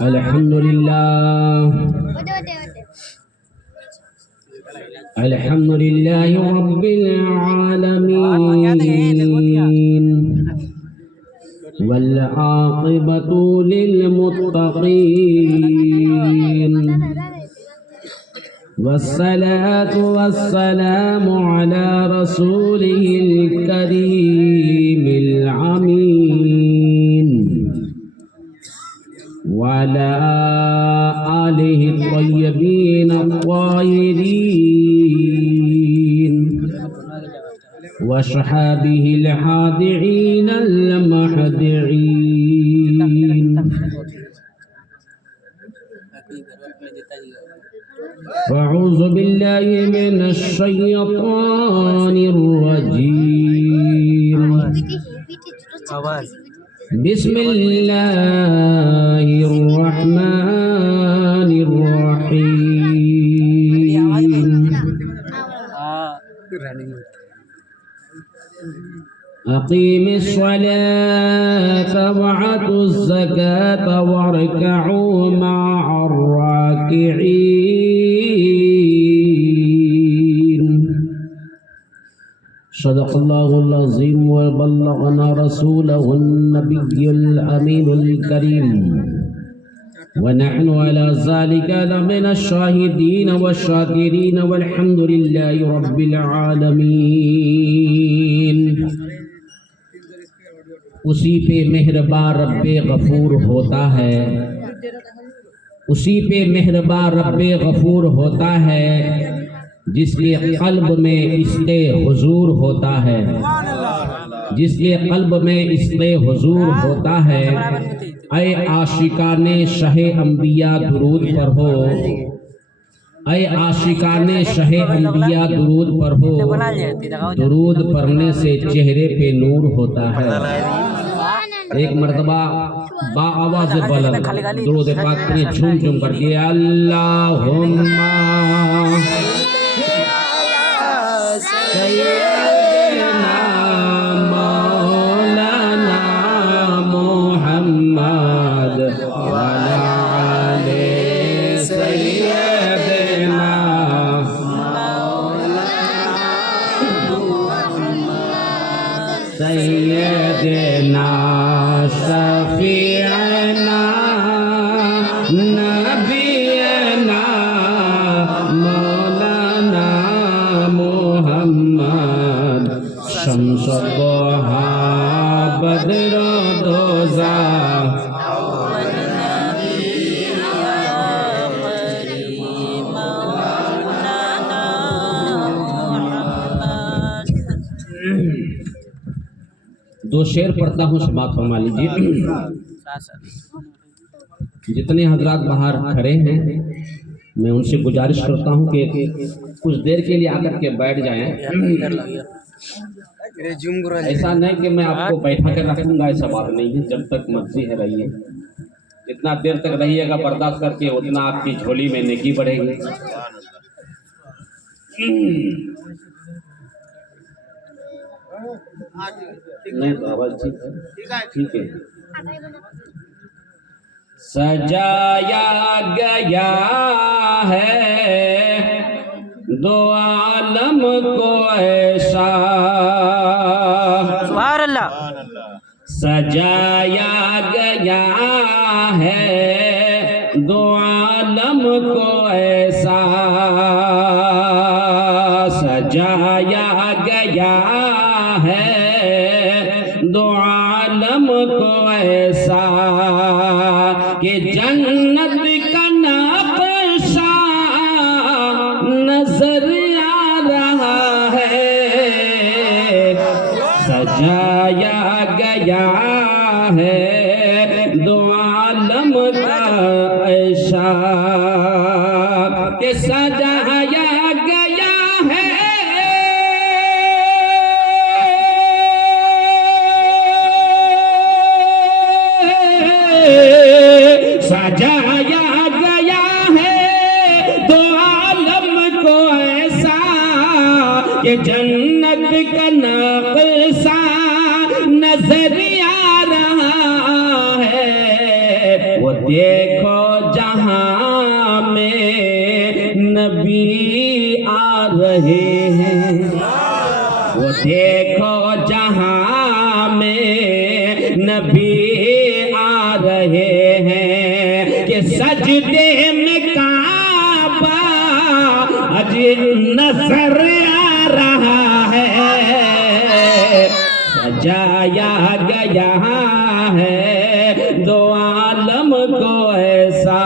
अल्हम्दुलिल्लाह रब्बिल आलमीन वल आक़िबतु लिल मुत्तक़ीन वस्सलातु वस्सलामु अला रसूलिहिल करीमिल अमीन वअला आलिहि त्वय्यबीन त्वाहिरीन वअस्हाबिहिल हादिईनल महदीईन। अऊज़ु बिल्लाहि मिनश शैतानिर रजीम। बिस्मिल्लाहिर रहमानिर रहीम। अक़ीमिस स्वलात वअतुज़ ज़कात वरकऊ मअर राकिईन। सदक़ल्लाहुल अज़ीम व बल्लगना रसूलहुन नबियुल अमीनुल करीम व नहनु अला ज़ालिका लमिनश शाहिदीन वश्शाकिरीन वल्हम्दुलिल्लाहि रब्बिल आलमीन। उसी पे मेहरबान रब्बे गफूर होता है, उसी पे मेहरबान रब्बे गफूर होता है जिसके कल्ब में इश्क़े हुजूर होता है, जिसके कल्ब में इश्क़े हुजूर होता है। ऐ आशिकाने शहे अंबिया दुरूद पढ़ो, ऐ आशिकाने शहे अंबिया दुरूद पढ़ो। दुरूद पढ़ने से चेहरे पे नूर होता है। एक मर्तबा बा आवाज़ बुलंद दुरूद पाक ने झूम झूम कर दिया, अल्लाहुम्मा सय्यदना मौलाना मुहम्मद वअला आले सय्यदना सय्यदना शफीअना नबीना मौलाना मुहम्मद शम्सुद्दोहा बद्रुद्दोज़ा। दो शेर पढ़ता हूँ, समाप्त फरमा लीजिए। जितने हजरात बाहर खड़े हैं मैं उनसे गुजारिश करता हूँ कि कुछ देर के लिए आकर के बैठ जाएं। ऐसा नहीं कि मैं आपको बैठा कर रखूंगा, ऐसा बात नहीं है। जब तक मर्जी है रहिए, जितना देर तक रहिएगा बर्दाश्त करके उतना आपकी झोली में नेकी बढ़ेगी। नहीं तो आवाज ठीक है। सजाया गया है दो आलम को ऐसा, सुभान अल्लाह। सजाया गया है दो आलम को ऐसा, सजाया गया है दो आलम को ऐसा कि जन्नत का नक्शा नजर आ रहा है। सजाया गया है दो आलम का ऐसा कि सजाया गया है सजाया गया है दो आलम को ऐसा कि जन्नत का नक्शा नबी आ रहे हैं कि सजदे में काबा अज नजर आ रहा है, सजाया गया है दो आलम को ऐसा,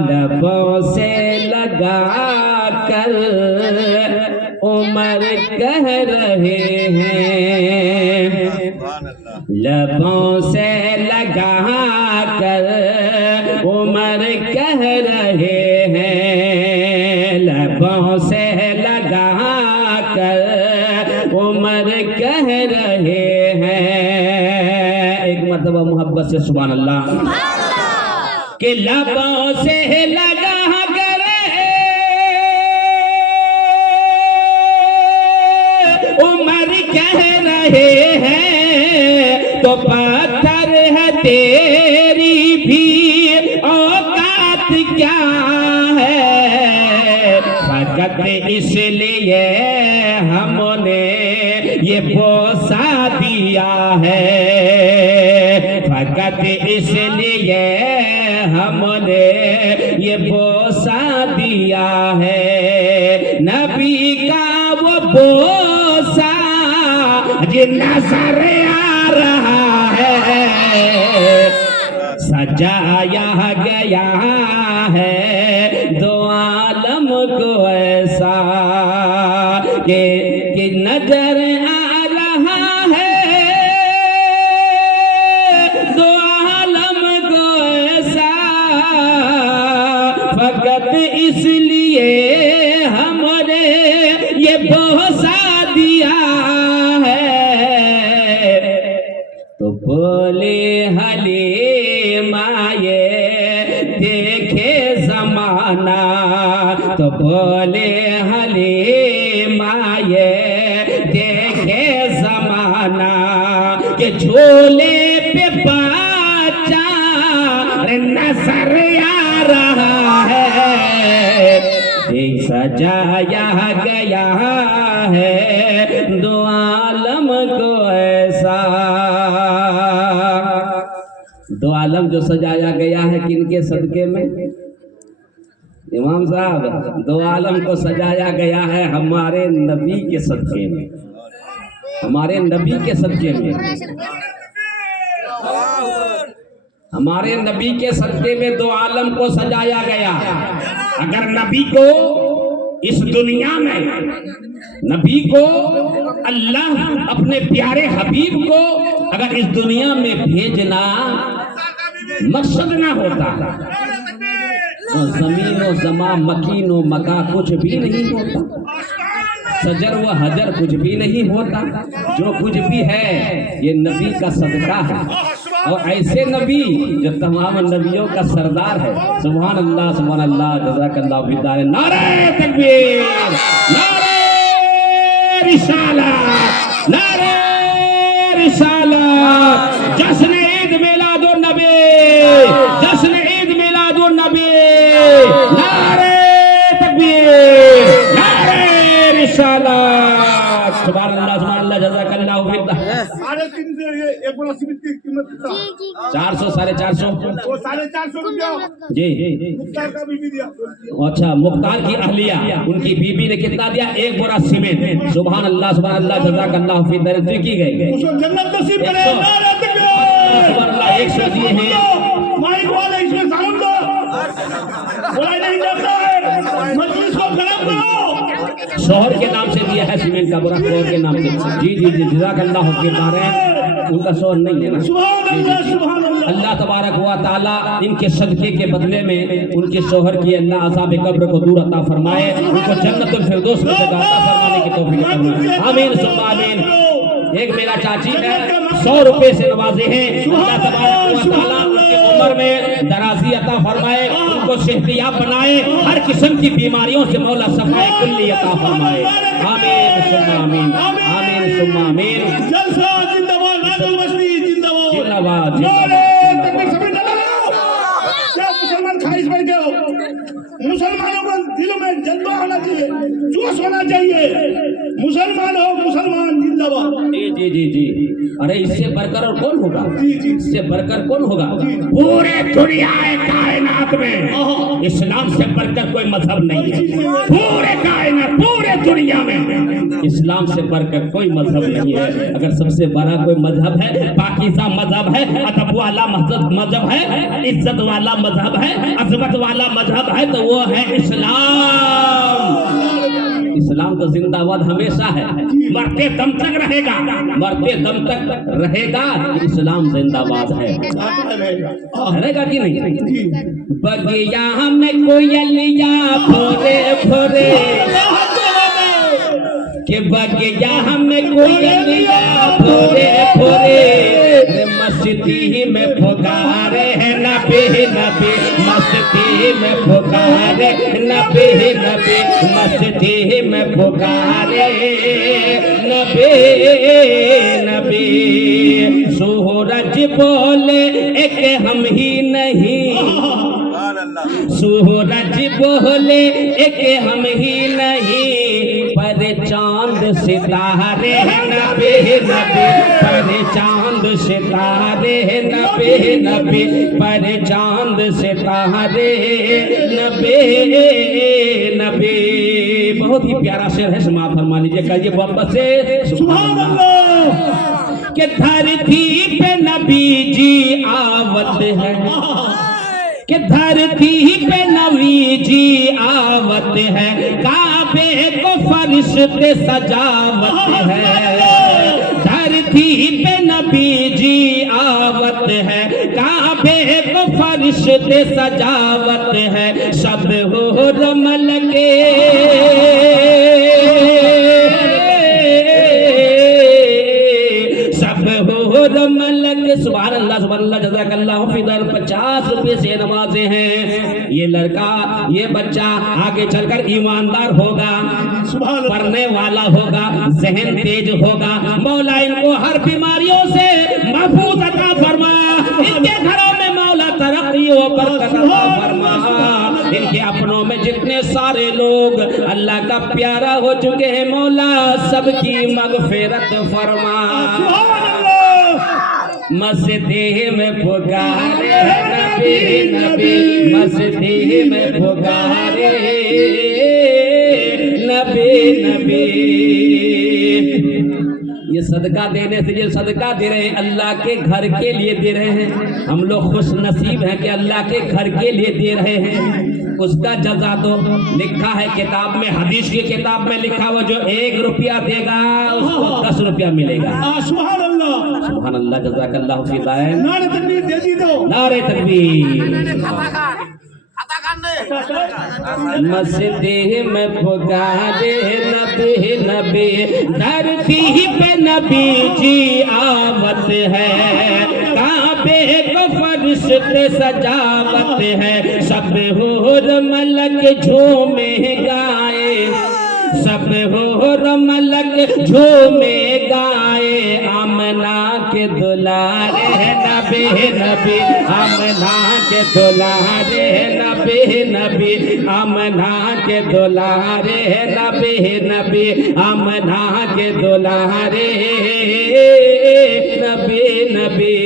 लबों से लगा कर उमर कह रहे हैं, लबों से लगा कर उमर कह रहे हैं, लबों से लगा कर उमर कह रहे हैं। एक मर्तबा मोहब्बत से सुभान अल्लाह। कि लबों से लगा कर उमर कह रहे हैं, तो पत्थर है तेरी भी औकात क्या है, फकत इसलिए हमने ये बोसा दिया है, फकत इसलिए हमने ये बोसा दिया है, नबी का वो बोसा जिन नजर आ रहा है, सजाया गया है दो आलम को ऐसा, कि नजर आ रहा है दो आलम को ऐसा, फकत इसलिए हमने ये बोसा दिया है। तो बोले हलीमा ये देखे जमाना, तो बोले हलीमा ये देखे जमाना, के झोले पे बच्चा नजर आ रहा है, सजाया गया है दो आलम को ऐसा। दो आलम जो सजाया गया है किनके सदके में? इमाम साहब, दो आलम को सजाया गया है हमारे नबी के सदके में, हमारे नबी के सदके में, हमारे नबी के सदके में दो आलम को सजाया गया। अगर नबी को इस दुनिया में, नबी को अल्लाह अपने प्यारे हबीब को अगर इस दुनिया में भेजना मकसद ना होता तो जमीन व जमा मकीन व मका कुछ भी नहीं होता, सजर व हजर कुछ भी नहीं होता, जो कुछ भी है ये नबी का सदका है। और ऐसे नबी जो तमाम नबियों का सरदार है। सुभान अल्लाह, सुभान अल्लाह, जज़ाकल्लाह बिदार। नारे तकबीर, नारे रिसालत, नारे रिसालत। जश्न ईद मिलादुन नबी, जश्न ईद मिलादुन नबी। नारे तकबीर, नारे रिसालत। सुभान अल्लाह, सुभान अल्लाह, जज़ाकल्लाह बिदार। 400 450 रुपया जी मुख्तार का बीबी दिया। अच्छा, मुख्तार की अहलिया उनकी बीबी ने कितना दिया? एक बोरा सीमेंट। सुभान अल्लाह, सुभान अल्लाह, जज़ाकल्लाह फी दर्जे की गई। उसको जन्नत नसीब करे। सुभान अल्लाह। 100 दिए हैं। माइक वाले इसमें साउंड दो, बुलाई नहीं जाता है, मजलिस को खराब करो। शोहर के नाम से दिया है सीमेंट का बोरा, शोहर के नाम से। जी जी जी, जज़ाकल्लाह खैर है, उनका शोहर नहीं है ना। सुभान अल्लाह, सुभान अल्लाह। अल्लाह तबारक व तआला इनके सदके के बदले में उनके शोहर की अल्लाह अज़ाब कब्र को दूर अता फरमाए, उनको जन्नतुल फिरदौस में जगह अता फरमाने की तौफीक फरमाए। आमीन सुम्मा आमीन। एक मेरा चाची है, 100 रुपए से नवाजे हैं। अल्लाह तबारक व तआला उनकी उम्र में दराजी अता फरमाए, उनको सेहतियाब बनाए, हर किस्म की बीमारियों से मौला सफाए कुल्ली अता फरमाए। आमीन सुम्मा आमीन, आमीन सुम्मा आमीन। जलसा जिंदाबाद, नाज़िल मछली जिंदाबाद, जिंदाबाद, नारे तकबीर। सभी डरो, क्या मुसलमान खारिज बैठे हो? मुसलमानों को दिलों में जज्बा होना चाहिए, जोश होना चाहिए। मुसलमान हो, मुसलमान जिंदाबाद। जी जी जी जी जी। अरे इससे बढ़कर और कौन होगा? जी जी इससे बढ़कर कौन होगा? जी। पूरे दुनिया कायनात में इस्लाम से बढ़कर कोई मजहब नहीं है। पूरे कायनात, पूरे दुनिया में इस्लाम से बढ़कर कोई मजहब नहीं है। अगर सबसे बड़ा कोई मजहब है, पाकीज़ा मजहब है, अदब वाला मजहब है, इज्जत वाला मजहब है, अजमत वाला मजहब है, तो वो है इस्लाम। इस्लाम तो जिंदाबाद हमेशा है, मरते दम तक रहेगा, मरते दम तक रहेगा। इस्लाम जिंदाबाद है। रहेगा कि नहीं? बगिया में कोयलिया फोरे फोरे, के बगिया में कोयलिया फोरे फोरे, मस्ती में पुकारे है नबी नबी, मस्ती में पुकारे नबी नबी, मस्ती में पुकारे नबी नबी। सूरज बोले एक हम ही नहीं, सूरज बोले एक हम ही नहीं, पर चांद सितारे नबी नबी, पर चांद सितारे नबी नबी, पर चांद सितारे नबी नबी। बहुत ही प्यारा शेर है, समाप्त फरमा लीजिए। कहिए वापस से सुभान अल्लाह। कि धरती पे नबी जी आवत है, कि धरती पे नबी जी आवत है, काबे को फरिश्ते सजावत है। धरती पे नबी जी आवत है, काबे को फरिश्ते सजावत है। सब हो रमल के सुभान अल्लाह सुभान अल्लाह जज़ाकल्लाह फिदर 50 रुपए से नवाजे हैं। ये लड़का, ये बच्चा आगे चलकर ईमानदार होगा, पढ़ने वाला होगा, जहन तेज होगा। मौला इनको हर बीमारियों से महफूज अता फरमा, इनके घरों में मौला तरक्कियों पर अता फरमा। इनके अपनों में जितने सारे लोग अल्लाह का प्यारा हो चुके हैं, मौला सबकी मगफिरत फरमा। मस्ती में पुकारे नबी नबी, मस्ती में पुकारे नबी नबी। ये सदका देने से, ये सदका दे रहे हैं अल्लाह के घर के लिए दे रहे हैं। हम लोग खुश नसीब हैं कि अल्लाह के घर के लिए दे रहे हैं। उसका जजा तो लिखा है किताब में, हदीस की किताब में लिखा हुआ, जो 1 रुपया देगा उसको 10 रुपया मिलेगा। सुभान अल्लाह सुभान अल्लाह जज़ाकल्लाह खैर। नारे तकबीर दे दी दो, नारे तकबीर। मस्ती में पुकारे नबी नबी, धरती पे नबी जी आवत है, काबे को फरिश्ते सजावत है। सब होर मलक झूमे गाए, सब होर मलक झूमे गाए। आमना के दुलारे नबी नबी, आमना के दुलारे नबी नबी, आमना के दुलारे नबी नबी, आमना के दुलारे नबी नबी।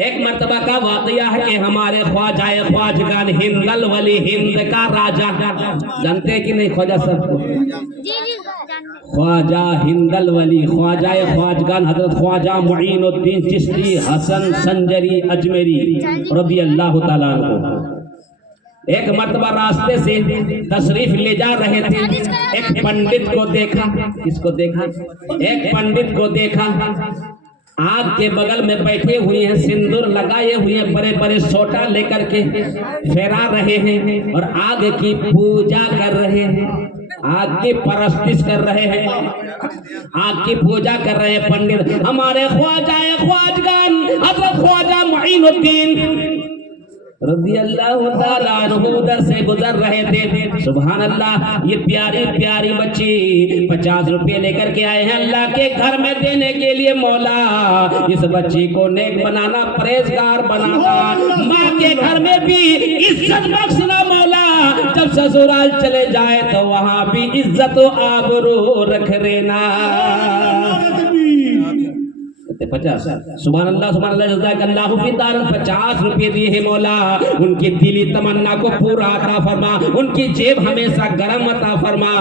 एक मर्तबा का वाकया है कि हमारे ख्वाजाए ख्वाजगान हिंदल वली, हिंद का राजा, जानते कि नहीं ख्वाजा सबको? ख्वाजा हिंदल वली, ख्वाजाए ख्वाजगान हजरत ख्वाजा मुईनुद्दीन चिश्ती हसन संजरी अजमेरी रज़ी अल्लाह ताला अन्हु। एक मर्तबा रास्ते से तशरीफ ले जा रहे थे, एक पंडित को देखा। किसको देखा? एक पंडित को देखा, आग के बगल में बैठे हुए हैं, सिंदूर लगाए हुए हैं, बड़े बड़े सोटा लेकर के फहरा रहे हैं और आग की पूजा कर रहे हैं, आग की परस्तिश कर रहे हैं, आग की पूजा कर रहे हैं पंडित। हमारे ख्वाजाए ख्वाजगान हज़रत ख्वाजा मुईनुद्दीन रज़ी अल्लाह ताला अन्हु उधर से गुजर रहे थे। सुभान अल्लाह, ये प्यारी प्यारी बच्ची 50 रुपये लेकर के आए हैं अल्लाह के घर में देने के लिए। मौला इस बच्ची को नेक बनाना, परहेजगार बनाना, माँ के घर में भी इज्जत बख्शना मौला। जब ससुराल चले जाए तो वहाँ भी इज्जत आबरू रख लेना। 50। सुभान अल्लाह जज़ाकल्लाहु फी दारन 50 रुपए दिए हैं मौला। उनकी दिली तमन्ना को पूरा अता फरमा, उनकी जेब हमेशा गर्म अता फरमा,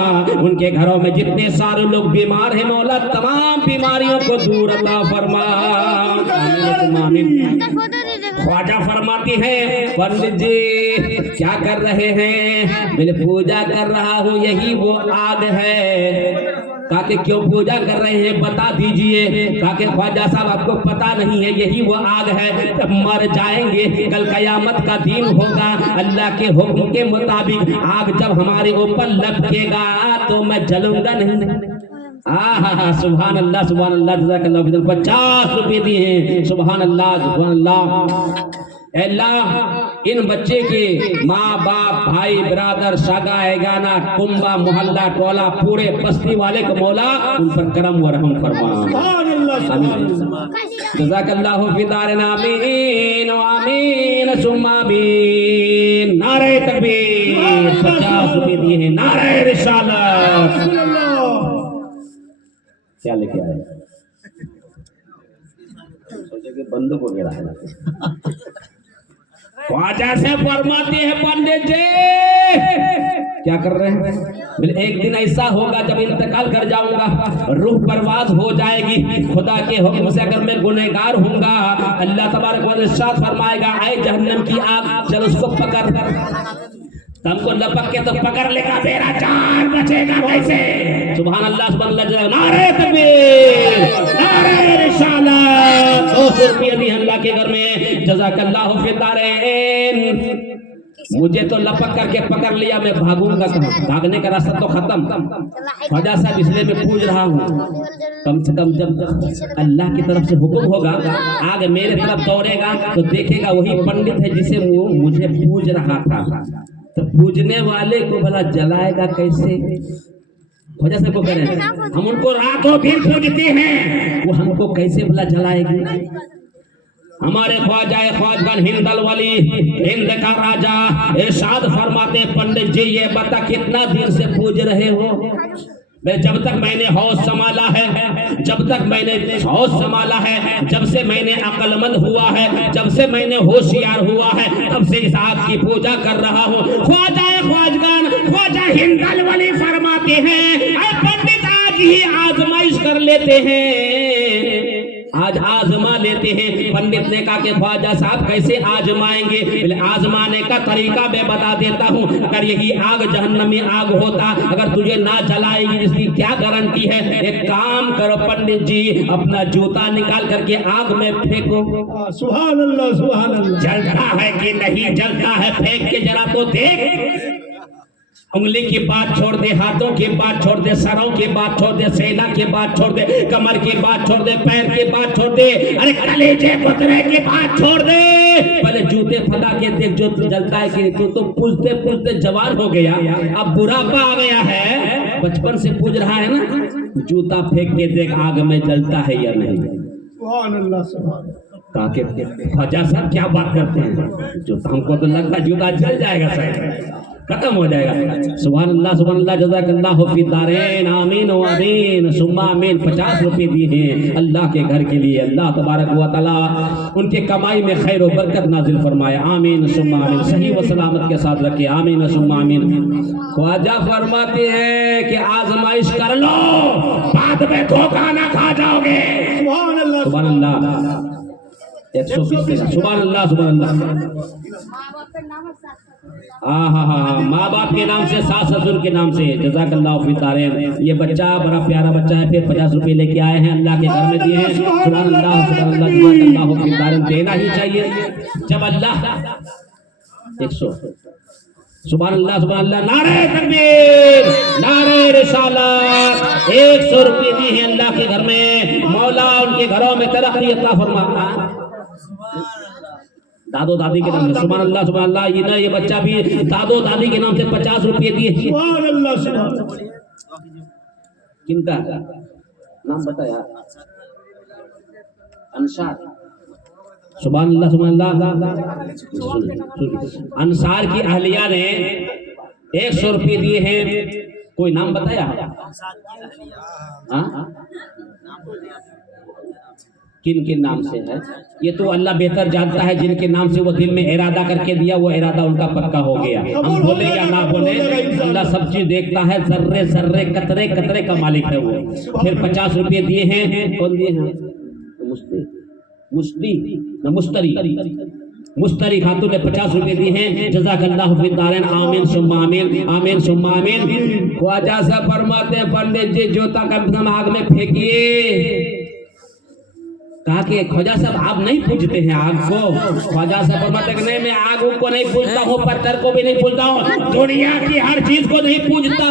उनके घरों में जितने सारे लोग बीमार हैं मौला तमाम बीमारियों को दूर अता फरमा। आमीन। ख्वाजा फरमाती है पंडित जी क्या कर रहे हैं? मैंने पूजा कर रहा हूँ, यही वो आग है। ताकि क्यों पूजा कर रहे हैं बता दीजिए। ताकि ख्वाजा साहब आपको पता नहीं है, यही वो आग है। जब मर जाएंगे कल कयामत का दिन होगा, अल्लाह के हुक्म के मुताबिक आग जब हमारे ऊपर लपकेगा तो मैं जलूंगा नहीं। सुभान अल्लाह सुभान अल्लाह जज़ाकल्लाह 50 रुपए दिए हैं। सुभान अल्लाह सुभान अल्लाह। अल्लाह इन बच्चे के माँ बाप भाई बिरादर सगा एगाना कुंबा मोहल्ला टोला पूरे बस्ती वाले को मौला उन पर करम व रहम फरमा। जज़ाकल्लाहु फी दारिन आमीन आमीन सुम्मा आमीन। नारे तकबीर 50 रुपए दिए हैं। नारे रिसालत। क्या लेके आए? सोचे कि बंदूक वगैरह है। ख्वाजा से फरमाते हैं पंडित जी क्या कर रहे हैं? बोले एक दिन ऐसा होगा जब इंतकाल कर जाऊंगा, रूह परवाज हो जाएगी, खुदा के हुक्म से अगर मैं गुनहगार हूंगा, अल्लाह तबारक व तआला इरशाद फरमाएगा आए जहन्नम की आग, चल उसको पकड़। तुमको लपक के तो पकड़ लेगा, तेरा जान बचेगा कैसे? सुभान अल्लाह सुभान अल्लाह। नारे तकबीर नारे रिसालत। 200 रुपये दी अल्लाह के घर में। जज़ाकल्लाहु फी दारैन। मुझे तो लपक करके पकड़ लिया, मैं भागूंगा कहाँ? भागने का रास्ता तो खत्म। ख्वाजा साहब इसलिए मैं पूछ रहा हूँ, कम से कम जब अल्लाह की तरफ से हुक्म होगा आग मेरे तरफ दौड़ेगा तो देखेगा वही पंडित है जिसे वो मुझे पूज रहा था, तो पूजने वाले को भला जलाएगा कैसे? वजह से को करें हम उनको रातों दिन पूजते हैं, वो हमको कैसे भला जलाएगी? हमारे ख्वाजा ख्वाजगन हिंदल वली हिंद का राजा इरशाद फरमाते पंडित जी ये बता कितना दिन से पूज रहे हो? मैं जब तक मैंने होश संभाला है, जब तक मैंने होश संभाला है, जब से मैंने अक्लमंद हुआ है, जब से मैंने होशियार हुआ है, तब से इस आग की पूजा कर रहा हूँ। ख्वाजा ख्वाजगन ख्वाजा हिंदल वली फरमाते हैं पंडित आज ही आजमाइश कर लेते हैं, आज आजमा लेते हैं। पंडित ने कहा कि ख्वाजा साहब कैसे आजमाएंगे? आजमाने का तरीका मैं बता देता हूँ। अगर यही आग जहन्नमी आग होता, अगर तुझे ना जलाएगी इसकी क्या गारंटी है? एक काम करो पंडित जी, अपना जूता निकाल करके आग में फेंको। सुभान अल्लाह सुभान अल्लाह। जलता है कि नहीं जलता है फेंक के जरा तो देख। उंगली की बात छोड़ दे, हाथों की बात छोड़ दे, सरों की बात छोड़ दे, सेना की बात छोड़ दे, कमर की बात छोड़ दे, पैर की बात छोड़ दे, अरे कलेजे पुतरे की बात छोड़ दे। पहले जूते फटा के देख जो जलता है कि तू तो पूजते पूजते जवान हो गया, अब बुढ़ापा आ गया है, बचपन से पूज रहा है ना, जूता फेंक के देख आग में जलता है या नहीं। सुभान अल्लाह सुभान। ख्वाजा साहब क्या बात करते हैं? जूता हमको तो लगता है जूता जल जाएगा, शायद खत्म हो जाएगा। सुभान अल्लाह सुभान अल्लाह जज़ाकल्लाहु फी दारैन आमीन व आमीन सुम्मा आमीन। 50 रुपए दिए हैं अल्लाह के घर के लिए। अल्लाह तबारक व तआला उनके कमाई में खैर और बरकत नाजिल फरमाए। आमीन सुम्मा आमीन। सही व सलामत के साथ रखे। आमीन सुम्मा आमीन। ख्वाजा फरमाते हैं कि आजमाइश कर लो, बाद में धोखा ना खा जाओगे। सुभान अल्लाह सुभान अल्लाह। 120 सुभान अल्लाह सुभान अल्लाह। माँ बाप के नाम से, सास ससुर के नाम से। जज़ाकल्लाहु फी दारैन। ये बच्चा बड़ा प्यारा बच्चा है, फिर 50 रुपए लेके आए हैं, अल्लाह के घर में दिए हैं। सुभान अल्लाह सुभान अल्लाह। जज़ाकल्लाहु फी दारैन। देना ही चाहिए जब अल्लाह 100 सुभान अल्लाह सुभान अल्लाह। नारे तकबीर नारे रिसालत। 100 रुपए दिए हैं अल्लाह के घर में। मौला उनके घरों में तरक्की अता फरमा। दादो दादी के नाम से। सुभान अल्लाह सुभान अल्लाह। ये ना ये बच्चा भी दादो दादी के नाम से 50 रुपये दिए। सुभान अल्लाह सुभान अल्लाह। किनका नाम बताया? अंसार। सुभान अल्लाह सुभान अल्लाह। अंसार की अहलिया ने 100 रुपये दिए हैं। कोई नाम बताया? किन के नाम से है ये तो अल्लाह बेहतर जानता है। जिनके नाम से वो दिल में इरादा करके दिया वो इरादा उनका पक्का हो गया। हम बोले या ना बोले अल्लाह सब चीज देखता है। जर्रे जर्रे कतरे कतरे का मालिक है वो। फिर 50 रुपये दिए हैं, कौन दिए हैं? मुश्तरी खातून ने 50 रुपये दिए हैं। जज़ाकल्लाहु फिद दारैन, आमीन सुम्मा आमीन, आमीन सुम्मा आमीन। ख्वाजा साहब फरमाते हैं पंडित जी जूता का आग में फेंकिए। कहा कि ख्वाजा साहब आप नहीं पूजते हैं आग को? ख्वाजा साहब फरमाते हैं नहीं, मैं आग को नहीं पूजता हूँ, पत्थर को भी नहीं पूजता हूँ, दुनिया की हर चीज को नहीं पूजता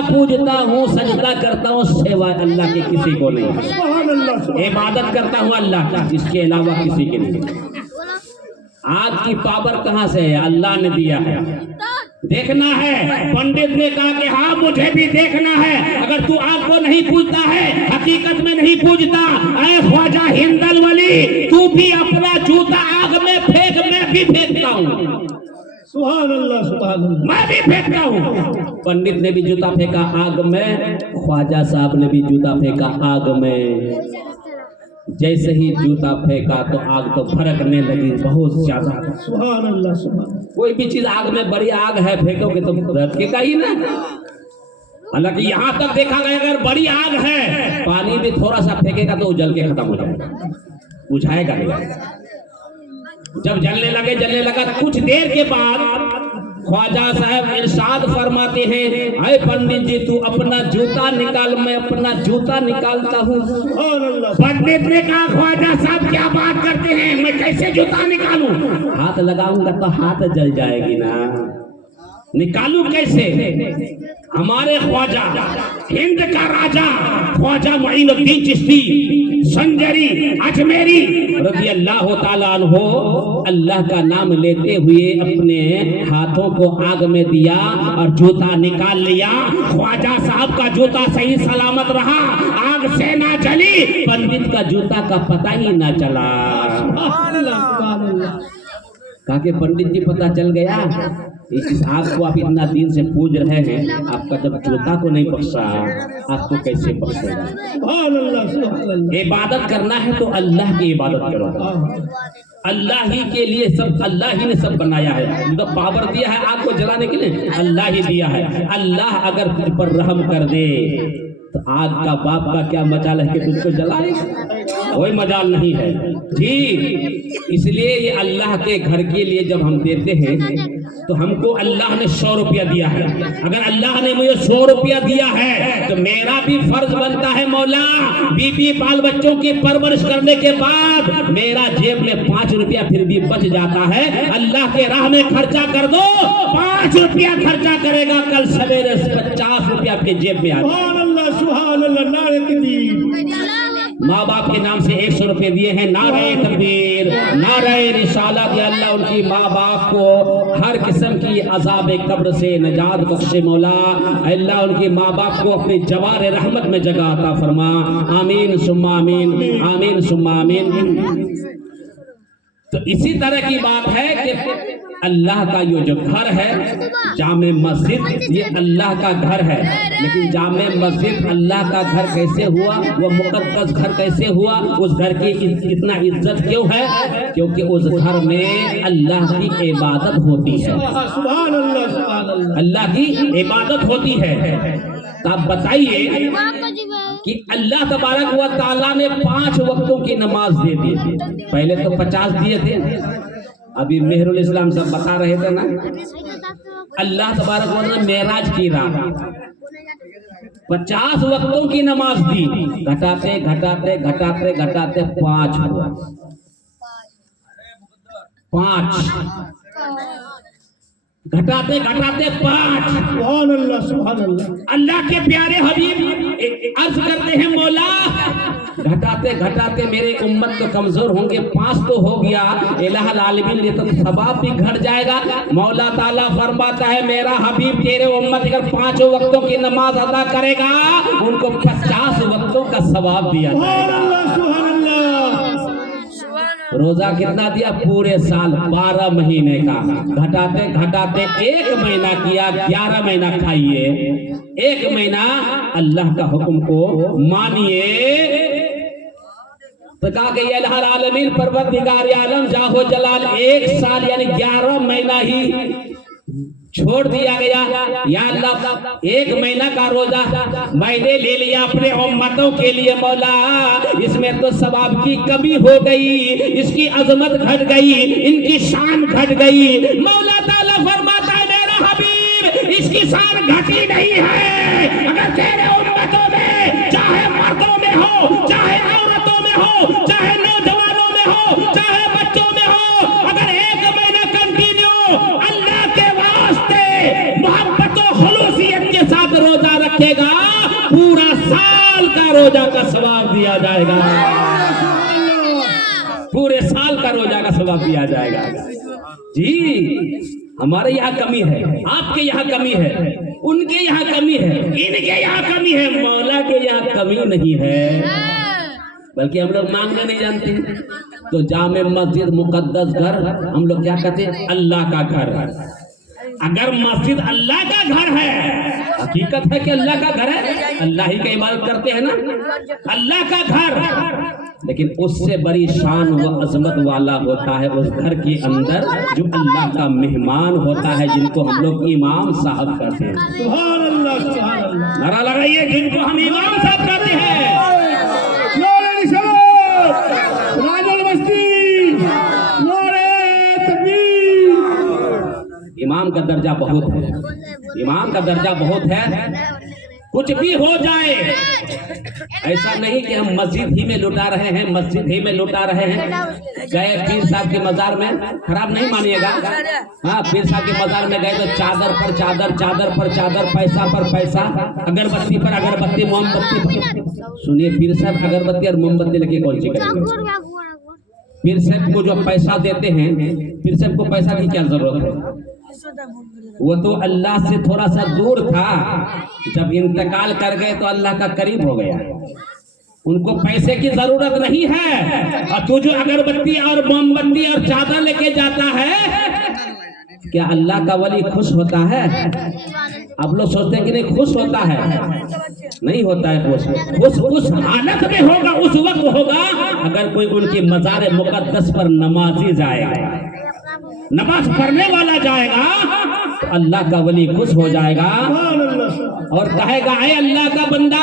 हूँ, सजदा करता हूँ सिवाय अल्लाह के किसी को नहीं। इबादत करता हूँ अल्लाह का, इसके अलावा किसी के नहीं। आग की पावर कहाँ से है? अल्लाह ने दिया है। देखना है। पंडित ने कहा कि हाँ मुझे भी देखना है। अगर तू आग को नहीं पूजता है, हकीकत में नहीं पूजता, ऐ ख्वाजा हिंदल वली तू भी अपना जूता आग में फेंक, मैं भी फेंकता हूँ। सुभान अल्लाह, सुभान अल्लाह, मैं भी फेंकता हूँ। पंडित ने भी जूता फेंका आग में, ख्वाजा साहब ने भी जूता फेंका आग में। जैसे ही जूता फेंका तो आग तो भड़कने लगी बहुत ज्यादा। सुभान अल्लाह, सुभान। कोई भी चीज आग में, बड़ी आग है, फेंकोगे तो भड़केगा ही ना। हालांकि यहाँ तक देखा गया अगर बड़ी आग है, पानी भी थोड़ा सा फेंकेगा तो जल के खत्म हो जाएगा, बुझाएगा नहीं। जब जलने लगा कुछ देर के बाद ख्वाजा साहब इरशाद फरमाते हैं, अरे पंडित जी तू अपना जूता निकाल, मैं अपना जूता निकालता हूँ। पंडित ने कहा ख्वाजा साहब क्या बात करते हैं, मैं कैसे जूता निकालूं? हाथ लगाऊंगा तो हाथ जल जाएगी ना, निकालूं कैसे? हमारे ख्वाजा हिंद का राजा ख्वाजा मुईनुद्दीन चिश्ती संजरी अजमेरी रज़ी अल्लाह ताला अन्हो अल्लाह का नाम लेते हुए अपने हाथों को आग में दिया और जूता निकाल लिया। ख्वाजा साहब का जूता सही सलामत रहा, आग से ना जली, पंडित का जूता का पता ही ना चला। कहा कि पंडित जी पता चल गया, इस आग को आप इतना दिन से पूज रहे हैं, आपका जब जूता को नहीं बख्शा आपको कैसे बख्शेगा? इबादत करना है तो अल्लाह की इबादत करो। अल्लाह ही के लिए सब, अल्लाह ही ने सब बनाया है। मतलब पावर दिया है आग को जलाने के लिए, अल्लाह ही दिया है। अल्लाह अगर तुझ पर रहम कर दे तो आग का बाप का क्या मजाल है कि तुझको जलाएगा? कोई मजाल नहीं है जी। इसलिए ये अल्लाह के घर के लिए जब हम देते हैं तो हमको अल्लाह ने 100 रुपया दिया है। अगर अल्लाह ने मुझे 100 रुपया दिया है तो मेरा भी फर्ज बनता है, मौला बीबी बाल बच्चों की परवरिश करने के बाद मेरा जेब में 5 रुपया फिर भी बच जाता है, अल्लाह के राह में खर्चा कर दो। 5 रुपया खर्चा करेगा, कल सवेरे 50 रुपया आपके जेब में आ जाएगा। माँ बाप के नाम से 100 रुपये दिए हैं, नारे तकबीर, नारे रिसालत। अल्लाह उनकी माँ बाप को हर किस्म की अजाब कब्र से निजात बख्शे मौला। अल्लाह उनकी माँ बाप को अपने जवार रहमत में जगह अता फरमा। आमीन सुम्मा आमीन, आमीन सुम्मा आमीन। तो इसी तरह की बात है कि अल्लाह का ये जो घर है जामे मस्जिद, ये अल्लाह का घर है। लेकिन जामे मस्जिद अल्लाह का घर कैसे हुआ, वो मुकद्दस घर कैसे हुआ, उस घर की इतना इज्जत क्यों है? क्योंकि उस घर में अल्लाह की इबादत होती है। सुभान अल्लाह, सुभान अल्लाह, अल्लाह की इबादत होती है। तो आप बताइए कि अल्लाह तबारक व तआला ने 5 वक्तों की नमाज दे दी। पहले तो 50 दिए थे, अभी मेहरुल इस्लाम सब बता रहे थे ना। अल्लाह तबारक व तआला ने मेराज की रात 50 वक्तों की नमाज दी। घटाते घटाते घटाते घटाते 5 हुआ, 5 घटाते घटाते 5। सुभान अल्लाह, सुभान अल्लाह। अल्लाह के प्यारे हबीब अर्ज करते हैं, मौला घटाते घटाते मेरे उम्मत तो कमजोर होंगे, 5 तो हो गया, इलाहुल आलमीन ये तो सवाब भी घट जाएगा। मौला ताला फरमाता है, मेरा हबीब तेरे उम्मत अगर 5 वक्तों की नमाज अदा करेगा उनको 50 वक्तों का सवाब दिया जाएगा। रोजा कितना दिया? पूरे साल 12 महीने का। घटाते घटाते 1 महीना किया, 11 महीना खाइए, 1 महीना अल्लाह का हुक्म को मानिए। तो कहा कि ये लहर आलमीन परवरदिगार आलम जाहो जलाल 1 साल यानी 11 महीना ही छोड़ दिया गया। या अल्लाह 1 महीना का रोजा मैंने ले लिया अपने उम्मतों के लिए मौला, इसमें तो सवाब की कमी हो गई, इसकी अजमत घट गई, इनकी शान घट गई। मौला ताला फरमाता है मेरा हबीब इसकी शान घटी नहीं है। अगर तेरे उम्मतों में चाहे मर्दों में हो, चाहे औरतों में हो, चाहे नौजवानों में हो, चाहे बच्चों में हो, अगर 1 महीना कंटिन्यू अल्लाह के वास्ते मोहब्बत और खुलूसियत के साथ रोजा रखेगा, पूरा साल का रोजा का सवाब दिया जाएगा, पूरे साल का रोजा का सवाब दिया जाएगा। जी हमारे यहाँ कमी है, आपके यहाँ कमी है, उनके यहाँ कमी है, इनके यहाँ कमी है, मौला के यहाँ कमी नहीं है। बल्कि हम लोग मांगना नहीं जानते। तो जामे मस्जिद मुकद्दस घर हम लोग क्या कहते हैं? अल्लाह का घर। अगर मस्जिद अल्लाह का घर है, हकीकत है कि अल्लाह का घर है, अल्लाह ही का इबादत करते हैं ना, अल्लाह का घर, लेकिन उससे बड़ी शान व अजमत वाला होता है उस घर के अंदर जो अल्लाह का मेहमान होता है, जिनको हम लोग इमाम साहब कहते हैं। सुभान अल्लाह, सुभान अल्लाह, नारा लगाइए जिनको हम इमाम साहब कहते हैं। इमाम का दर्जा बहुत है, इमाम का दर्जा बहुत है। कुछ भी हो जाए, ऐसा नहीं कि हम मस्जिद ही में लुटा रहे हैं, मस्जिद ही में लुटा रहे हैं। गए पीर साहब के मजार में, खराब नहीं मानिएगा, हाँ पीर साहब के मजार में गए तो चादर पर चादर, चादर पर चादर, पैसा पर पैसा, अगरबत्ती पर अगरबत्ती, मोमबत्ती पर। सुनिए पीर साहब अगरबत्ती और मोमबत्ती लेके कौन सी करेंगे? पीर साहब को जो पैसा देते हैं, पीर साहब को पैसा की क्या जरूरत है? वो तो अल्लाह से थोड़ा सा दूर था, जब इंतकाल कर गए तो अल्लाह का करीब हो गया, उनको पैसे की जरूरत नहीं है। और तू जो अगरबत्ती और मोमबत्ती और चादर लेके जाता है, क्या अल्लाह का वली खुश होता है? आप लोग सोचते हैं कि नहीं खुश होता है, नहीं होता है खुश। उस हालत में होगा, उस वक्त होगा अगर कोई उनकी मज़ार मुक़द्दस पर नमाजी जाएगा, नमाज पढ़ने वाला जाएगा, तो अल्लाह का वली खुश हो जाएगा और कहेगा ऐ अल्लाह का बंदा,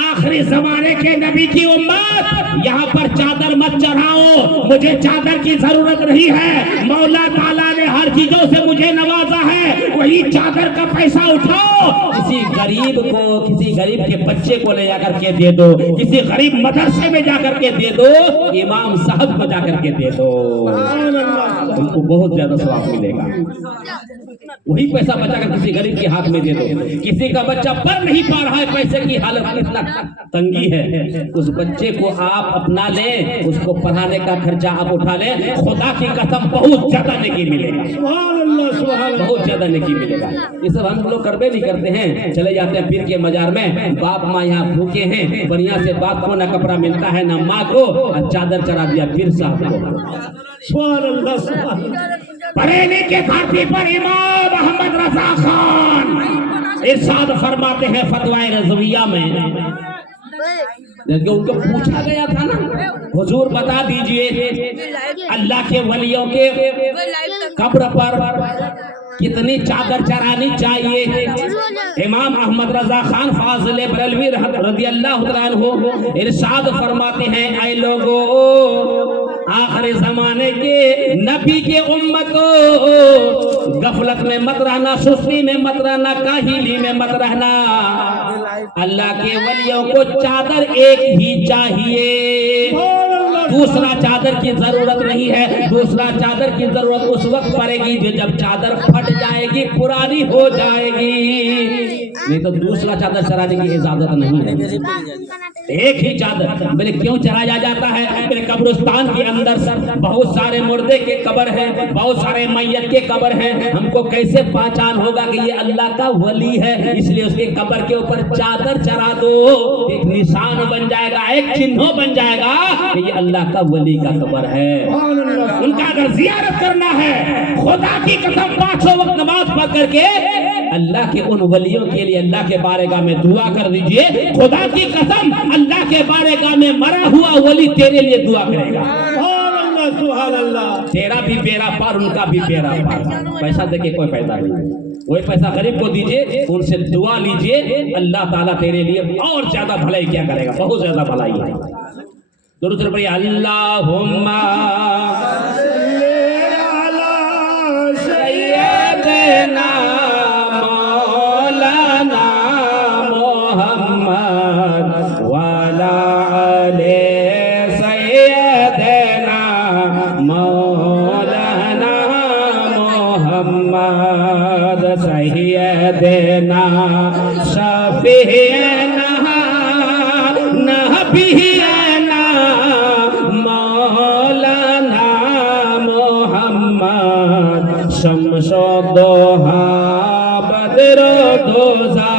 आखिरी जमाने के नबी की उम्मत यहाँ पर चादर मत चढ़ाओ, मुझे चादर की जरूरत नहीं है, मौला ताला ने हर चीजों से मुझे नवाजा है, वही चादर का पैसा उठाओ, किसी गरीब को, किसी गरीब के बच्चे को ले जाकर के दे दो, किसी गरीब मदरसे में जाकर के दे दो, इमाम साहब को जाकर के दे दो, उनको बहुत ज्यादा सवाब मिलेगा। वही पैसा बचाकर किसी गरीब के हाथ में दे दो। किसी का बच्चा पढ़ नहीं पा रहा है, पैसे की हालत इतना तंगी है, उस बच्चे को आप अपना लें, उसको पढ़ाने का खर्चा आप उठा लें, खुदा की कसम बहुत ज्यादा नेकी मिलेगा, बहुत ज्यादा नेकी मिलेगा। ये सब हम लोग करबे नहीं करते हैं, चले जाते हैं पीर के मजार में, बाप माँ यहाँ भूखे हैं, बढ़िया से बाप को ना कपड़ा मिलता है ना माँ को, और चादर चढ़ा दिया पीर साहब को। बरेली के धरती पर इमाम अहमद रजा खान इरशाद फरमाते हैं फतवाए रज़विया में, जबकि उनको पूछा गया था ना, हुजूर बता दीजिए अल्लाह के वलियों के कब्र पर कितनी चादर चढ़ानी चाहिए? इमाम अहमद रजा खान फाजिल बरेलवी रज़ियल्लाहु तआला अन्हु इरशाद फरमाते हैं, ऐ लोगों आखिरी जमाने के नबी के उम्मतों, गफलत में मत रहना, सुस्ती में मत रहना, काहिली में मत रहना, अल्लाह के वलियों को चादर एक ही चाहिए, दूसरा चादर की जरूरत नहीं है। दूसरा चादर की जरूरत उस वक्त पड़ेगी जब चादर फट जाएगी, पुरानी हो जाएगी, नहीं तो दूसरा चादर चढ़ाने की इजाजत नहीं है। एक ही चादर मेरे क्यों चढ़ाया जाता है? मेरे कब्रिस्तान के अंदर बहुत सारे मुर्दे के कब्र हैं, बहुत सारे मैयत के कब्र हैं, हमको कैसे पहचान होगा कि ये अल्लाह का वली है? इसलिए उसके कब्र के ऊपर चादर चढ़ा दो, एक निशान बन जाएगा, एक चिन्ह बन जाएगा कि ये अल्लाह का वली का कब्र है। उनका अगर जियारत करना है, खुदा की कसम 5 वक्त नमाज पढ़ करके अल्लाह के उन वलियों के लिए अल्लाह के बारगाह में दुआ कर दीजिए। खुदा की कसम, अल्लाह के बारगाह में मरा हुआ वली तेरे लिए दुआ करेगा। सुभान अल्लाह। तेरा भी बेड़ा पार, उनका भी बेड़ा पार। पैसा देके कोई फायदा नहीं, वही पैसा गरीब को दीजिए, उनसे दुआ लीजिए, अल्लाह ताला तेरे लिए और ज्यादा भलाई क्या करेगा, बहुत ज्यादा भलाई है। दुरूद पढ़िए, अल्लाहुम्मा सय्यदना मौलाना मोहम्मद वाला आले सय्यदना मौलाना मोहम्मद सय्यदना शफीअना नबीना मौलाना मोहम्मद शम्सो दोहा बदरो दोजा।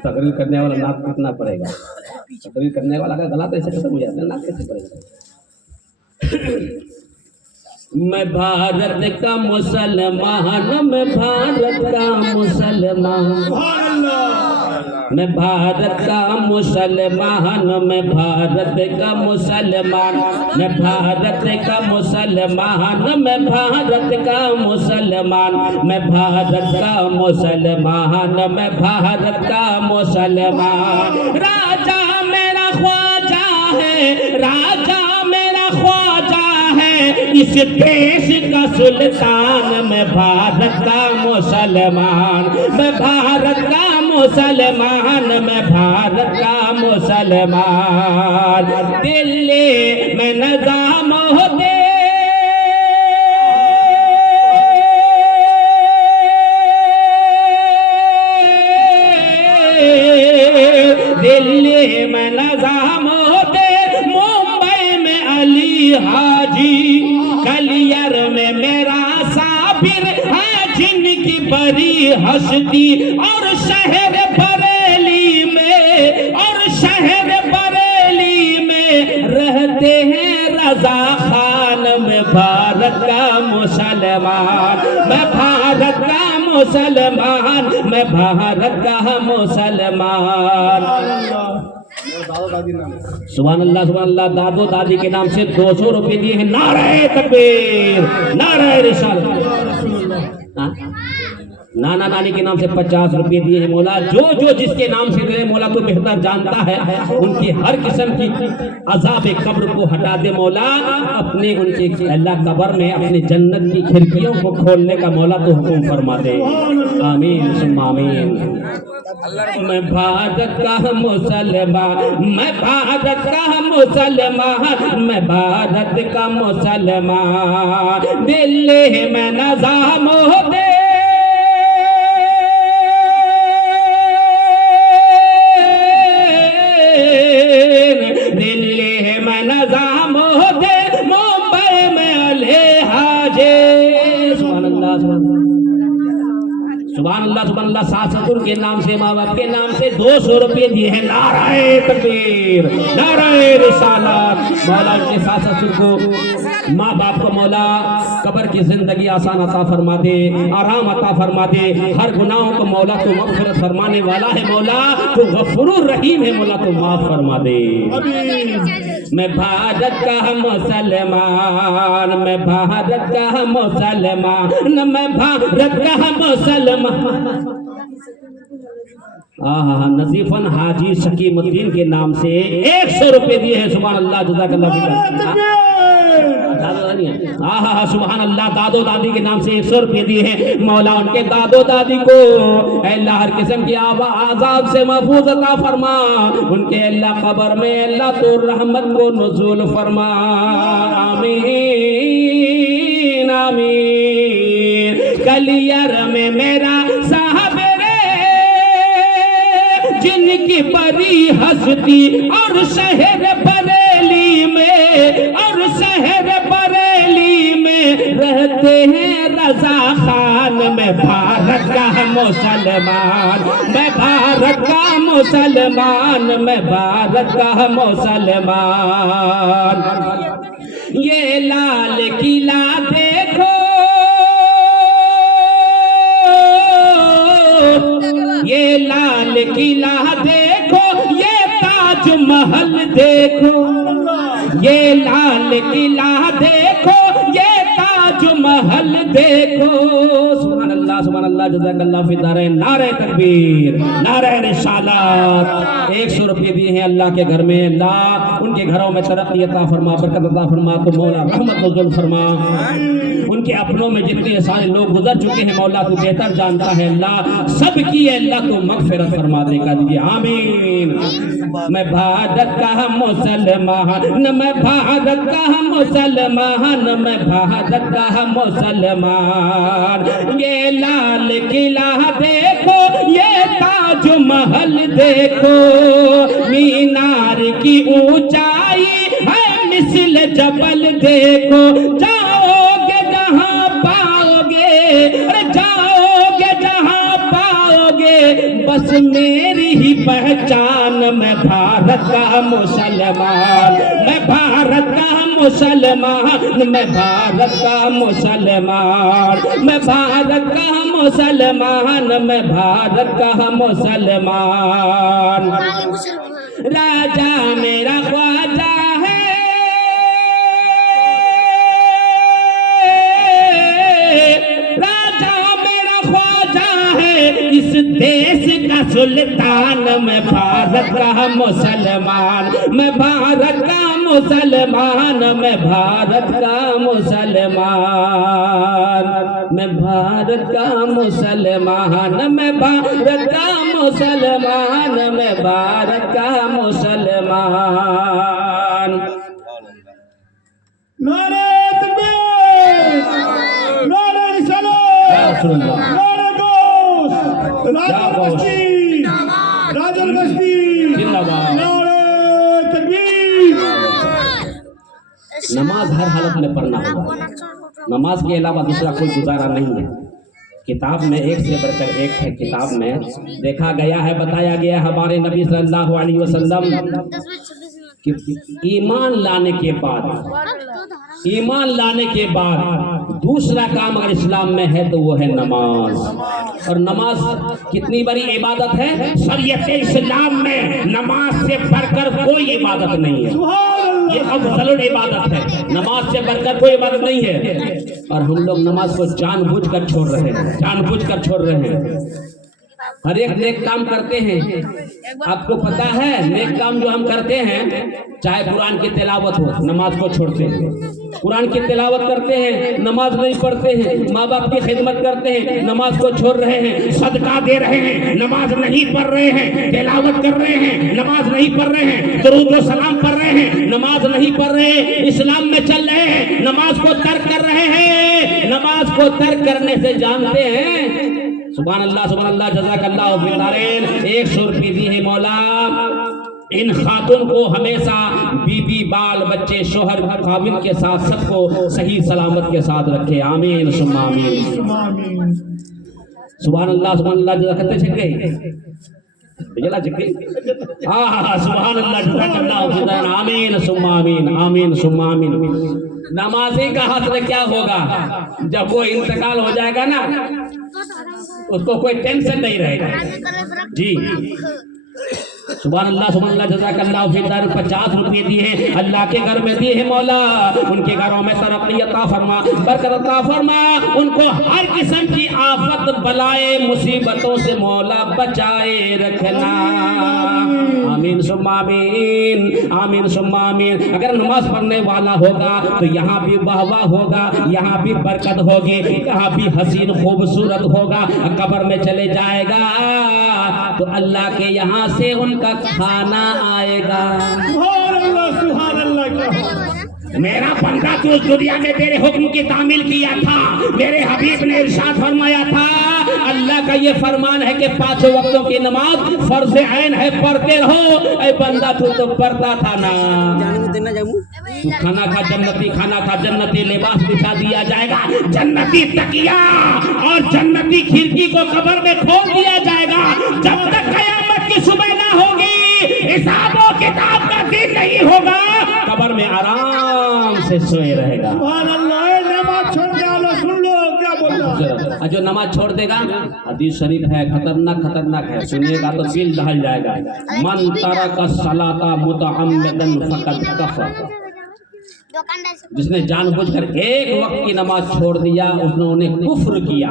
तकरीर करने वाला नाक कितना पड़ेगा, तकरीर करने वाला का गला तो ऐसे खत्म हो जाता है, नाक कैसे पड़ेगा। मैं भारत का मुसलमान, मैं भारत का मुसलमान, मैं भारत का मुसलमान, मैं भारत का मुसलमान, मैं भारत का मुसलमान, मैं भारत का मुसलमान, मैं भारत का मुसलमान, मैं भारत का मुसलमान। राजा मेरा ख्वाजा है, राजा मेरा ख्वाजा है, इस देश का सुल्तान। मैं भारत का मुसलमान, मैं भारत का मुसलमान, मैं भारत का मुसलमान। दिल्ली में निजाम होते, दिल्ली में निजाम होते, मुंबई में अली हाजी, कलियर में मेरा साबिर है जिनकी बड़ी हस्ती, और शहर बरेली में, और शहर बरेली में रहते हैं रजा खान। मैं भारत का मुसलमान, मैं भारत का मुसलमान, मैं भारत का मुसलमान। सुभान अल्लाह, सुभान अल्लाह। दादो दादी के नाम से 200 रुपए दिए हैं। नारे तकबीर, नारे रिसालत। नाना नानी के नाम से 50 रुपए दिए हैं। मौला जो जो जिसके नाम से दे मौला तो बेहतर जानता है, उनकी हर किस्म की अजाब कब्र को हटा दे मौला। अपने उनके अल्लाह कब्र में अपने जन्नत की खिड़कियों को खोलने का मौला तो हुक्म फरमा दे। आमीन सुम्मा आमीन। मैं भारत का मुसलमान, मैं भारत का मुसलमान, मैं भारत का मुसलमान। दिल्ली में निजाम होते, दिल्ली में निजाम होते, मुंबई में अले हाजे। सुभान अल्लाह, सुभान अल्लाह, सुभान अल्लाह। सास ससुर के नाम से, माँ बाप के नाम से 200 रुपये दिए हैं। नाराए तकबीर, नाराए रिसालत। मौला उनके सास ससुर को, माँ बाप को मौला कब्र की जिंदगी आसान अता फरमा दे, आराम अता फरमा दे। हर गुनाहों को मौला तो मग़फ़िरत फरमाने वाला है, मौला तो गफूरुर रहीम है, मौला तो माफ फरमा दे। मैं भारत का मुसलमान, मैं भारत का मुसलमान, मैं भारत का मुसलमान। नजीफन हाजी शकीमुद्दीन के नाम से 100 रुपए दिए हैं। सुभान अल्लाह, जज़ाकल्लाह खैर। सुभान अल्लाह। दादो दादी के नाम से 100 रुपए दिए हैं। मौला उनके दादो दादी को अल्लाह हर किस्म की आज़ाब से महफूज अता फरमा। उनके अल्लाह कब्र में अल्लाह तो रहमत को नुज़ूल फरमा। आमीन आमीन। कलियर में मेरा साहब जिनकी बड़ी हस्ती, और शहर बरेली में, और शहर बरेली में रहते हैं रजा खान। में भारत भारत का मुसलमान, मैं भारत का मुसलमान, मैं भारत का मुसलमान। ये लाल किला देखो, ये लाल किला देखो, ये ताजमहल देखो, ये लाल किला देखो, ये ताजमहल देखो। सुभान अल्लाह जज़ाकल्लाह फी दारैन। नारे तकबीर, नारे रिसालत। 100 रुपये दिए हैं अल्लाह के घर में। अल्लाह उनके घरों में तरक्की अता फरमा, बरकत अता फरमा, तो मौला रहमत नज़ुल फरमा। उनके अपनों में जितने सारे लोग गुजर चुके हैं मौला तू बेहतर जानता है। अल्लाह सबकी अल्लाह तो मगफिरत फरमा देगा, दीजिए आमीन। मैं भारत का मुसलमान, मैं भारत का मुसलमान, मैं भारत का मुसलमान। ये लाल किला देखो, ये ताजमहल देखो, मीनार की ऊंचाई है मिसल जबल देखो। जाओगे जहां पाओगे, अरे जाओगे जहां पाओगे, बस मेरी ही पहचान। मैं भारत का मुसलमान, मैं भारत का मुसलमान, मैं भारत का मुसलमान, मैं भारत का मुसलमान, मैं भारत का मुसलमान। राजा मेरा ख्वाजा है, राजा मेरा ख्वाजा है, इस देश का सुल्तान। मैं भारत का मुसलमान, मैं भारत का मुसलमान, मैं भारत का मुसलमान, मैं भारत का मुसलमान, मैं भारत का मुसलमान, मैं भारत का मुसलमान। नारे तकबीर, नारे रिसालत, नारे गौस, राजल गश्ती, राजल गश्ती, नारे तकबीर। नमाज हर हालत में पढ़ना होगा, नमाज के अलावा दूसरा कोई गुजारा नहीं है। किताब में एक से बढ़कर एक है। किताब में देखा गया है, बताया गया है हमारे नबी सल्लल्लाहु अलैहि वसल्लम कि ईमान लाने के बाद, ईमान लाने के बाद दूसरा काम अगर इस्लाम में है तो वो है नमाज। और नमाज कितनी बड़ी इबादत है। शरीयत इस्लाम में नमाज से बढ़कर कोई इबादत नहीं है। ये अफजल इबादत है, नमाज से बढ़कर कोई इबादत नहीं है। और हम लोग नमाज को जानबूझकर छोड़ रहे हैं, जानबूझकर छोड़ रहे हैं। हर एक नेक काम करते हैं, आपको पता है नेक काम जो हम करते हैं, चाहे कुरान की तिलावत हो, नमाज को छोड़ते हैं। कुरान की तिलावत करते हैं, नमाज नहीं पढ़ते हैं। माँ बाप की खिदमत करते हैं, नमाज को छोड़ रहे हैं। सदका दे रहे हैं, नमाज नहीं पढ़ रहे हैं। तिलावत कर रहे हैं, नमाज नहीं पढ़ रहे हैं। दुरूद व सलाम पढ़ रहे हैं, नमाज नहीं पढ़ रहे हैं। इस्लाम में चल रहे हैं, नमाज को तर्क कर रहे हैं। नमाज को तर्क करने से जानते हैं। सुभान अल्लाह जज़ाकल्लाह फी दारैन। 100 रुपये दी है मौला। इन खातून को हमेशा बीबी, बाल बच्चे, शोहर, खाविन के साथ सबको सही सलामत के साथ रखे, आमीन सुम्मा आमीन। सुभान अल्लाह जज़ाकते छक गए जला छक गई। सुभान अल्लाह जज़ाकल्लाह फी दारैन, आमीन सुम्मा आमीन, आमीन सुम्मा आमीन। नमाजी का हाथ में क्या होगा जब वो इंतकाल हो जाएगा ना, उसको कोई टेंशन नहीं रहेगा जी। सुभान अल्लाह जज़ाकल्लाह फी दार। 50 रुपये दिए हैं, अल्लाह के घर में दिए हैं मौला। उनके घरों में तरक्की अता फरमा, बरकत अता फरमा। उनको हर किस्म की आफत, बलाए, मुसीबतों से मौला बचाए रखना, आमीन सुम्मा आमीन, आमीन सुम्मा आमीन। अगर नमाज पढ़ने वाला होगा तो यहाँ भी वाह होगा, यहाँ भी बरकत होगी, यहाँ भी हसीन खूबसूरत होगा। कब्र में चले जाएगा तो अल्लाह के यहाँ से उनका खाना आएगा। सुभान अल्लाह। मेरा बंदा तो उस दुनिया में तेरे हुक्म की तामील किया था। मेरे हबीब ने इरशाद फरमाया था, अल्लाह का ये फरमान है कि 5 वक्तों की नमाज फर्ज ऐन है, पढ़ते रहो। ऐ बंदा तू तो पढ़ता था ना, तू खाना खा जन्नती, खाना खा जन्नती, लिबास बिछा दिया जाएगा, जन्नती तकिया और जन्नती खिड़की को कब्र में खोल दिया जाएगा। जब तक कयामत की सुबह ना होगी, हिसाबो किताब का दिन नहीं होगा, कब्र में आराम से सोए रहेगा। सुभान अल्लाह। नमाज छोड़ के आलो, सुन लो क्या बोल रहा है। जो नमाज छोड़ देगा, हदीस शरीफ है, खतरनाक है, सुनिएगा तो दिल दहल जाएगा। मन तरका सलाता मुतअम्मिदन फकद कफर, जिसने जानबूझकर एक वक्त की नमाज छोड़ दिया उसने कुफ्र किया।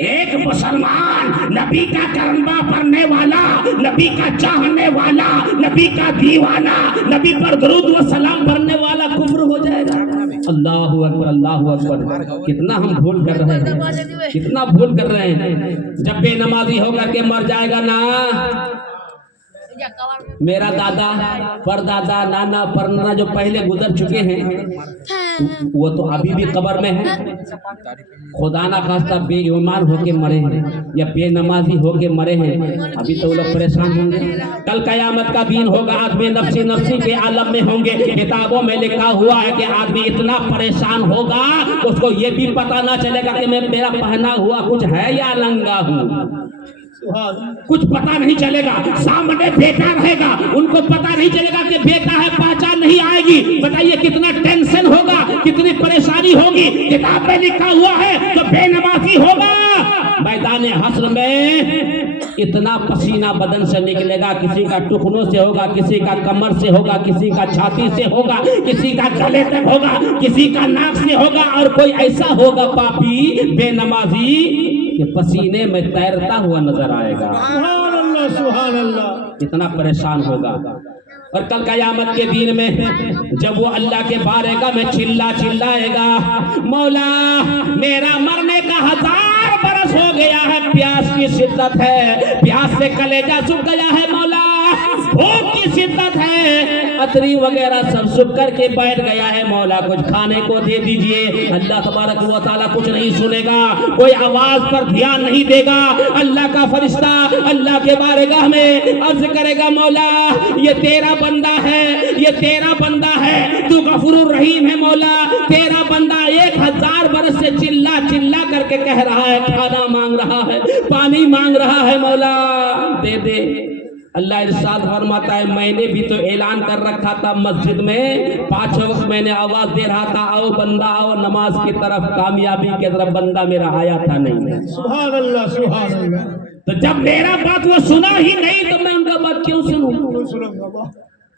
एक मुसलमान नबी का कलमा पढ़ने वाला, नबी का चाहने वाला, नबी का दीवाना, नबी पर दरूद व सलाम पढ़ने वाला कुफ्र हो जाएगा। अल्लाहु अकबर, अल्लाहु अकबर। कितना हम भूल कर रहे हैं, कितना भूल कर रहे हैं। जब बेनमाजी होकर के मर जाएगा ना, मेरा दादा, परदादा, नाना, परनाना जो पहले गुजर चुके हैं वो तो अभी भी कब्र में है। खुदा ना खास्ता बेईमान होके मरे हैं या बेनमाजी होके मरे हैं, अभी तो वो लोग परेशान होंगे। कल कयामत का दिन होगा, आदमी नफ्सी नफ्सी के आलम में होंगे। किताबों में लिखा हुआ है कि आदमी इतना परेशान होगा उसको ये भी पता ना चलेगा कि मैं मेरा पहना हुआ कुछ है या नंगा हूँ, कुछ पता नहीं चलेगा। सामने बेटा रहेगा, उनको पता नहीं चलेगा कि बेटा है, पहचान नहीं आएगी। बताइए कितना टेंशन होगा, कितनी परेशानी होगी। किताब में लिखा हुआ है तो बेनमाजी होगा। मैदान हश्र में इतना पसीना बदन से निकलेगा, किसी का टुकनों से होगा, किसी का कमर से होगा, किसी का छाती से होगा, किसी का गले तक होगा, किसी का नाक से होगा, और कोई ऐसा होगा पापी बेनमाजी कि पसीने में तैरता हुआ नजर आएगा। सुभान अल्लाह, सुभान अल्लाह। इतना परेशान होगा। और कल कयामत के दिन में जब वो अल्लाह के बारेगा में चिल्लाएगा, मौला मेरा मरने का 1000 बरस हो गया है, प्यास की शिद्दत है, प्यास से कलेजा सूख गया है, मौला भूख की शिद्दत है, अतरी वगैरह सब सूख करके बैठ गया है, मौला कुछ खाने को दे दीजिए। अल्लाह तबारक व तआला कुछ नहीं सुनेगा, कोई आवाज पर ध्यान नहीं देगा। अल्लाह का फरिश्ता अल्लाह के बारगाह में अर्ज करेगा, मौला ये तेरा बंदा है, ये तेरा बंदा है, तू गफूरुर रहीम है, मौला तेरा बंदा 1000 बरस से चिल्ला चिल्ला करके कह रहा है, खाना मांग रहा है, पानी मांग रहा है, मौला दे दे। अल्लाह इरशाद फरमाता है, मैंने भी तो ऐलान कर रखा था मस्जिद में, 5 वक्त मैंने आवाज दे रहा था, आओ बंदा आओ नमाज की तरफ, कामयाबी की तरफ, बंदा मेरा आया था नहीं। सुभान अल्लाह, सुभान अल्लाह। तो जब मेरा बात वो सुना ही नहीं तो मैं उनका बात क्यों सुनूं,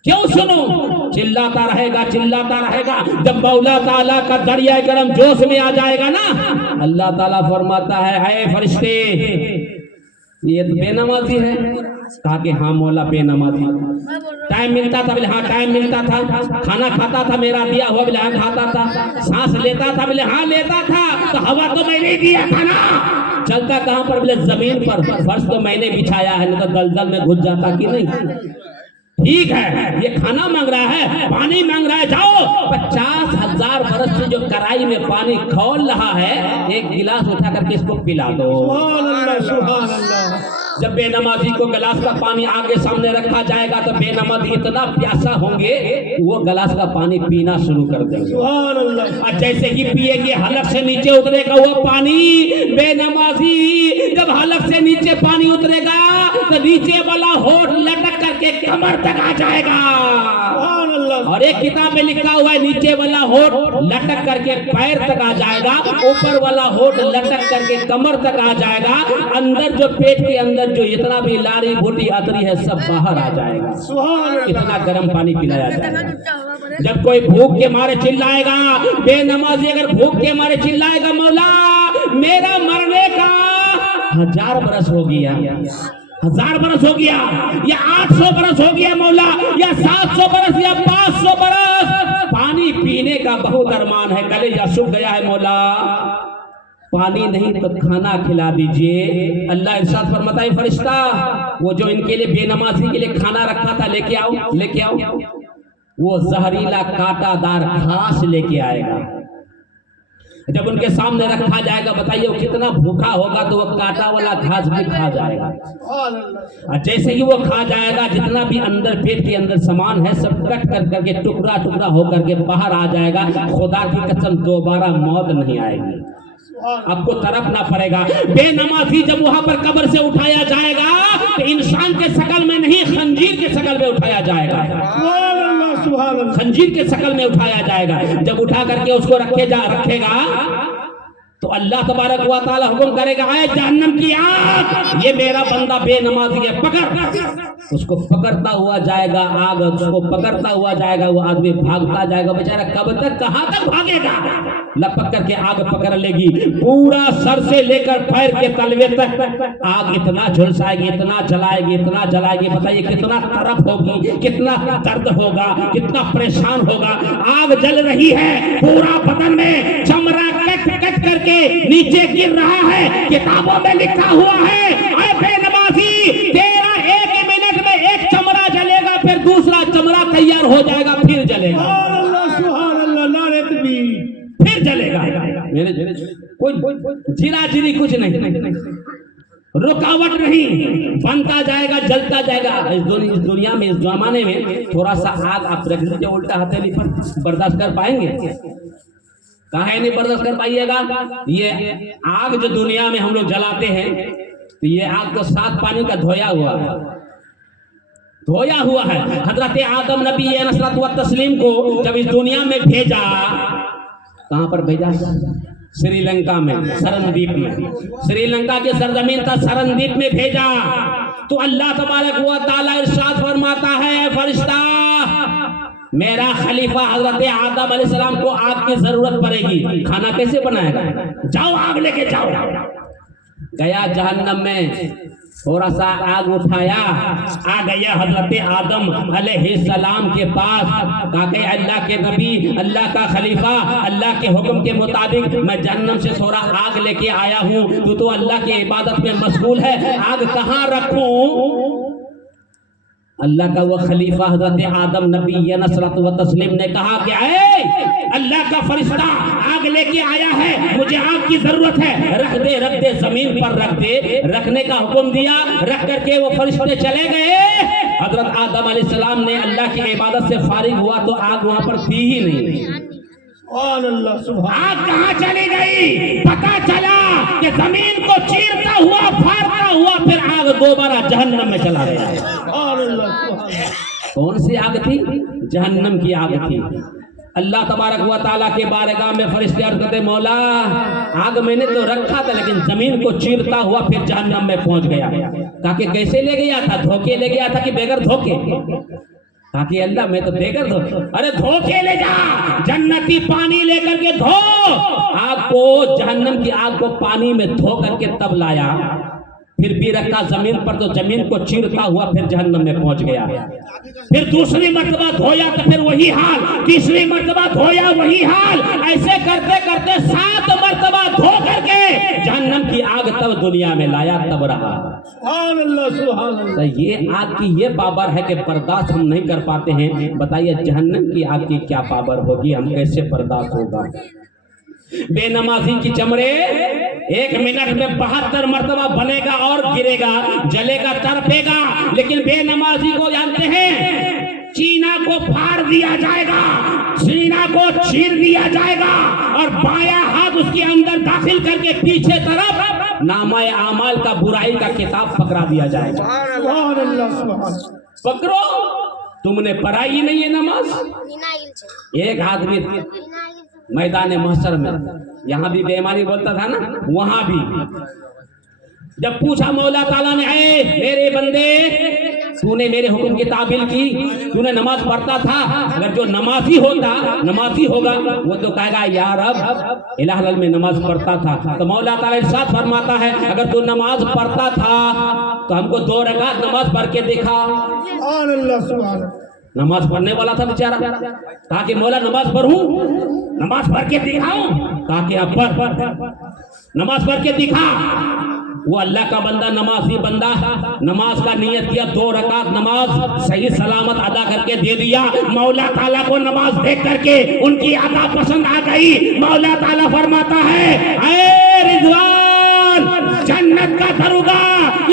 क्यों सुनूं? चिल्लाता रहेगा, चिल्लाता रहेगा। जब मौला ताला का दरिया करम जोश में आ जाएगा ना, अल्लाह ताला फरमाता है, ऐ फरिश्ते ये बेनमाजी है। कहा कि हाँ मौला बेनमाजी। टाइम मिलता था, बोले हाँ टाइम मिलता था। खाना खाता था मेरा दिया हुआ, बोले हाँ खाता था। सांस लेता था, बोले हाँ लेता था। तो हवा तो मैंने दिया था ना। चलता कहाँ पर, बोले जमीन पर, फर्श तो मैंने बिछाया है, नहीं तो दलदल में घुस जाता कि नहीं। ठीक है, ये खाना मांग रहा है, पानी मांग रहा है, जाओ 50,000 बरस से जो कराई में पानी खौल रहा है, एक गिलास उठा करके इसको पिला दो। सुभान अल्लाह, सुभान अल्लाह। जब बेनमाजी को गिलास का पानी आगे सामने रखा जाएगा तो बेनमाजी इतना प्यासा होंगे वो गिलास का पानी पीना शुरू कर देंगे। सुभान अल्लाह। और जैसे ही पिएंगे हलक से नीचे उतरेगा वो पानी। बेनमाजी जब हलक से नीचे पानी उतरेगा तो नीचे वाला होठ लटक करके कमर तक आ जाएगा। सुभान अल्लाह। और एक किताब में लिखा हुआ है, नीचे वाला होठ लटक करके पैर तक आ जाएगा, ऊपर वाला होठ लटक करके कमर तक आ जाएगा। अंदर जो पेट के अंदर जो इतना भी लारी बूटी अतरी है सब बाहर आ जाएगा। सुभान अल्लाह। इतना गर्म पानी पिलाया जाएगा। जब कोई भूख के मारे चिल्लाएगा, बेनमाजी अगर भूख के मारे चिल्लाएगा, मौला मेरा मरने का 1000 बरस हो गया, 1000 बरस हो गया, या 800 बरस हो गया मौला, या 700 बरस, या 500 बरस, पानी पीने का बहुत अरमान है, कलेजा सूख गया है मौला, पानी नहीं तो खाना खिला दीजिए। अल्लाह इरशाद फरमाता है, फरिश्ता वो जो इनके लिए बेनमाजी के लिए खाना रखा था लेके आओ, लेके आओ। वो जहरीला कांटादार घास लेके आएगा। जब उनके सामने रखा जाएगा, बताइए वो कितना भूखा होगा, तो वो कांटा वाला घास भी खा जाएगा। और जैसे ही वो खा जाएगा, जितना भी अंदर पेट के अंदर सामान है सब कट कर करके टुकड़ा टुकड़ा होकर के बाहर आ जाएगा। खुदा की कसम दोबारा मौत नहीं आएगी, आपको तड़पना पड़ेगा। बेनमाजी जब वहां पर कब्र से उठाया जाएगा तो इंसान के शकल में नहीं, खंजीर के शकल में उठाया जाएगा। खंजीर के शकल में उठाया जाएगा। जब उठा करके उसको रखेगा तो अल्लाह तबारक व तआला हुक्म करेगा, आए जहन्नम की आग, ये मेरा बंदा बेनमाजी है, पकड़। उसको पकड़ता हुआ जाएगा, आग उसको पकड़ता हुआ जाएगा, वो आदमी भागता जाएगा। बेचारा कब तक, कहां तक भागेगा? लपक करके आग पकड़ लेगी, पूरा सर से लेकर पैर के तलवे तक आग इतना झुलसाएगी, इतना जलाएगी, इतना जलाएगी। बताइए कितना तरफ होगी, कितना दर्द होगा, कितना परेशान होगा। आग जल रही है, पूरा बदन में चमड़ा कट कट करके नीचे गिर रहा है। किताबों में लिखा हुआ है, ऐ बेनमाजी, तेरा 1 मिनट में एक चमड़ा जलेगा, फिर दूसरा चमड़ा तैयार हो जाएगा, फिर जलेगा, फिर जलेगा। कोई जीरा जीरी कुछ नहीं, रुकावट नहीं, बनता जाएगा, जलता जाएगा। इस दुनिया में, इस जमाने में थोड़ा सा आग आप रख लीजिए उल्टा हथेली पर, बर्दाश्त कर पाएंगे? काहे नहीं बर्दाश्त कर पाइएगा? ये आग जो दुनिया में हम लोग जलाते हैं, तो ये आग तो 7 पानी का धोया हुआ है, धोया हुआ है। हजरत आदम नबी तस्लीम को जब इस दुनिया में भेजा, कहां पर भेजा? श्रीलंका में, सरनद्वीप में। श्रीलंका के सरजमीन था, सरनद्वीप में भेजा। तो अल्लाह तबारक व तआला इरशाद फरमाता है, फरिश्ता, मेरा खलीफा हजरत आदम अलैहिस्सलाम को आग की जरूरत पड़ेगी, खाना कैसे बनाएगा? जाओ आग लेके जाओ। गया जहन्नम में, थोड़ा सा आग उठाया, आ गया हजरत आदम अलैहिस्सलाम के पास। कहा, अल्लाह के नबी, अल्लाह का खलीफा, अल्लाह के हुक्म के मुताबिक मैं जहन्नम से थोड़ा आग लेके आया हूँ, तू तो अल्लाह की इबादत में मशगूल है, आग कहाँ रखूं? अल्लाह का वो खलीफा हजरत आदम नबी व तस्लीम ने कहा कि अल्लाह का फरिश्ता आग लेके आया है, मुझे आग की जरूरत है, रख दे, जमीन पर रख दे। रखने का हुक्म दिया, रख करके वो फरिश्ते चले गए। हजरत आदम अलैहिस्सलाम ने अल्लाह की इबादत से फारिग हुआ तो आग वहां पर थी ही नहीं। आग कहाँ चली गई? पता चला कि जमीन को चीरता हुआ, फाड़ता हुआ, फिर आग दोबारा जहन्नम में चला गया। कौन सी आग थी? जहन्नम की आग थी। अल्लाह तबारक व तआला के बारगाह में फरिश्ते अर्ज़ करते, मौला, आग मैंने तो रखा था, लेकिन जमीन को चीरता हुआ फिर जहन्नम में पहुंच गया। ताकि कैसे ले गया था? धोखे ले गया था कि बगैर धोखे? ताकि अल्लाह, मैं तो बेगर धो, अरे धोखे ले जा, जन्नती पानी लेकर के धो। आग को, जहन्नम की आग को पानी में धो करके तब लाया, फिर भी रखा जमीन पर, तो जमीन को चीरता हुआ फिर जहन्नम में पहुंच गया। फिर दूसरी मर्तबा धोया तो फिर वही हाल, तीसरी मर्तबा धोया वही हाल, ऐसे करते करते 7 मर्तबा धो करके जहन्नम की आग तब दुनिया में लाया, तब रहा। तो ये आग की ये पावर है कि बर्दाश्त हम नहीं कर पाते हैं। बताइए जहन्नम की आग की क्या पावर होगी, हम कैसे बर्दाश्त होगा? बेनमाजी की चमड़े 1 मिनट में 72 मर्तबा बनेगा और गिरेगा, जलेगा, तड़पेगा। लेकिन बेनमाजी को जानते हैं, चीना को फाड़ दिया जाएगा, सीना को चीर दिया जाएगा और बायां हाथ उसके अंदर दाखिल करके पीछे तरफ नामा आमाल का, बुराई का किताब पकड़ा दिया जाएगा। पकड़ो, तुमने पढ़ाई ही नहीं है नमाज। एक आदमी मैदान महशर में, यहाँ भी बेईमानी बोलता था ना, वहां भी जब पूछा मौला ताला ने, मेरे बंदे, तूने मेरे हुक्म की ताबील की, तूने नमाज पढ़ता था, अगर जो नमाजी होगा वो तो कहेगा यार अब इलाह में नमाज पढ़ता था। तो मौला ताला इरशाद फरमाता है, अगर तू नमाज पढ़ता था तो हमको 2 रकात नमाज पढ़ के दिखा। नमाज पढ़ने वाला था बेचारा, कहा कि मौला नमाज पढ़ूं, नमाज पढ़ के दिखाऊं, कहा कि अब पढ़, नमाज पढ़ के दिखा। वो अल्लाह का बंदा, नमाजी बंदा, नमाज का नियत किया, 2 रकात नमाज सही सलामत अदा करके दे दिया। मौला ताला को नमाज देख करके उनकी अदा पसंद आ गई। मौला ताला फरमाता है, ऐ रिजवान, जन्नत का दरोगा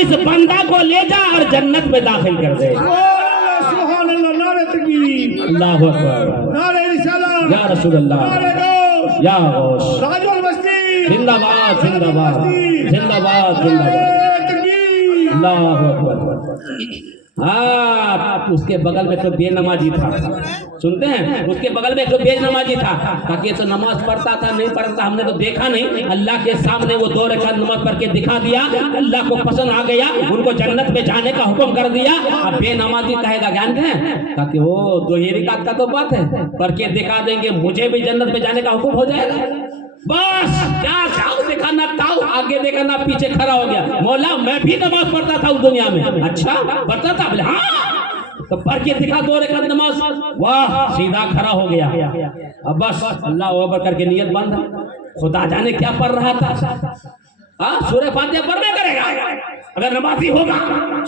इस बंदा को ले जा और जन्नत में दाखिल कर दे। सुभान अल्लाह, नारे तकबीर, अल्लाहु अकबर, नारे रिसालत, या रसूल अल्लाह, नारे गौस, या गौस, राजुल बस्ती, जिंदाबाद जिंदाबाद जिंदाबाद जिंदाबाद, नारे तकबीर। अल्लाहु अकबर। हाँ, उसके बगल में तो बेनमाजी था, सुनते हैं, उसके बगल में तो बेनमाजी था, ताकि तो नमाज पढ़ता था नहीं पढ़ता हमने तो देखा नहीं। अल्लाह के सामने वो 2 रकात नमाज पढ़ के दिखा दिया, अल्लाह को पसंद आ गया, उनको जन्नत में जाने का हुक्म कर दिया। अब बेनमाजी कहेगा जानते हैं, ताकि वो 2 रकात का तो बात है, पढ़ के दिखा देंगे मुझे भी जन्नत में जाने का हुक्म हो जाएगा। बस क्या जाओ देखा ना ताऊ, आगे देखा ना पीछे खड़ा हो गया। मौला मैं भी नमाज पढ़ता था उस दुनिया में। अच्छा पढ़ता था? बोले हाँ, तो पढ़ के दिखा 2 रकात नमाज। वाह, सीधा खड़ा हो गया। अब बस अल्लाह अकबर करके नियत बंद। खुदा जाने क्या पढ़ रहा था। हाँ, सूरह फातिहा पढ़ने करेगा अगर नमाजी होगा।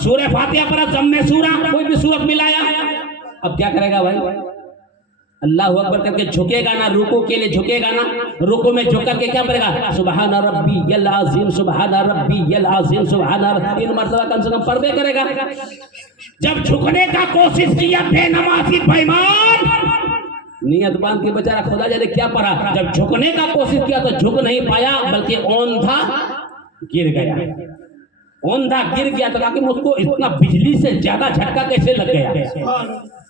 सूरह फातिहा पढ़ा, जम्मे सूरा, कोई भी सूरत मिलाया। अब क्या करेगा भाई? अल्लाह अकबर करके झुकेगा ना, रुकू के लिए झुकेगा ना, रुकू में झुक करके क्या करेगा? सुबहान रब्बियल आज़ीम, सुबहान रब्बियल आज़ीम, सुबहान रब्बियल, 3 मरतबा कम से कम पढ़बे करेगा। जब झुकने का कोशिश किया बेनमाजी बेईमान, नियत बांध के बेचारा खुदा जाने क्या पढ़ा। जब झुकने का कोशिश किया तो झुक नहीं पाया, बल्कि औंधा गिर गया। औंधा गिर गया तो कहा कि मुझको इतना बिजली से ज्यादा झटका कैसे लग गया।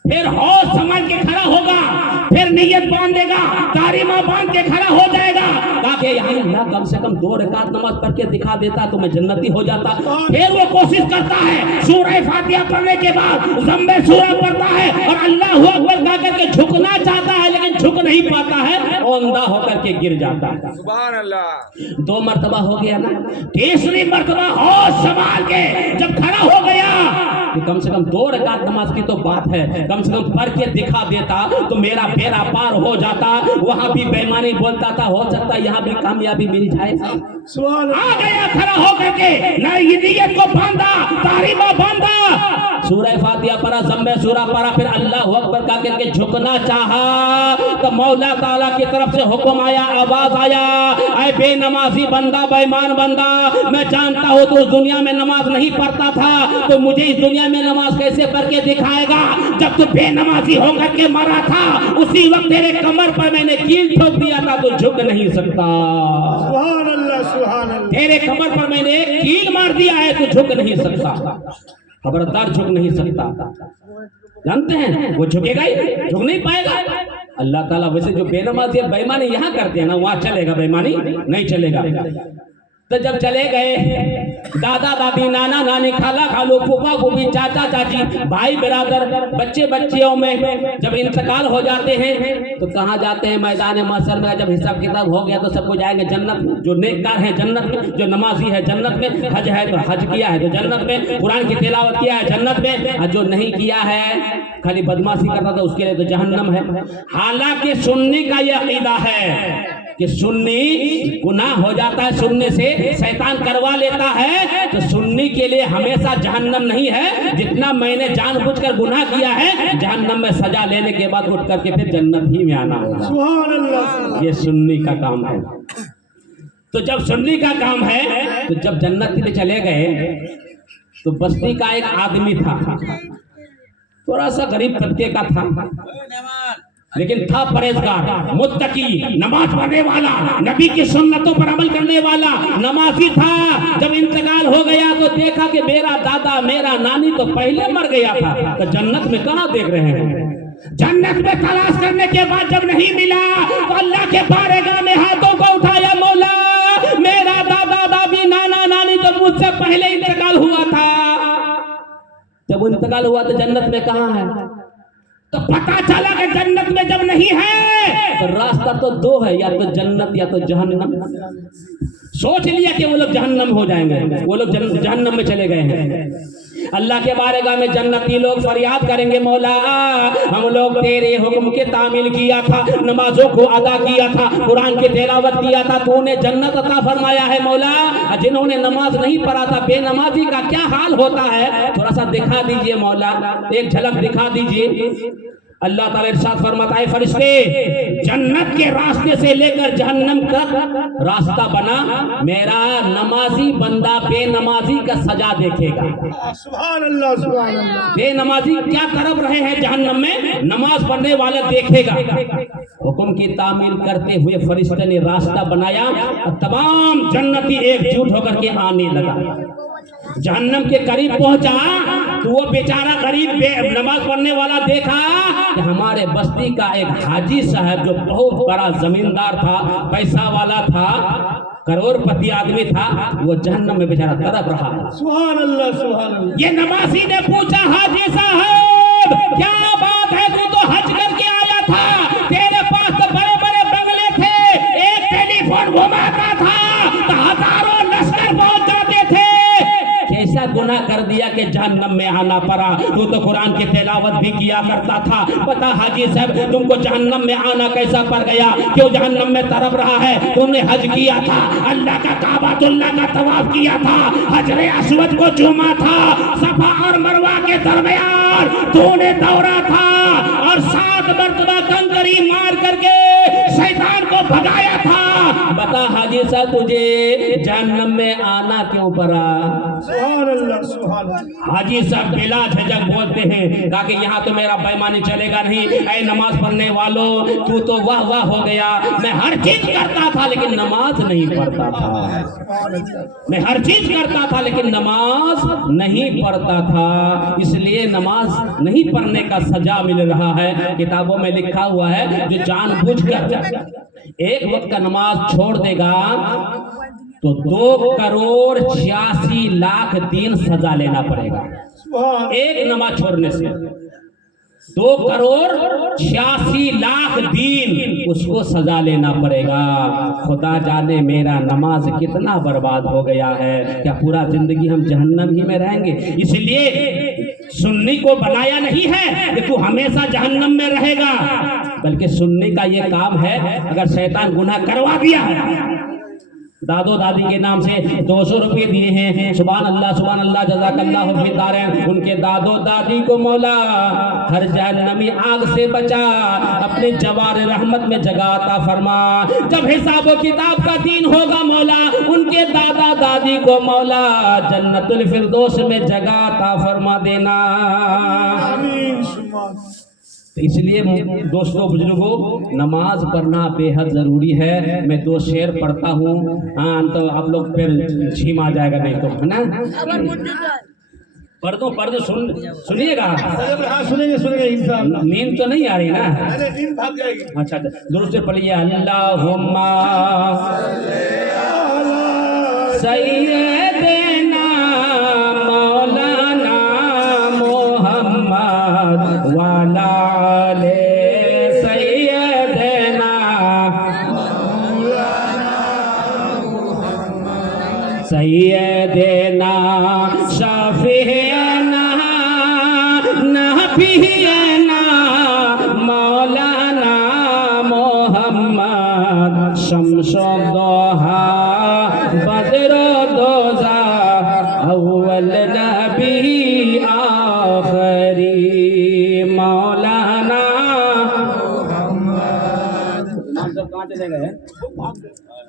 फिर होश समझ के खड़ा होगा, फिर नियत बांधेगा, तारीमा बांध के खड़ा हो जाएगा। कहा कि अल्लाह कम से कम 2 रकात नमाज पढ़ के दिखा देता तो मैं जन्नती हो जाता। फिर वो कोशिश करता है, सूरह फातिहा पढ़ने के बाद ज़म्मे सूरा पढ़ता है और अल्लाहु अकबर कह करके झुकना चाहता है, लेकिन झुक नहीं पाता है, औंधा होकर के गिर जाता है। सुभान अल्लाह। 2 मरतबा हो गया ना, तीसरी मरतबा होश संभाल के जब खड़ा हो गया कि कम से कम 2 रकात नमाज की तो बात है, कम से कम पढ़ के दिखा देता तो मेरा बेड़ा पार हो जाता। वहां भी बेईमानी बोलता था, हो सकता यहाँ भी कामयाबी मिल जाए। आ गया खड़ा होकर के, नियत को बांधा, तारीमा बांधा, सूरह फातिहा पढ़ा, ज़म्मे सूरा पढ़ा, फिर अल्लाहु अकबर का करके झुकना चाहा तो मौला ताला की तरफ से हुक्म आया, आवाज आया, ऐ बेनमाजी बंदा, बेईमान बंदा, मैं जानता हूँ तो उस दुनिया में नमाज नहीं पढ़ता था, तो मुझे इस दुनिया में नमाज कैसे पढ़ के दिखाएगा। जब तू बेनमाजी होकर के मरा था उसी वक्त तेरे कमर पर मैंने कील ठोक दिया था, तो झुक नहीं सकता। सुभान अल्लाह, सुभान अल्लाह। तेरे कमर पर मैंने कील मार दिया है, तो झुक नहीं सकता, खबरदार झुक नहीं सकता। जानते हैं वो झुकेगा ही, झुक नहीं पाएगा। अल्लाह ताला वैसे जो बेनमाजी बेईमानी यहाँ करते हैं ना, वहां चलेगा, बेईमानी नहीं चलेगा। तो जब चले गए दादा दादी, नाना नानी, खाला खालू, फूफा फूफी, चाचा चाची, भाई बिरादर, बच्चे बच्चियों में जब इंतकाल हो जाते हैं तो कहाँ जाते हैं? मैदान महशर में। जब हिसाब किताब हो गया तो सबको जाएंगे जन्नत में। जो नेककार है जन्नत में, जो नमाजी है जन्नत में, हज है तो हज किया है तो जन्नत में, कुरान की तिलावत किया है जन्नत में, और जो नहीं किया है खाली बदमाशी करता था उसके लिए तो जहन्नम है। हालांकि सुन्नी का यह अकीदा है कि सुन्नी गुनाह हो जाता है, सुनने से शैतान करवा लेता है, तो सुन्नी के लिए हमेशा जहन्नम नहीं है। जितना मैंने जानबूझकर गुनाह किया है, जहन्नम में सजा लेने के बाद उठ करके फिर जन्नत ही में आना होगा। सुभान अल्लाह। ये सुन्नी का काम है। तो जब सुन्नी का काम है तो जब जन्नत के लिए चले गए तो बस्ती का एक आदमी था, थोड़ा सा गरीब तबके का था, लेकिन था परहेजगार, मुत्तकी, नमाज पढ़ने वाला, नबी की सुन्नतों पर अमल करने वाला, नमाजी था। जब इंतकाल हो गया तो देखा कि मेरा दादा, मेरा नानी तो पहले मर गया था, तो जन्नत में कहाँ देख रहे हैं। जन्नत में तलाश करने के बाद जब नहीं मिला तो अल्लाह के बारगाह में हाथों को उठाया, मौला मेरा दादा दादी, नाना नानी तो मुझसे पहले इंतकाल हुआ था। जब इंतकाल हुआ तो जन्नत में कहाँ है? तो पता चला कि जन्नत में जब नहीं है तो रास्ता तो 2 है, या तो जन्नत या तो जहन्नम। सोच लिया कि वो लोग जहन्नम हो जाएंगे, वो लोग जहन्नम में चले गए हैं। अल्लाह के बारगाह में जन्नती लोग फरियाद करेंगे, मौला हम लोग तेरे हुक्म के तामील किया था, नमाजों को अदा किया था, कुरान की तिलावत किया था, तूने जन्नत अता फरमाया है मौला। जिन्होंने नमाज नहीं पढ़ा था, बेनमाजी का क्या हाल होता है, थोड़ा सा दिखा दीजिए मौला, एक झलक दिखा दीजिए। अल्लाह ताला इरशाद फरमाता है, फरिश्ते जन्नत के रास्ते से लेकर जहन्नम तक रास्ता बना, मेरा नमाजी बंदा बेनमाजी का सजा देखेगा। सुभान अल्लाह, सुभान अल्लाह। बेनमाजी क्या तरफ रहे हैं जहन्नम में, नमाज पढ़ने वाला देखेगा। हुक्म की तामील करते हुए फरिश्ते ने रास्ता बनाया और तमाम जन्नती एकजुट होकर के आने लगा। जहन्नम के करीब पहुंचा तो वो बेचारा गरीब नमाज पढ़ने वाला देखा कि हमारे बस्ती का एक हाजी साहब जो बहुत बड़ा जमींदार था, पैसा वाला था, करोड़पति आदमी था, वो जहन्नम में बेचारा तड़प रहा। सुभान अल्लाह, सुभान अल्लाह। ये नमाजी ने पूछा, हाजी साहब क्या बात है, तू तो हज करके आया था, तेरे पास तो बड़े बड़े बंगले थे, एक टेलीफोन घुमाता था तो हजारों लश्कर पहुंच जाते थे, कैसा गुनाह कर दिया कि जहन्नम में आना पड़ा। तू तो कुरान की तिलावत भी किया करता था, पता हाजी साहब तुमको जहन्नम में आना कैसा पड़ गया, क्यों जहन्नम में तड़प रहा है। तुमने हज किया था, अल्लाह का काबातुल्लाह का तवाफ किया था, हजरे अस्वद को चूमा था, सफा और मरवा के दरमियान तूने दौड़ा था और 7 मरतबा कंकरी मार करके शैतान को भगाया था। बता हाजी साहब तुझे जहन्नम में आना क्यों पड़ा। सुभान अल्लाह, सुभान अल्लाह। हाजी साहब बिला झिझक बोलते हैं, ताकि यहाँ तो मेरा बेईमानी चलेगा नहीं। ऐ नमाज पढ़ने वालों, तू तो वाह वाह हो गया, मैं हर चीज करता था लेकिन नमाज नहीं पढ़ता था, मैं हर चीज करता था लेकिन नमाज नहीं पढ़ता था, इसलिए नमाज नहीं पढ़ने का सजा मिल रहा है। किताबों में लिखा हुआ है जो जानबूझकर एक वक्त का नमाज छोड़ देगा तो 2,86,00,000 दिन सजा लेना पड़ेगा। एक नमाज छोड़ने से 2,86,00,000 दिन उसको सजा लेना पड़ेगा। खुदा जाने मेरा नमाज कितना बर्बाद हो गया है, क्या पूरा जिंदगी हम जहन्नम ही में रहेंगे। इसलिए सुन्नी को बनाया नहीं है कि तू हमेशा जहन्नम में रहेगा, बल्कि सुन्नी का ये काम है, अगर शैतान गुनाह करवा दिया है, दादो दादी के नाम से 200 रुपये दिए हैं, सुभान अल्लाह जज़ाकल्लाहु खैरन, उनके दादो दादी को मौला हर जहन्नमी आग से बचा, अपने जवार रहमत में जगह अता फरमा। जब हिसाब किताब का दिन होगा मौला, उनके दादा दादी को मौला जन्नतुल फिरदौस में जगह अता फरमा देना। आमीन। तो इसलिए दोस्तों बुजुर्गों, नमाज पढ़ना बेहद ज़रूरी है। मैं 2 शेर पढ़ता हूँ, हाँ तो आप लोग फिर छीम आ जाएगा नहीं तो, है ना। पढ़ दो सुनिएगा। हाँ सुनेंगे इंशाअल्लाह। नींद तो नहीं आ रही ना, नींद भाग जाएगी। अच्छा दुरुस्त से पढ़िए, अल्लाहुम्मा सय्यदना मौलाना मोहम्मद वाला सैयदना शाफियना नबीना मौलाना मोहम्मद शम्सुद्दोहा बद्रुद्दोज़ा अव्वल नबी आखिरी मौलाना मोहम्मद। कहाँ चले गए,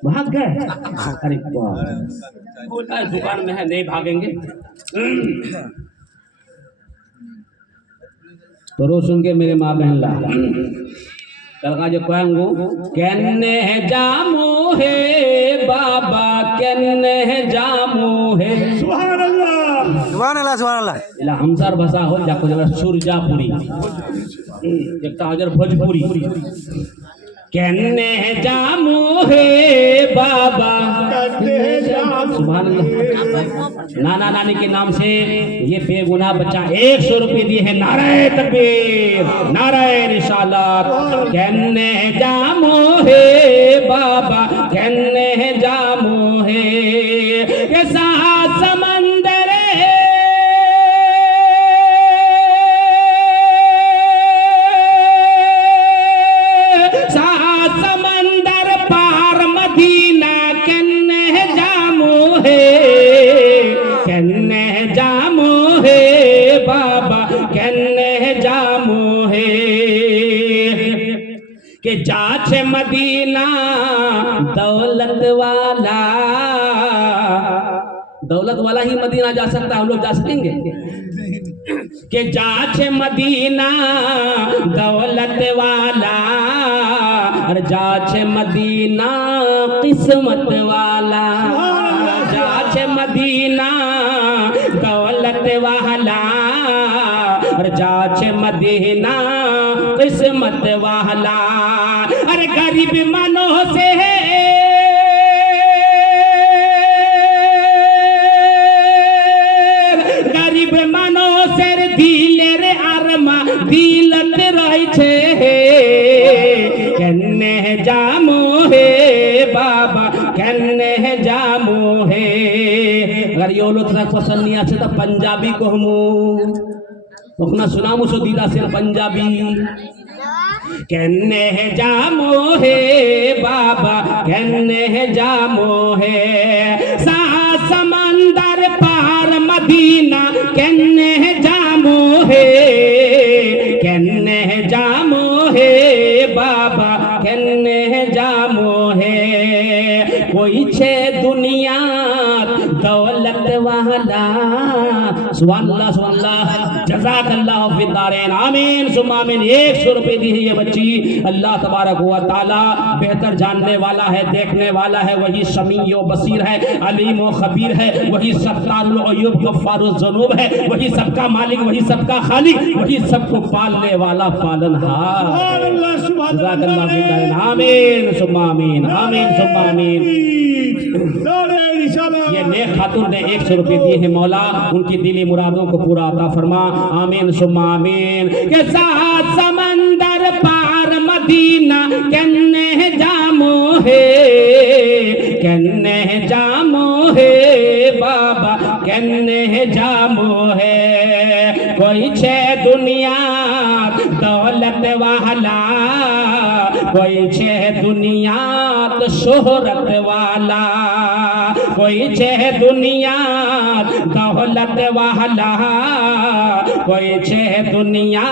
भाग गए। अरे दुकान में है, नहीं भागेंगे। तो रो सुन के मेरे माँ बहन ला कल का जो कहूँ, कहने जामू है बाबा, कहने जामू है। सुभान अल्लाह, सुभान अल्लाह, सुभान अल्लाह। इला हमसार भाषा हो जाको जब सुरजापुरी, एक तो हजर भोजपुरी। कहने जामू है बाबा, सुभान अल्लाह। नाना नानी के नाम से ये बेगुनाह बच्चा 100 रुपये दिए हैं। नाराए तकबीर, नाराए रिसालत। कहने जामू है बाबा, कहने जामू है कैसा समंदर है कन्ने जामो है बाबा कन्ने जामो है के जाछे मदीना दौलत वाला ही मदीना जा सकता है, हम लोग जा सकेंगे के जाछे मदीना दौलत वाला और जाछे मदीना किस्मत वाला, जाछे मदीना दौलत वाला और जाछे मदीना किस्मत वाला। अरे गरीब मनो से गरीब मनो से दिलेर आरमा दिलत रही छे कन्ने जामो हे बाबा कन्ने जामो हे। अगर यो लोग पसंद नहीं आते तो पंजाबी को हम अपना सुना मुझे दीदा से पंजाबी कन्ने जामो हे बाबा कन्ने जामो हे सा समंदर पार मदीना कन्ने जामो हे कन्ने जामो हे बाबा कन्ने जामो हे कोई छे दुनिया दौलत वाला। सुभान अल्लाह जज़ाकल्लाहु फिद दारैन आमीन सुम्मा आमीन। 100 रुपए दी है ये बच्ची। अल्लाह तबारक व तआला बेहतर जानने वाला है, देखने वाला है, वही समीओ बसीर है, अलीम व खबीर है, वही सत्तारुल अयूब गफ्फारुल ज़ुनूब है, वही सबका मालिक, वही सबका खालिक, वही सबको पालने वाला पालनहार। जज़ाकल्लाहु फिद दारैन आमीन सुम्मा आमीन आमीन सुम्मा आमीन। ये नेक खातून ने 100 रुपए दिए हैं, मौला उनकी दिली मुरादों को पूरा अता फरमा आमीन सुम्मा आमीन। के साथ समंदर पार मदीना कन्ने जामो है कन्ने जामो है बाबा कन्ने जामो है कोई छे दुनिया दौलत वाला कोई छे दुनिया तो शोहरत वाला कोई छे दुनिया दौलत वाला कोई छे दुनिया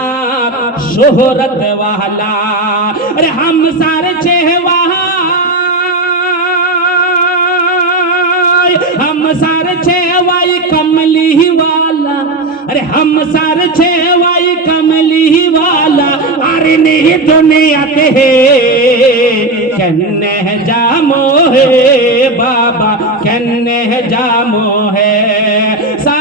शोहरत वाला। अरे हम सारे छे हम सारे छे वाई कमली वाला। अरे हम सारे छे वाई कमली वाला अरे नहीं दुनिया के कन्ने जामो है बाबा कन्ने जामो है सा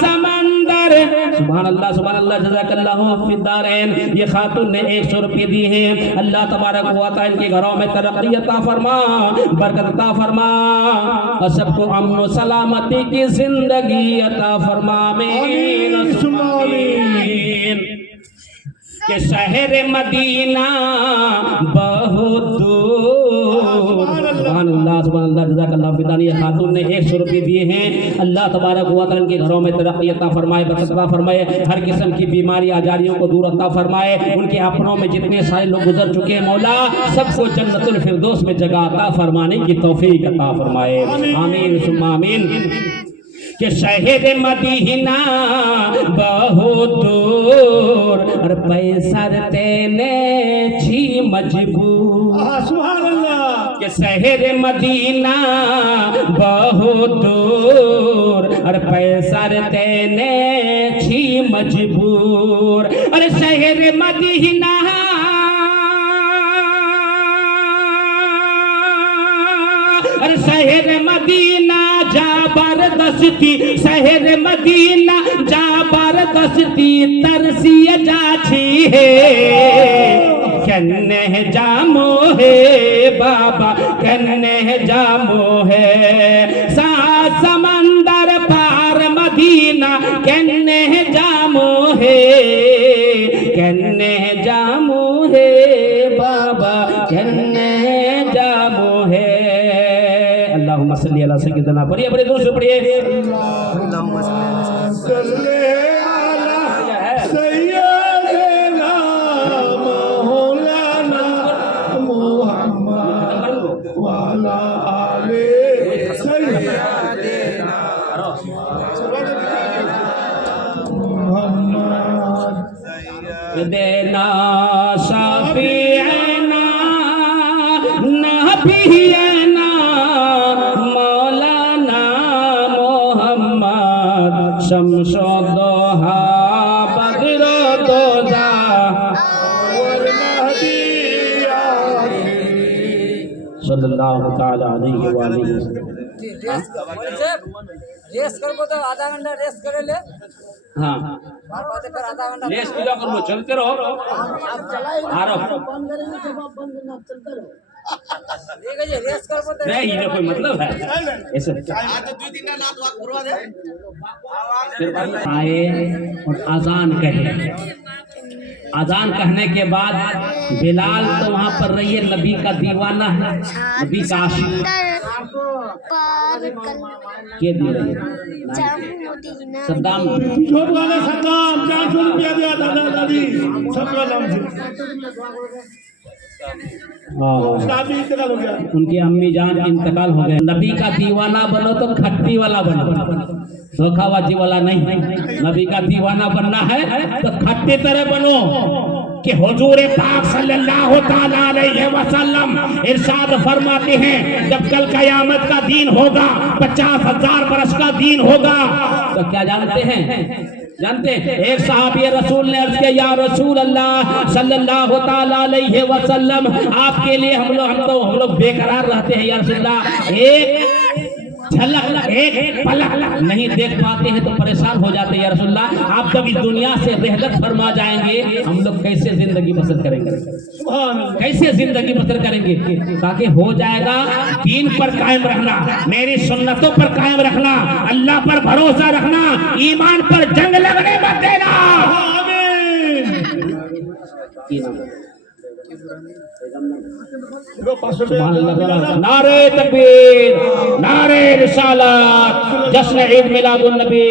समंदर। सुभान अल्लाह जज़ाकल्लाहु फिद दारैन। ये खातून ने 100 रुपए दी हैं। अल्लाह तबारक व तआला इनके घरों में तरक्की अता फरमा, बरकत अता फरमा और सबको अमन व सलामती की जिंदगी अता फरमा आमीन सुम्मा आमीन। के शहर मदीना बहुत दूर। सुभान अल्लाह जज़ाकल्लाहु फिद दारैन। ये खातून ने 100 रुपए दिए हैं। अल्लाह तबारक व तआला इनके घरों में तरक्की अता फरमाए, बरकत अता फरमाए, हर किस्म की बीमारी आजारियों को दूर अता फरमाए। उनके अपनों में जितने सारे लोग गुजर चुके हैं मौला सबको जन्नतुल फिरदौस में जगह अता फरमाने की तौफीक अता फरमाए आमीन सुम्मा आमीन। के शहर मदीना बहुत दूर और पैसा तेने छी मजबूर। सुभान अल्लाह। के शहर मदीना बहुत दूर और पैसा तेने छी मजबूर। अरे शहर मदीना अरे शहर मदीना जबरदस्ती शहर मदीना जबरदस्ती तरसिए जाछी है कन्ने जामो है बाबा कन्ने जामो है सा समंदर पार मदीना कन्ने जामो है कन्ने जामो है बाबा कन्ने जामो है। अल्लाहुम्मा सल्ली अला सय्यिदना पढ़िए बड़े जोर से पढ़िए अल्लाहुम्मा सल्ली अला सय्यिदना मौलाना मुहम्मद व अला आले सय्यिदना देना शाफिअना नबीना मौलाना मोहम्मद शमशुद्दोहा बदरुद्दोजा सल्लल्लाहु ताला अलैहि व आलिहि रेस करबो तो आधा घंटा रेस करे ले हाँ और बातें फिर आधा घंटा लेस पूजा करो चलते रहो आ रहो ठीक है जी रेस करबो तो नहीं ये कोई मतलब है ऐसे फिर आए और अजान कहे अजान कहने के बाद बिलाल तो वहाँ पर रहिए नबी का दीवाना है नबी का आशिक के दिए सद्दाम छोट वाले सद्दाम 400 रुपया दिया दादा दादी सबका नाम से उसका भी इंतकाल हो गया उनकी अम्मी जान इंतकाल हो गए नबी का दीवाना बनो तो खट्टी वाला बनो धोखाबाजी वाला नहीं नबी का दीवाना बनना है तो खट्टी तरह बनो कि हुजूर पाक सल्लल्लाहु ताला अलैहि वसल्लम इरशाद फरमाते हैं जब कल कयामत का दिन होगा 50,000 बरस का दिन होगा तो क्या जानते हैं एक सहाबी रसूल ने अर्ज किया या रसूल अल्लाह सल्लल्लाहु ताला अलैहि वसल्लम आपके लिए हम लोग बेकरार रहते हैं या रसूल अल्लाह एक झलक एक पलक नहीं देख पाते हैं तो परेशान हो जाते हैं या रसूल अल्लाह आप जब इस दुनिया से रहलत फरमा जाएंगे हम लोग कैसे जिंदगी बसर करेंगे कैसे जिंदगी बसर करेंगे ताकि हो जाएगा दीन पर कायम रहना मेरी सुन्नतों पर कायम रखना अल्लाह पर भरोसा रखना ईमान पर जंग लगने मत देना नारे तकबीर नारे रिसालत जश्न ईद मिलादुन नबी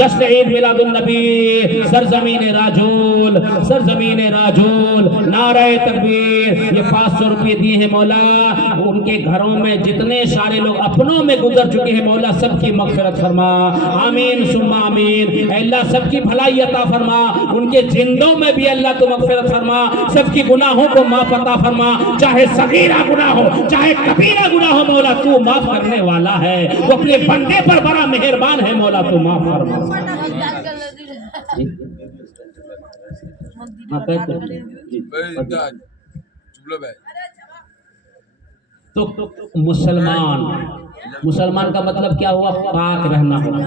जश्न ईद मिलादुन नबी सरजमीन राजूल नारे तकबीर ये 500 रुपये दिए हैं मौला उनके घरों में जितने सारे लोग अपनों में गुजर चुके हैं मौला सबकी मगफिरत फरमा आमीन सुम्मा आमीन अल्लाह सबकी भलाई अता फरमा उनके जिंदों में भी अल्लाह तो मगफिरत फरमा सबकी गुनाहों को माफ अता फरमा चाहे सगीरा गुनाह हो चाहे कबीरा गुनाह हो मौला तू माफ करने वाला है वो अपने बंदे पर बड़ा मेहरबान है मौला तू माफ फरमा तो मुसलमान का मतलब क्या हुआ पाक रहना होगा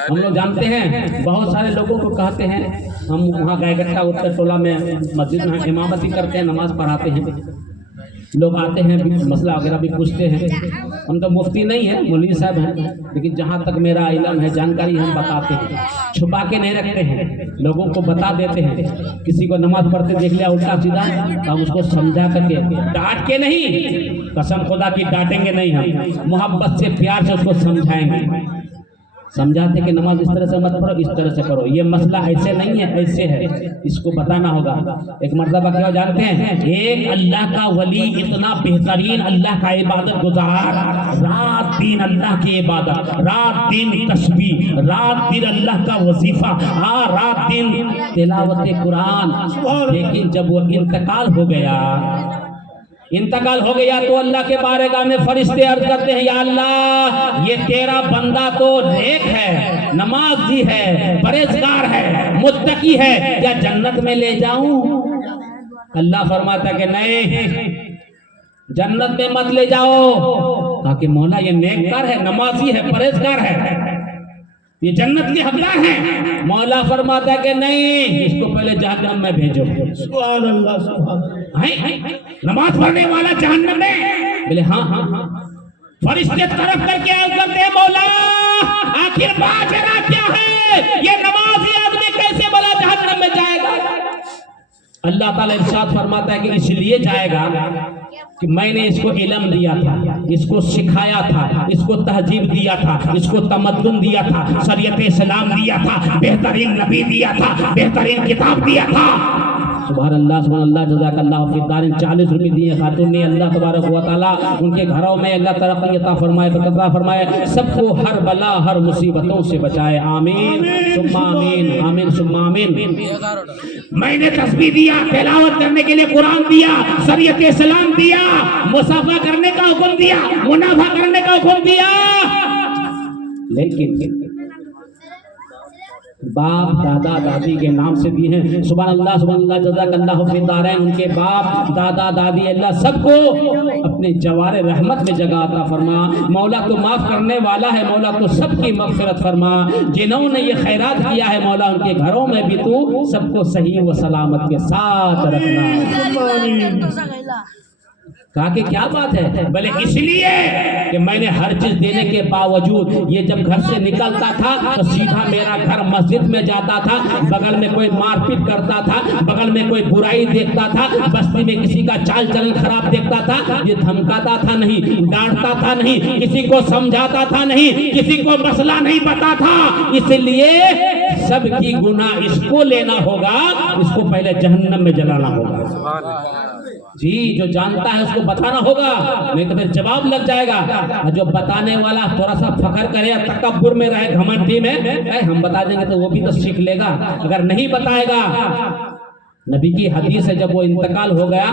हम लोग जानते हैं बहुत सारे लोगों को कहते हैं हम वहाँ गायगट्टा उत्तर टोला में मस्जिद में इमामती करते हैं नमाज पढ़ाते हैं लोग आते हैं मसला वगैरह भी पूछते हैं हम तो मुफ्ती नहीं है मौलवी साहब हैं लेकिन जहाँ तक मेरा इल्म है जानकारी हम बताते हैं छुपा के नहीं रखते हैं लोगों को बता देते हैं किसी को नमाज पढ़ते देख लिया उल्टा सीधा तो हम उसको समझा करके डांट के नहीं कसम खुदा की डांटेंगे नहीं हम मोहब्बत से प्यार से उसको समझाएंगे समझाते कि नमाज इस तरह से मत पढ़ो इस तरह से करो ये मसला ऐसे नहीं है ऐसे है इसको बताना होगा एक मर्तबा क्या जानते हैं एक अल्लाह का वली इतना बेहतरीन अल्लाह का इबादत गुजार रात दिन अल्लाह की इबादत रात दिन तस्बीह रात दिन अल्लाह का वजीफा रात दिन तिलावत कुरान लेकिन जब वो इंतकाल हो गया तो अल्लाह के बारगाह में फरिश्ते अर्ज करते हैं या अल्लाह ये तेरा बंदा तो नेक है नमाजी है परहेजगार है मुत्तकी है क्या जन्नत में ले जाऊं अल्लाह फरमाता कि नहीं जन्नत में मत ले जाओ कहा कि मौला ये नेककार है नमाजी है परहेजगार है ये जन्नत के हकदार है मौला फरमाता कि नहीं इसको पहले जहन्नम में भेजो सुभान अल्लाह सुभान नमाज पढ़ने वाला जहन्नम में बोले हाँ फरिश्ते तरफ करके करते मौला आखिर बाजरा क्या है ये नमाजी आदमी कैसे बोला जहन्नम में जाएगा अल्लाह ताला इरशाद फरमाता है कि इसलिए जाएगा कि मैंने इसको इल्म दिया था इसको सिखाया था इसको तहजीब दिया था इसको तमद्दुन दिया था शरीयत इस्लाम दिया था बेहतरीन नबी दिया था बेहतरीन किताब दिया था सुभान अल्लाह जज़ाकल्लाह फिद्दारिन 40 रुपये दिए खातून ने। अल्लाह तबारक व तआला उनके घरों में अल्लाह तरक्की अता फरमाए, बरकत अता फरमाए, सबको हर बला हर मुसीबतों से बचाए। आमीन सुम्मा आमीन, आमीन सुम्मा आमीन। मैंने तस्बीह दिया, तिलावत करने के लिए कुरान दिया, शरीयत इस्लाम दिया, मुसाफा करने का हुक्म दिया, मुनाफा करने का हुक्म दिया, लेकिन बाप दादा दादी के नाम से दिए हैं। सुभान अल्लाह जज़ाकल्लाहु फिद्दारैन। उनके बाप दादा दादी अल्लाह सबको अपने जवारे रहमत में जगह अता फरमा। मौला तो माफ करने वाला है, मौला तो सबकी मग़फ़िरत फरमा। जिन्होंने ये खैरात किया है मौला उनके घरों में भी तू सबको सही व सलामत के साथ रखना। कहा कि क्या बात है? बोले इसलिए कि मैंने हर चीज देने के बावजूद ये जब घर से निकलता था तो सीधा मेरा घर मस्जिद में जाता था, बगल में कोई मारपीट करता था, बगल में कोई बुराई देखता था, बस्ती में किसी का चाल चलन खराब देखता था, ये धमकाता था नहीं, डांटता था नहीं, किसी को समझाता था नहीं, किसी को मसला नहीं पता था। इसलिए सबकी गुनाह इसको लेना होगा, इसको पहले जहन्नम में जलाना होगा। जी, जो जानता है उसको बताना होगा, नहीं तो फिर जवाब लग जाएगा। और जो बताने वाला थोड़ा सा फखर करे, तकब्बुर में रहे, घमंडी में, हम बता देंगे तो वो भी तो सीख लेगा। अगर नहीं बताएगा, नबी की हदीस है, जब वो इंतकाल हो गया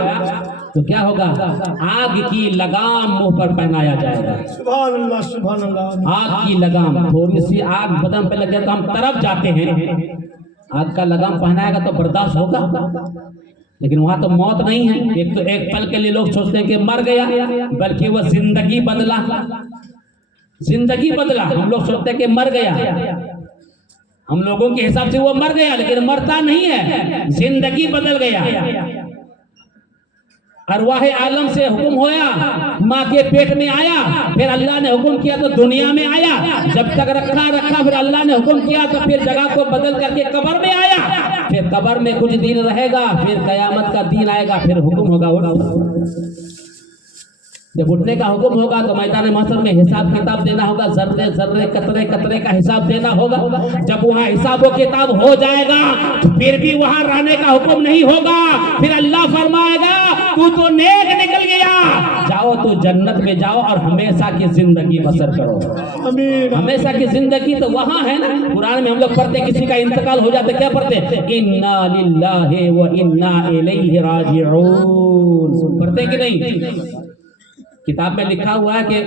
तो क्या होगा? आग की लगाम मुंह पर पहनाया जाएगा। सुभान अल्लाह, सुभान अल्लाह। आग की लगाम, थोड़ी सी आग बदन पे लग जाए तो हम तरफ जाते हैं, आग का लगाम पहनाएगा तो बर्दाश्त होगा। लेकिन वहां तो मौत नहीं है। एक तो एक पल के लिए लोग सोचते हैं कि मर गया, बल्कि वह जिंदगी बदला, जिंदगी बदला। हम लोग सोचते हैं कि मर गया, हम लोगों के हिसाब से वो मर गया, लेकिन मरता नहीं है, जिंदगी बदल गया। अरवाह आलम से हुक्म होया, माँ के पेट में आया, फिर अल्लाह ने हुक्म किया तो दुनिया में आया, जब तक रखा, फिर अल्लाह ने हुक्म किया तो फिर जगह को बदल करके कब्र में आया, फिर कब्र में कुछ दिन रहेगा, फिर कयामत का दिन आएगा, फिर हुक्म होगा उठ। जब उठने का हुक्म होगा तो मैदान महशर में हिसाब किताब देना होगा, जर्रे जर्रे कतरे कतरे का हिसाब देना होगा। जब वहाँ हिसाब व किताब हो जाएगा फिर भी वहाँ रहने का हुक्म नहीं होगा। फिर अल्लाह फरमाएगा तू तो नेक निकल गया, जाओ तो जन्नत में जाओ और हमेशा की जिंदगी बसर करो। हमेशा की जिंदगी तो वहाँ है ना। कुरान में हम लोग पढ़ते, किसी का इंतकाल हो जाता क्या पढ़ते? इन्ना लिल्लाहि व इन्ना इलैहि राजिऊन। पढ़ते कि नहीं? किताब में लिखा हुआ है कि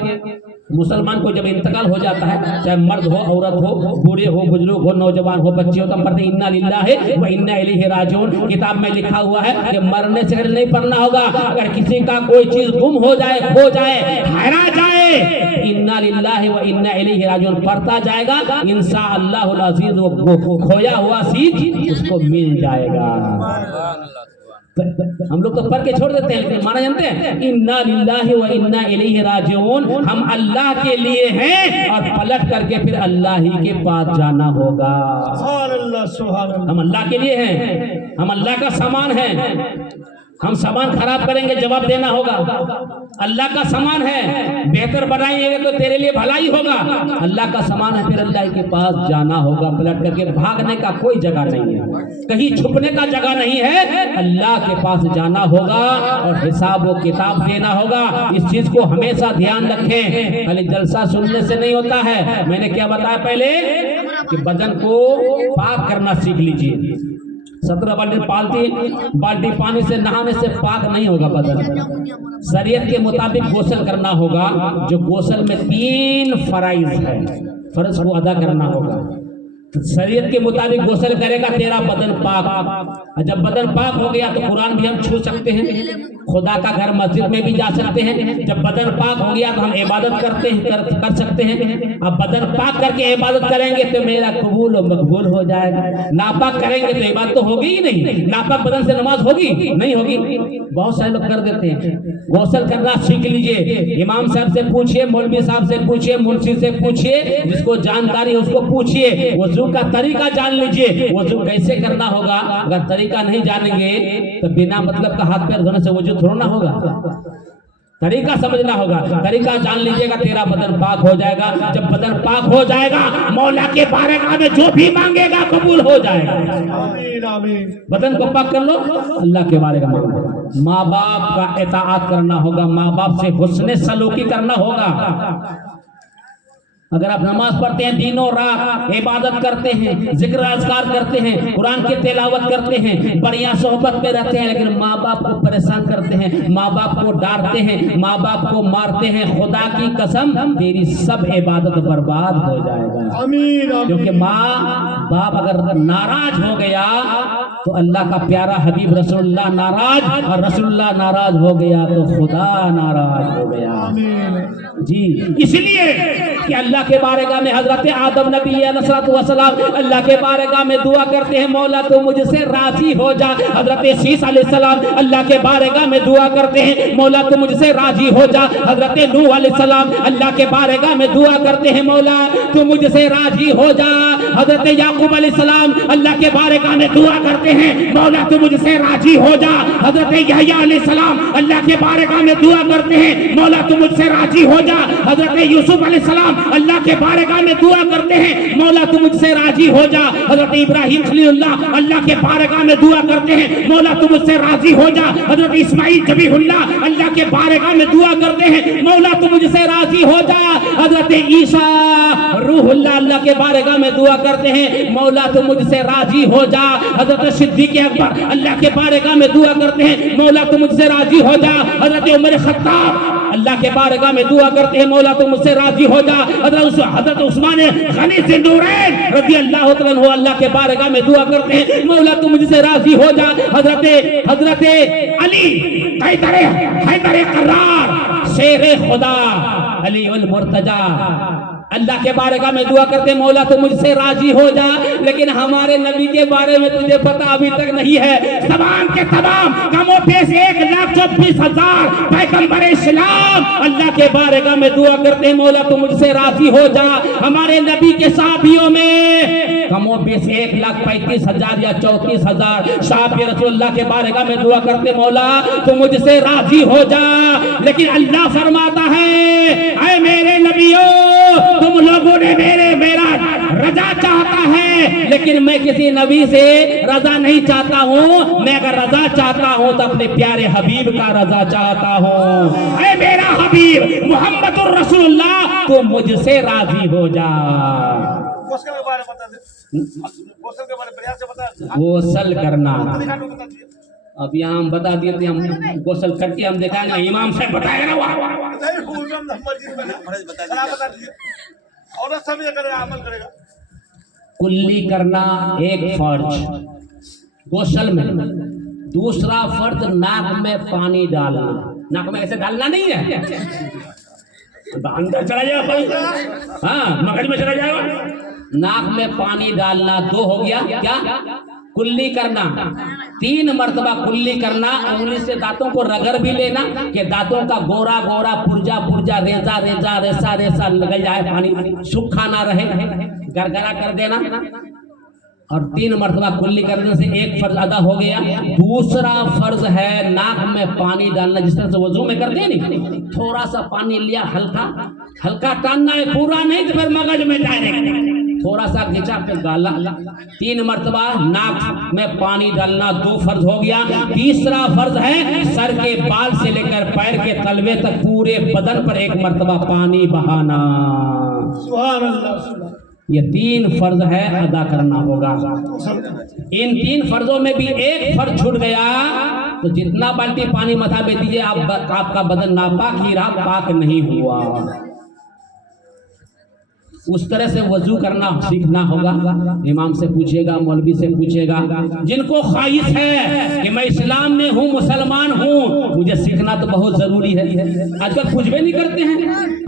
मुसलमान को जब इंतकाल हो जाता है, चाहे मर्द हो, औरत हो, बूढ़े हो, बुजुर्ग हो, नौजवान हो, बच्चे हो, तो हम पढ़ते इन्ना लिल्लाहि व इन्ना इलैहि राजिऊन। किताब में लिखा हुआ है कि मरने से नहीं पढ़ना होगा। अगर किसी का कोई चीज गुम हो जाए, खो जाए, हरा जाए, इन्ना लिल्लाहि व इन्ना इलैहि राजिऊन पढ़ता जाएगा, इंशाअल्लाहुल अज़ीज़ वो खोया हुआ चीज उसको मिल जाएगा। हम लोग तो पढ़ के छोड़ देते हैं, लेकिन माना जानते हैं इन्ना लिल्लाहि व इन्ना इलैहि राजिऊन। हम अल्लाह के लिए हैं और पलट करके फिर अल्लाह ही के पास जाना होगा। हम अल्लाह के लिए हैं, हम अल्लाह का सामान है। हम सामान खराब करेंगे, जवाब देना होगा। अल्लाह का सामान है, बेहतर बनाएंगे तो तेरे लिए भलाई होगा। अल्लाह का सामान है, फिर अल्लाह के पास जाना होगा। पलट करके भागने का कोई जगह नहीं है, कहीं छुपने का जगह नहीं है। अल्लाह के पास जाना होगा और हिसाब व किताब देना होगा। इस चीज को हमेशा ध्यान रखें। खाली जलसा सुनने से नहीं होता है। मैंने क्या बताया पहले कि बदन को पाक करना सीख लीजिए। 17 बाल्टी पानी से नहाने से पाक नहीं होगा बदन। शरीयत के मुताबिक गोसल करना होगा। जो गोसल में 3 फराइज है, फर्ज को अदा करना होगा। शरीयत के मुताबिक गोसल करेगा, तेरा बदन पाक। जब बदन पाक हो गया तो कुरान भी हम छू सकते हैं, खुदा का घर मस्जिद में भी जा सकते हैं। जब बदन पाक हो गया तो हम इबादत कर सकते हैं। अब बदन पाक करके इबादत करेंगे तो मेरा कबूल और मकबूल हो जाएगा। नापाक करेंगे तो इबादत तो होगी ही नहीं। नापाक बदन से नमाज होगी नहीं होगी। बहुत सारे लोग कर देते हैं। गोसल करना सीख लीजिए। इमाम साहब से पूछिए, मौलवी साहब से पूछिए, मुंशी से पूछिए, जिसको जानकारी है उसको पूछिए। वजू का तरीका जान लीजिए, वजू कैसे करना होगा। अगर तरीका नहीं जानेंगे तो बिना मतलब का हाथ पैर धोने से वजू थोड़ा ना होगा। तरीका समझना होगा, तरीका जान लीजिएगा, तेरा बदन पाक हो जाएगा। जब बदन पाक हो जाएगा, मौला के बारगाह में जो भी मांगेगा कबूल हो जाएगा। आमीन आमीन। बदन को पाक कर लो, अल्लाह के बारे में मांगो। माँ बाप का इताअत करना होगा, माँ बाप से हुस्ने सलूकी करना होगा। अगर आप नमाज पढ़ते हैं, दिनों रात इबादत करते हैं, जिक्र अज़कार करते हैं, कुरान की तिलावत करते हैं, बढ़िया सोहबत में रहते हैं, लेकिन माँ बाप को परेशान करते हैं, माँ बाप को डांटते हैं, माँ बाप को मारते हैं, खुदा की कसम तेरी सब इबादत बर्बाद हो जाएगा। आमीन आमीन। क्योंकि माँ बाप अगर नाराज हो गया तो अल्लाह का प्यारा हबीब रसूलुल्लाह नाराज, और रसूलुल्लाह नाराज हो गया तो खुदा नाराज हो गया। आमीन जी, इसलिए कि अल्लाह के बारगाह में हजरत आदम नबी अलैहिस्सलाम अल्लाह के बारगाह में दुआ करते हैं, मौला तो मुझसे राजी हो जा। हजरत शीस अलैहिस्सलाम अल्लाह के बारगाह में दुआ करते हैं, मौला तो मुझसे राजी हो जा। हजरत नूह अलैहिस्सलाम अल्लाह के बारगाह में दुआ करते हैं, मौला तो मुझसे राजी हो जा। हजरत याकूब अलैहिस्सलाम अल्लाह के बारगाह में दुआ करते हैं, मौला तो मुझसे राजी हो जा। हजरत यहया अलैहिस्सलाम अल्लाह के बारगाह में दुआ करते हैं, मौला तो मुझसे राजी हो जा। हजरत यूसुफ अलैहिस्सलाम अल्लाह के बारगाह में दुआ करते हैं, मौला तू मुझसे राजी हो जा। हजरत इब्राहिम खलीलुल्लाह अल्लाह के बारगाह में दुआ करते हैं, मौला तू मुझसे राजी हो जा। हजरत इस्माइल जबीहुल्लाह अल्लाह के बारगाह में दुआ करते हैं, मौला तू मुझसे राजी हो जा। हजरत ईसा रूहुल्लाह अल्लाह के बारगाह में दुआ करते हैं, मौला तू मुझसे राजी हो जा। हजरत सिद्दीक अकबर अल्लाह के बारगाह में दुआ करते हैं, मौला तू मुझसे राजी हो जा। हजरत उमर खत्ताब अल्लाह के बारगाह में दुआ करते हैं, मौला तू मुझसे राजी हो जा। हजरत उस्मान गनी ज़िन्नूरैन रज़ी अल्लाह तआला अन्हु अल्लाह के बारगाह में दुआ करते हैं, मौला तू मुझसे राजी हो जा। हजरत अली हैदर करार शेरे खुदा अली उल मुर्तजा अल्लाह के बारगाह में दुआ करते, मौला तो मुझसे राजी हो जा। लेकिन हमारे नबी के बारे में तुझे पता अभी तक नहीं है। तमाम के तमाम कमो पेश 1,24,000 पैगंबर इस्लाम अल्लाह के बारगाह में दुआ करते, मौला तो मुझसे राजी हो जा। हमारे नबी के साहबियों में कमो पेश 1,35,000 या 34,000 साहब रसूलुल्लाह के बारगाह में दुआ करते, मौला तो मुझसे राजी हो जा। लेकिन अल्लाह फरमाता है, ऐ मेरे नबियों, तुम लोगों ने मेरा रजा चाहता है, लेकिन मैं किसी नबी से रजा नहीं चाहता हूँ। मैं अगर रजा चाहता हूँ तो अपने प्यारे हबीब का रजा चाहता हूँ। ऐ मेरा हबीब मुहम्मदुर रसूलुल्लाह, तुम मुझसे राजी हो जा। गोसल के बारे में बता दे, गोसल के बारे में प्रयास से बता। गोसल करना बता दिए। अब यहाँ हम बता दिए थे, हम गोसल करके हम दिखाएंगे, इमाम साहब बताएगा ना। नहीं हुजूर मस्जिद में बता दिए, औरत सब ये करेगा, अमल करेगा। कुल्ली करना एक फर्ज गोसल में, दूसरा फर्ज नाक में पानी डालना। नाक में ऐसे डालना नहीं है, अंदर चला जाएगा, हाँ मगज में चला जाएगा। नाक में पानी डालना 2 हो गया। क्या कुल्ली करना, 3 मर्तबा कुल्ली करना। उंगली से दांतों को रगड़ भी लेना कि दांतों का गोरा गोरा पुर्जा पुर्जा रेजा रेजा रेसा रेसा लग जाए, पानी सूखा ना रहे, गरगरा कर देना। और 3 मर्तबा कुल्ली करने से एक फर्ज अदा हो गया। दूसरा फर्ज है नाक में पानी डालना, जिस तरह से वजू में करते हैं नहीं, थोड़ा सा पानी लिया, हल्का हल्का टानना है, पूरा नहीं तो फिर मगज में डायरेक्ट थोड़ा सा खींचा फिर डाला। 3 मर्तबा नाक में पानी डालना 2 फर्ज हो गया। तीसरा फर्ज है सर के बाल से लेकर पैर के तलवे तक पूरे बदन पर 1 मर्तबा पानी बहाना। सुभान अल्लाह। ये 3 फर्ज है, अदा करना होगा। इन 3 फर्जों में भी एक फर्ज छूट गया तो जितना बाल्टी पानी मथा में दीजिए, आपका बदन नापाक ही रहा, पाक नहीं हुआ। उस तरह से वजू करना सीखना होगा। इमाम से पूछेगा, मौलवी से पूछेगा। जिनको ख्वाहिश है कि मैं इस्लाम में हूँ, मुसलमान हूँ, मुझे सीखना तो बहुत जरूरी है। आजकल कुछ भी नहीं करते हैं,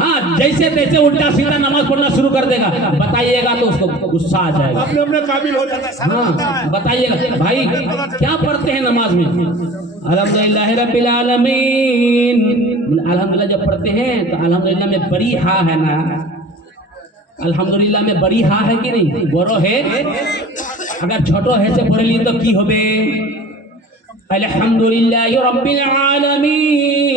हाँ जैसे तैसे उल्टा सीधा नमाज पढ़ना शुरू कर देगा। बताइएगा तो उसको गुस्सा आ जाएगा, अपने अपने काबिल हो जाता है। हाँ बताइएगा भाई क्या पढ़ते हैं नमाज में? अल्हम्दुलिल्लाह रब्बिल आलमीन। अल्हम्दुलिल्लाह जब पढ़ते हैं तो अल्हम्दुलिल्लाह में बड़ी हा है ना, अल्हम्दुलिल्लाह में बड़ी हा है कि नहीं? बड़ो है। अगर छोटो है से पढ़ ली तो की होबे? अल्हम्दुलिल्लाह रब्बिल आलमीन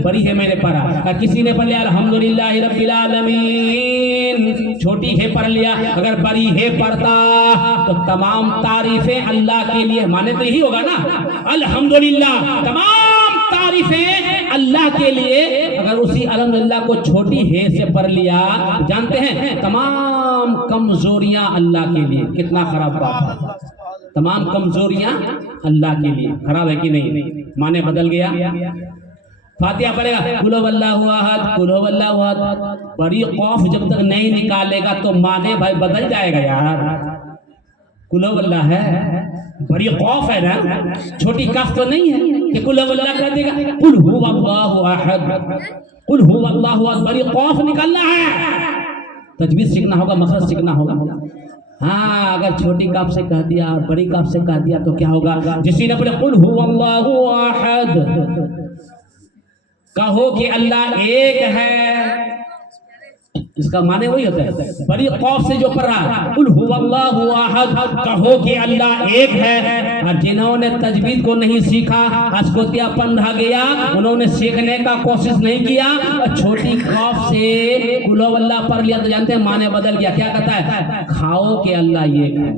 बड़ी है मैंने पढ़ा। किसी ने पढ़ लिया अल्हम्दुलिल्लाह रब्बिल आलमीन, छोटी है पढ़ लिया। अगर बड़ी है पढ़ता तो तमाम तारीफें अल्लाह के लिए, माने तो यही होगा ना, अल्हम्दुलिल्लाह तमाम तारीफें अल्लाह के लिए। अगर उसी अल्हम्दुलिल्लाह को छोटी है से पढ़ लिया, जानते हैं तमाम कमजोरियां अल्लाह के लिए। कितना खराब बात है, तमाम कमजोरियां अल्लाह के लिए। खराब है कि नहीं? माने बदल गया। फातिहा पढ़ेगा कुल हुवल्लाहु अहद, कुल हुवल्लाहु अहद, बड़ी कौफ जब तक नहीं निकालेगा तो माने भाई बदल जाएगा यार। कुल हुवल्लाह है, बड़ी कौफ है ना, छोटी कफ तो नहीं है कि कुल हुवल्लाह कर देगा। कुल हुवल्लाहु अहद, कुल हुवल्लाहु अहद, बड़ी कौफ निकालना है। तजवीज सीखना होगा, मखरज सीखना होगा। हाँ, अगर छोटी काफ से कह दिया, बड़ी काफ से कह दिया तो क्या होगा? जिसी ने अपने कुल हुवल्लाहु अहद, कहो कि अल्लाह एक है, इसका माने वही होता है। बड़ी खौफ से जो पढ़ रहा है कुल हुवल्लाहु अहद, कहो कि अल्लाह एक है। और जिन्होंने तजवीद को नहीं सीखा, अस्कोतियापन रह गया, उन्होंने सीखने का कोशिश नहीं किया और छोटी खौफ से कुल हुवल्लाह पढ़ लिया तो जानते हैं माने बदल गया। क्या कहता है? खाओ कि अल्लाह एक है,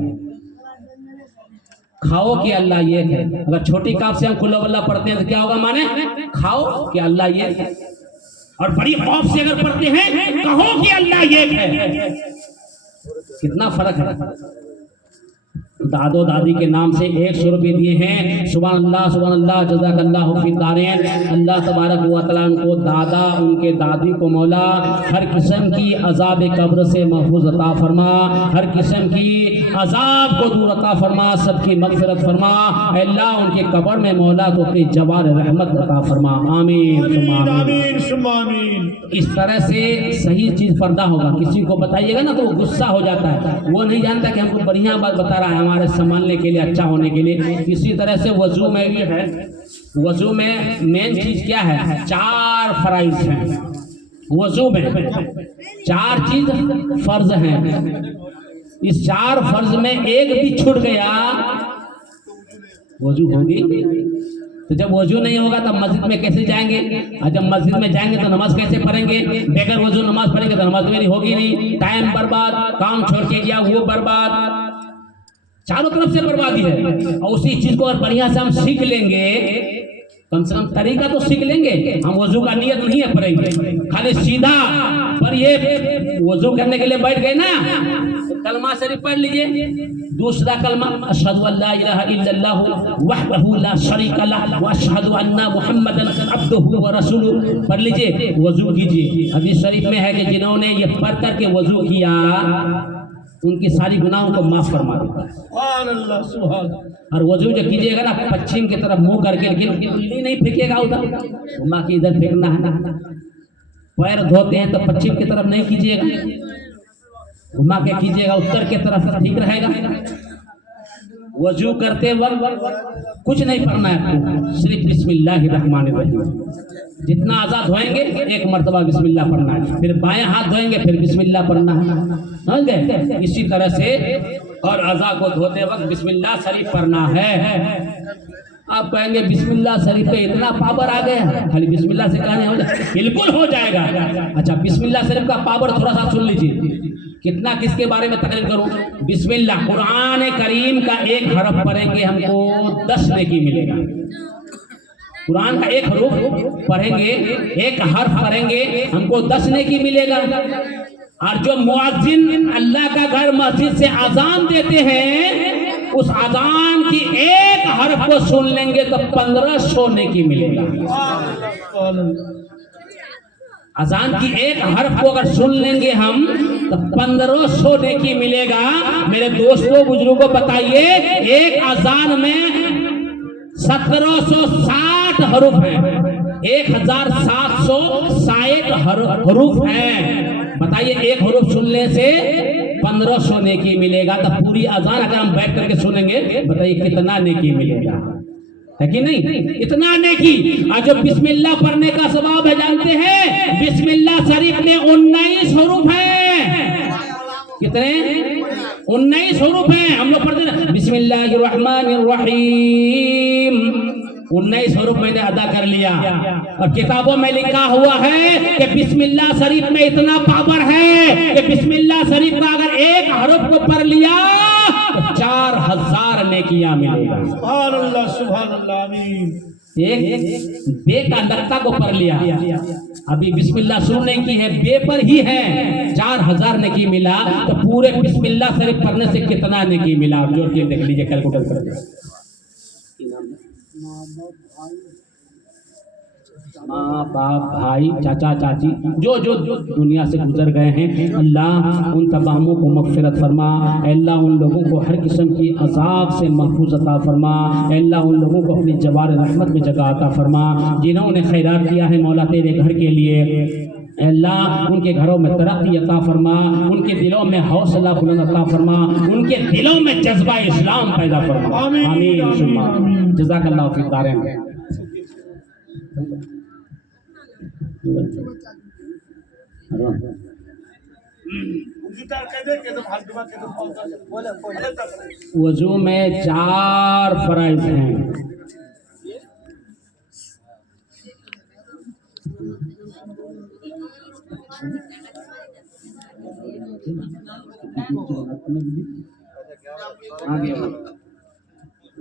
खाओ कि अल्लाह एक है। अगर छोटी काफ से हम कुल हुवल्लाह पढ़ते हैं तो क्या होगा? माने खाओ कि अल्लाह एक है। और बड़ी खौफ से अगर पढ़ते हैं कहो कि अल्लाह एक है। कितना फर्क है। दादो दादी के नाम से 100 रुपये दिए हैं। सुभान अल्लाह जज़ाकल्लाहु फी दारैन। अल्लाह तबारक व तआला उनको, दादा उनके दादी को मौला हर किस्म की अजाब कब्र से महफूज अता फरमा, हर किस्म की अजाब को दूर अता फरमा, सबकी मगफिरत फरमा। अल्लाह उनके कब्र में मौला तो अपनी जवान रहमत अता फरमा। आमीन आमीन। इस तरह से सही चीज पर्दा होगा। किसी को बताइएगा ना तो वो गुस्सा हो जाता है, वो नहीं जानता कि हमको बढ़िया बात बता रहा है हमारे संभालने के लिए, अच्छा होने के लिए। इसी तरह से वजू में भी है। वजू में मेन चीज क्या है? 4 फराइज हैं वजू में, 4 चीज फर्ज हैं। इस 4 फर्ज में एक भी छूट गया वजू होगी। तो जब वजू नहीं होगा तब मस्जिद में कैसे जाएंगे? और जब मस्जिद में जाएंगे तो नमाज कैसे पढ़ेंगे? बगैर वजू नमाज पढ़ेंगे तो नमाज मेरी होगी नहीं। टाइम बर्बाद, काम छोड़ के गया वो बर्बाद, चारों तरफ से बर्बादी है। और उसी चीज को अगर बढ़िया से हम सीख लेंगे, कम से कम तरीका तो सीख लेंगे। हम वजू का नियत नहीं है पढ़ेंगे, खाली सीधा पर ये वजू करने के लिए बैठ गए ना, तो कलमा शरीफ पढ़ लीजिए। दूसरा कलमा अशहदु अल्ला इलाहा इल्लल्लाह वहदहु ला शरीका लह व अशहदु अन्ना मुहम्मदन अब्दुहु व रसूलुहु पढ़ लीजिए, वजू कीजिए। हदीस शरीफ में है कि जिन्होंने ये पढ़ करके वजू किया उनकी सारी गुनाहों को माफ फरमा देता है। और वजू जो कीजिएगा ना पश्चिम की तरफ मुंह करके, लेकिन नहीं फेंकेगा उधर, घुमा के इधर फेंकना है। पैर धोते हैं तो पश्चिम की तरफ नहीं कीजिएगा, घुमा के कीजिएगा उत्तर की तरफ, ठीक रहेगा। वजू करते वक्त कुछ नहीं पढ़ना है आपको, सिर्फ बिस्मिल्लाहिर्रहमानिर्रहीम। जितना आजाद धोएंगे 1 मरतबा बिस्मिल्लाह पढ़ना है, फिर बाएं हाथ धोएंगे फिर बिस्मिल्लाह पढ़ना है, समझ गए? इसी तरह से और अज़ा को धोते वक्त बिस्मिल्लाह शरीफ पढ़ना है। आप कहेंगे बिस्मिल्लाह शरीफ पे इतना पावर आ गया, खाली बिस्मिल्लाह से कहने हो जाए? बिल्कुल हो जाएगा। अच्छा, बिस्मिल्लाह शरीफ का पावर थोड़ा सा सुन लीजिए। कितना किसके बारे में तकरीर करूं? बिस्मिल्लाह कुरान करीम का 1 हरफ पढ़ेंगे हमको 10 नेकी मिलेगा। कुरान का 1 हरफ पढ़ेंगे, 1 हर्फ पढ़ेंगे, हमको 10 नेकी मिलेगा। और जो मुअज्जिन अल्लाह का घर मस्जिद से अजान देते हैं, उस अजान की 1 हर्फ को सुन लेंगे तो 1500 नेकी मिलेगा। अजान की 1 हर्फ को अगर सुन लेंगे हम तो 1500 नेकी मिलेगा। मेरे दोस्तों बुजुर्गों बताइए, एक अजान में 1760 हरूफ है, 1760 हरूफ है। बताइए 1 हरूफ सुनने से 1500 नेकी मिलेगा। तो पूरी अजान अगर हम बैठ करके सुनेंगे, बताइए कितना नेकी मिलेगा, है कि नहीं? इतना नेकी। और जो बिस्मिल्लाह पढ़ने का सवाब है जानते हैं, बिस्मिल्लाह शरीफ में 19 हरूफ है। कितने? 19 हरूफ हैं। हम लोग पढ़ते हैं बिस्मिल्लाहिर्रहमानिर्रहीम, 19 हरूफ मैंने अदा कर लिया। और किताबों में लिखा हुआ है कि बिस्मिल्लाह शरीफ में इतना पावर है कि बिस्मिल्लाह शरीफ का अगर एक हरफ को पढ़ लिया तो 4000 नेकियां मिलेगा। सुभान अल्लाह, सुभान अल्लाह, आमीन। एक बे का नक्ता को पढ़ लिया, अभी बिस्मिल्लाह सुनने की है, बे पर ही है, 4000 नेकी मिला। तो पूरे बिस्मिल्लाह शरीफ पढ़ने से कितना नेकी मिला आप जोड़ के देख लीजिए, कैलकुलेट करके। माँ बाप भाई चाचा चाची जो जो जो दुनिया से गुजर गए हैं, अल्लाह उन तमामों को मग़फ़िरत फरमा। अल्लाह उन लोगों को हर किस्म की अज़ाब से महफूज अता फरमा। अल्लाह उन लोगों को अपनी जवार रहमत में जगह अता फरमा। जिन्होंने खैरात किया है मौला तेरे घर के लिए, अल्लाह उनके घरों में तरक्की अता फरमा, उनके दिलों में हौसला बुलंद अता फरमा, उनके दिलों में जज्बा इस्लाम पैदा फरमा। आमीन। जज़ाकल्लाहु फी दारैन। वजू में 4 फराइज हैं।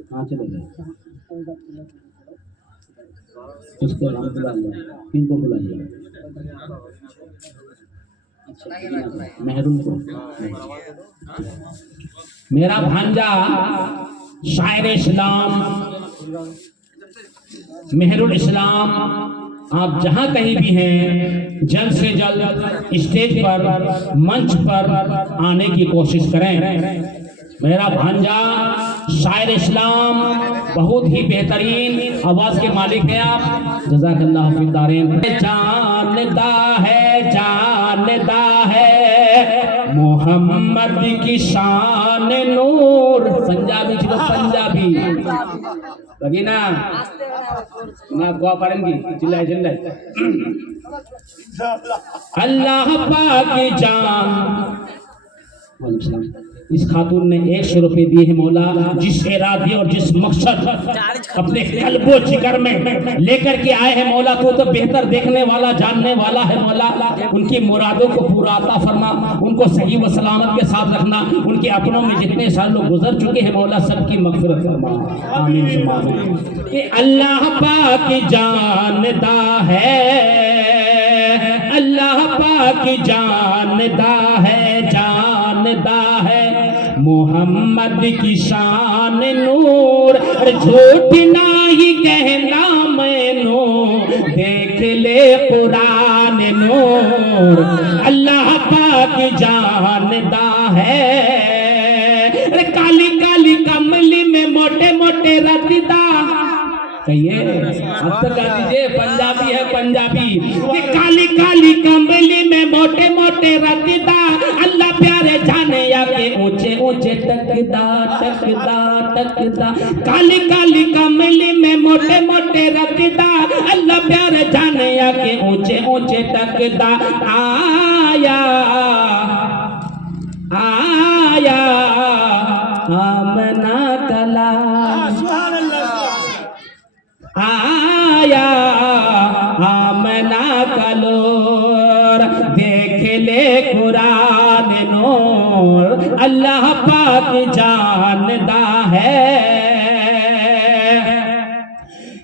कहाँ चले गए? उसको इनको बुलाइए, महरूम को। मेरा भांजा शायर इस्लाम मेहरुल इस्लाम, आप जहां कहीं भी हैं, जल्द से जल्द स्टेज पर मंच पर आने की कोशिश करें। मेरा भांजा शायर इस्लाम बहुत ही बेहतरीन आवाज के मालिक है आप, जज़ाकल्लाहु फी दारैन। जानता है मोहम्मद की शान नूर। पंजाबी चलो, पंजाबी लगी ना ना दुआ पढ़ेंगी, चिल्लाए चिल्लाए। अल्लाह पाक की जान। इस खातून ने 100 रुपए दिए हैं मौला, जिस इरादे और जिस मकसद अपने कल्बो जिगर में लेकर के आए हैं मौला, तो बेहतर देखने वाला जानने वाला है मौला। उनकी मुरादों को पूरा अता फरमा, उनको सही व सलामत के साथ रखना। उनके अपनों में जितने साल लोग गुजर चुके हैं मौला, सबकी मग़फ़िरत फरमा। आमीन। कि अल्लाह पाक जानता है, अल्लाह पाक जानता है, जानता है मोहम्मद की शान नूर। झूठ नहीं कहना मैनू, देख ले कुरान नूर। अल्लाह पाक जानता है। काली काली कमली में मोटे मोटे रतिदा, कहिए अब तक गा दीजिए, पंजाबी है पंजाबी। कि काली काली कमली में मोटे मोटे रतिदा, अल्लाह प्यारे जाने आके ऊंचे ऊंचे टकदा टकदा टकदा। काली काली कमली में मोटे मोटे रतिदा, अल्लाह प्यारे जाने आके ऊंचे ऊंचे टकदा। आया आया आमना कला, आया आमना कलोर, देख ले कुरान नूर। अल्लाह पाक जानता है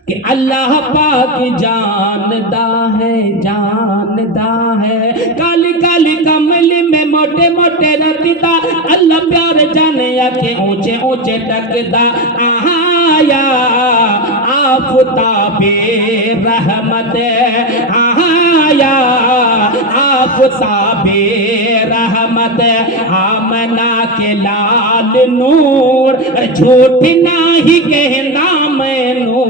कि अल्लाह पाक जानता है, जानता है। काली काली कमली में मोटे मोटे रतिदा, अल्लाह प्यार जाने आके ऊंचे ऊंचे टकदा। आया आफ़ताबे रहमत, आया आफ़ताबे रहमत, आमना के लाल नूर। झूठ नहीं कहना मैनू,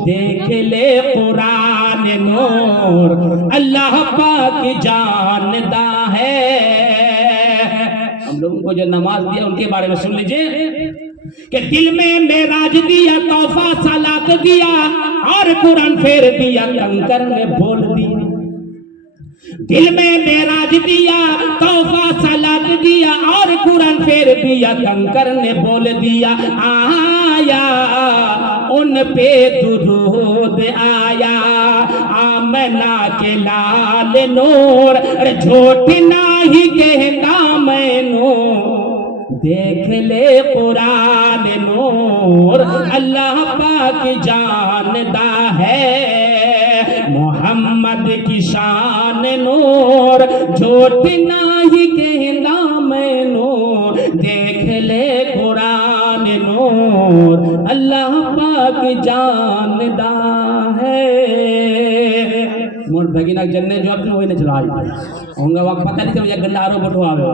देख ले कुरान नूर। अल्लाह पाक जानता है। हम लोगों को जो नमाज दिया उनके बारे में सुन लीजिए कि दिल में मेराज दिया, तोहफा सलात दिया, और कुरान फेर दिया, कंकर ने बोल दिया। दिल में मेराज दिया, तोहफा सलात दिया, और कुरान फेर दिया, कंकर ने बोल दिया। आया उन पे दुरूद आया, आमना के लाल नूर, अरे झूठ नहीं कहता मैनू, देख ले कुरान नूर, अल्लाह पाक जानता है मोहम्मद की शान नूर, झूठ नहीं कहता मैनू, देख ले कुरान नूर, अल्लाह पाक जानता है। मोर भगिना जन्ने जो अपने वही ने चला होंगे वक्त पता नहीं चल गंडारो बटवावे।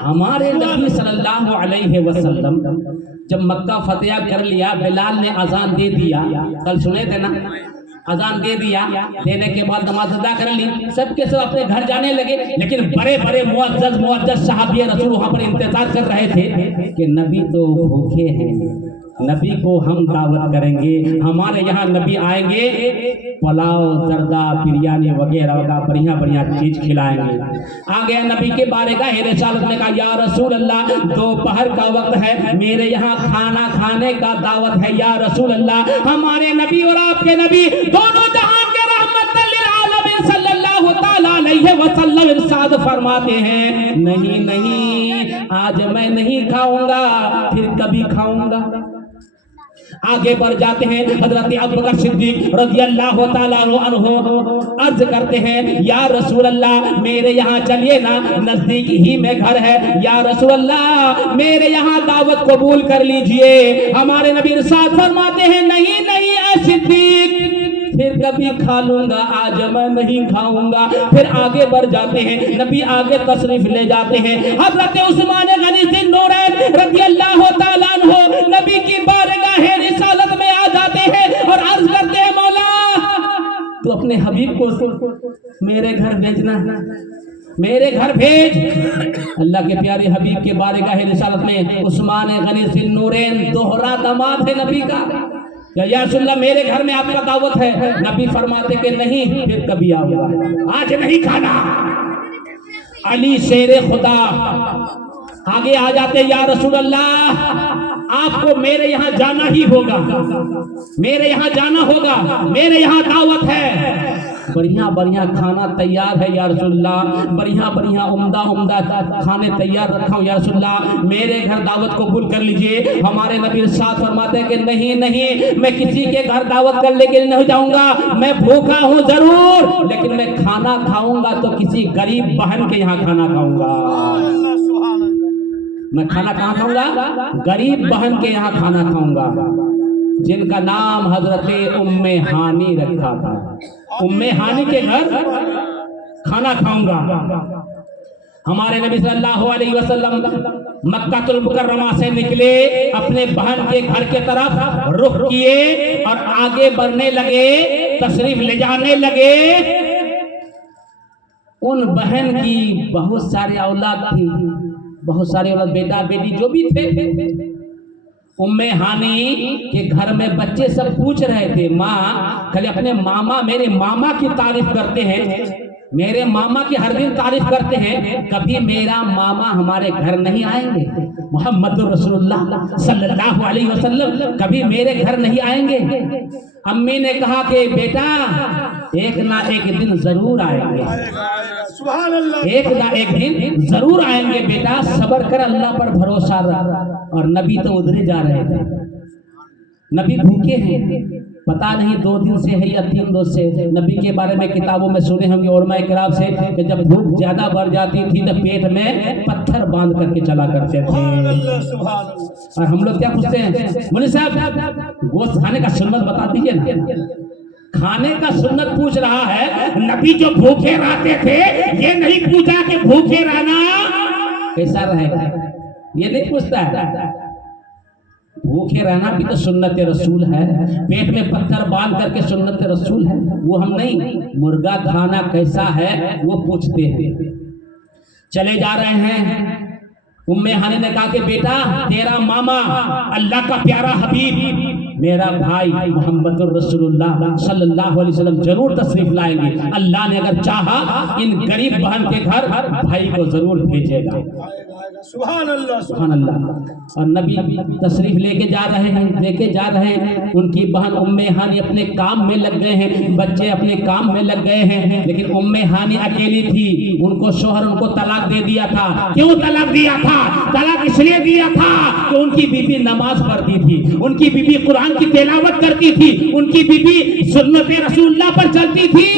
हमारे नबी सल्लल्लाहु अलैहि वसल्लम जब मक्का फतेह कर लिया, बिलाल ने अजान दे दिया, कल सुने थे ना, अजान दे दिया, देने के बाद नमाज अदा कर ली, सबके सब अपने घर जाने लगे। लेकिन बड़े बड़े मुअज्जज साहब रसूल वहां पर इंतजार कर रहे थे कि नबी तो भूखे हैं, नबी को हम दावत करेंगे, हमारे यहाँ नबी आएंगे, पुलाव जर्दा बिरयानी वगैरह का बढ़िया बढ़िया चीज खिलाएंगे। आ गया नबी के बारगाह रिसालत ने कहा, या रसूल अल्लाह, दोपहर का वक्त है, मेरे यहाँ खाना खाने का दावत है। या रसूल अल्लाह, हमारे नबी और आपके नबी दोनों जहां के रहमत लिल आलमीन सल्लल्लाहु तआला अलैहि वसल्लम इरशाद फरमाते हैं, नहीं नहीं, आज मैं नहीं खाऊंगा, फिर कभी खाऊंगा। आगे बढ़ जाते हैं, हजरत अबू बकर सिद्दीक रज़ियल्लाहु ताला अन्हु अर्ज करते हैं, या रसूल अल्लाह, मेरे यहाँ चलिए ना, नजदीक ही में घर है, या रसूल अल्लाह, मेरे यहाँ दावत कबूल कर लीजिए। हमारे नबी इरशाद फरमाते हैं, नहीं नहीं ऐ सिद्दीक, फिर कभी खा लूंगा, आज मैं नहीं खाऊंगा। फिर आगे बढ़ जाते हैं, नबी आगे तशरीफ ले जाते हैं, हजरत उस्मान गनी ज़िन्नूरैन रज़ियल्लाहु ताला अन्हु नबी की बारगाह रिसालत में आ जाते हैं और अर्ज करते हैं, मौला तू अपने हबीब को मेरे घर भेजना, मेरे घर भेज। अल्लाह के प्यारे हबीब के बारगाह रिसालत में उस्मान गनी ज़िन्नूरैन दोहरा दामाद है नबी का, या रसूलल्लाह, मेरे घर में आपका दावत है। नबी फरमाते कि नहीं, फिर कभी आऊंगा, आज नहीं खाना। अली शेरे खुदा आगे आ जाते, या रसूल अल्लाह, आपको मेरे यहाँ जाना ही होगा, मेरे यहाँ जाना होगा, मेरे यहाँ दावत है, बढ़िया बढ़िया खाना तैयार है या रसूलल्लाह, बढ़िया बढ़िया उम्दा उम्दा खाने तैयार रखा हूँ या रसूलल्लाह, मेरे घर दावत कबूल कर लीजिए। हमारे नबी इरशाद फरमाते हैं कि नहीं नहीं, मैं किसी के घर दावत कर लेके नहीं जाऊंगा, मैं भूखा हूँ जरूर, लेकिन मैं खाना खाऊंगा तो किसी गरीब बहन के यहाँ खाना खाऊंगा। मैं खाना कहाँ खाऊंगा? गरीब बहन के यहाँ खाना खाऊंगा, जिनका नाम हजरत उम्मे हानी रखा था। उम्मे हानी के घर खाना खाऊंगा। हमारे नबी सल्लल्लाहु अलैहि वसल्लम मक्कातुल मुकर्रमा से निकले, अपने बहन के घर के तरफ रुख किए और आगे बढ़ने लगे, तशरीफ ले जाने लगे। उन बहन की बहुत सारी औलाद थी, बहुत सारे औलाद, बेटा बेटी जो भी थे। उम्मे हानी के घर में बच्चे सब पूछ रहे थे, माँ खाली अपने मामा, मेरे मामा की तारीफ करते हैं, मेरे मामा की हर दिन तारीफ करते हैं, कभी मेरा मामा हमारे घर नहीं आएंगे, मोहम्मद रसूलुल्लाह सल्लल्लाहु अलैहि वसल्लम कभी मेरे घर नहीं आएंगे। अम्मी ने कहा कि बेटा एक ना एक दिन जरूर आएंगे, एक ना एक दिन जरूर आएंगे बेटा, सब्र कर, अल्लाह पर भरोसा रख। और नबी तो उधरे जा रहे थे, नबी भूखे हैं, पता नहीं 2 दिन से है या 3 दिन से। नबी के बारे में किताबों में सुने होंगे और मैं किताब से कि जब भूख ज्यादा बढ़ जाती थी तो पेट में पत्थर बांध करके चला करते थे। और हम लोग क्या पूछते हैं, मुनि साहब गोश्त खाने का सुन्नत बता दीजिए ना। खाने का सुन्नत पूछ रहा है, नबी जो भूखे रहते थे ये नहीं पूछा कि भूखे रहना कैसा रहेगा, ये नहीं पूछता है। भूखे रहना भी तो सुन्नत रसूल है, पेट में पत्थर बांध करके सुन्नत रसूल है, वो हम नहीं। मुर्गा खाना कैसा है वो पूछते हैं। चले जा रहे हैं, उम्मे हानी ने कहा कि बेटा तेरा मामा अल्लाह का प्यारा हबीब मेरा भाई मोहम्मद रसूलुल्लाह सल्लल्लाहु अलैहि वसल्लम जरूर तशरीफ लाएंगे। अल्लाह ने अगर चाहा इन गरीब बहन के घर भाई को जरूर भेजेगा। सुभान अल्लाह सुभान अल्लाह। और नबी तशरीफ लेके जा रहे हैं। उनकी बहन उम्मे हानी अपने काम में लग गए हैं, बच्चे अपने काम में लग गए हैं, लेकिन उम्मे हानी अकेली थी। उनको शोहर उनको तलाक दे दिया था। क्यों तलाक दिया था? तलाक इसलिए दिया था कि उनकी बीबी नमाज पढ़ती थी, उनकी बीबी कुरान की तिलावत करती थी, उनकी बीबी सुन्नत रसूलुल्लाह पर चलती थी,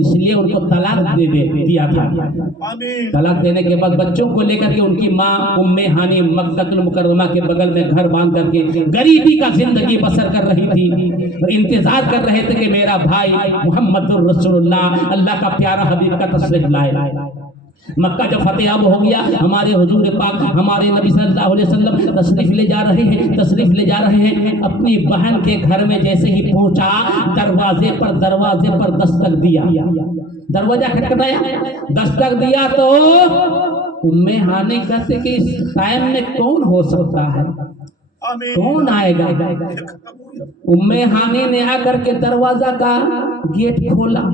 इसलिए उनको तलाक दे दिया था। तलाक देने के बाद बच्चों को लेकर के उनकी माँ उम्मे हानी मक्कातुल मुकर्रमा के बगल में घर बांध करके गरीबी का जिंदगी बसर कर रही थी और इंतजार कर रहे थे कि मेरा भाई मुहम्मदुर रसूलुल्लाह अल्लाह का प्यारा हबीब का तशरीफ लाए। मक्का जब फतेह हो गया, हमारे हुजूर पाक हमारे नबी सल्लल्लाहु अलैहि वसल्लम तशरीफ ले जा रहे हैं। अपनी बहन के घर में जैसे ही पहुंचा, दरवाजे पर दस्तक दिया। दरवाजा खटखटाया, दस्तक दिया तो उम्मे हानी कहते कि इस टाइम में कौन हो सकता है, कौन आएगा। उम्मे हानी ने आकर के दरवाजा का गेट खोला।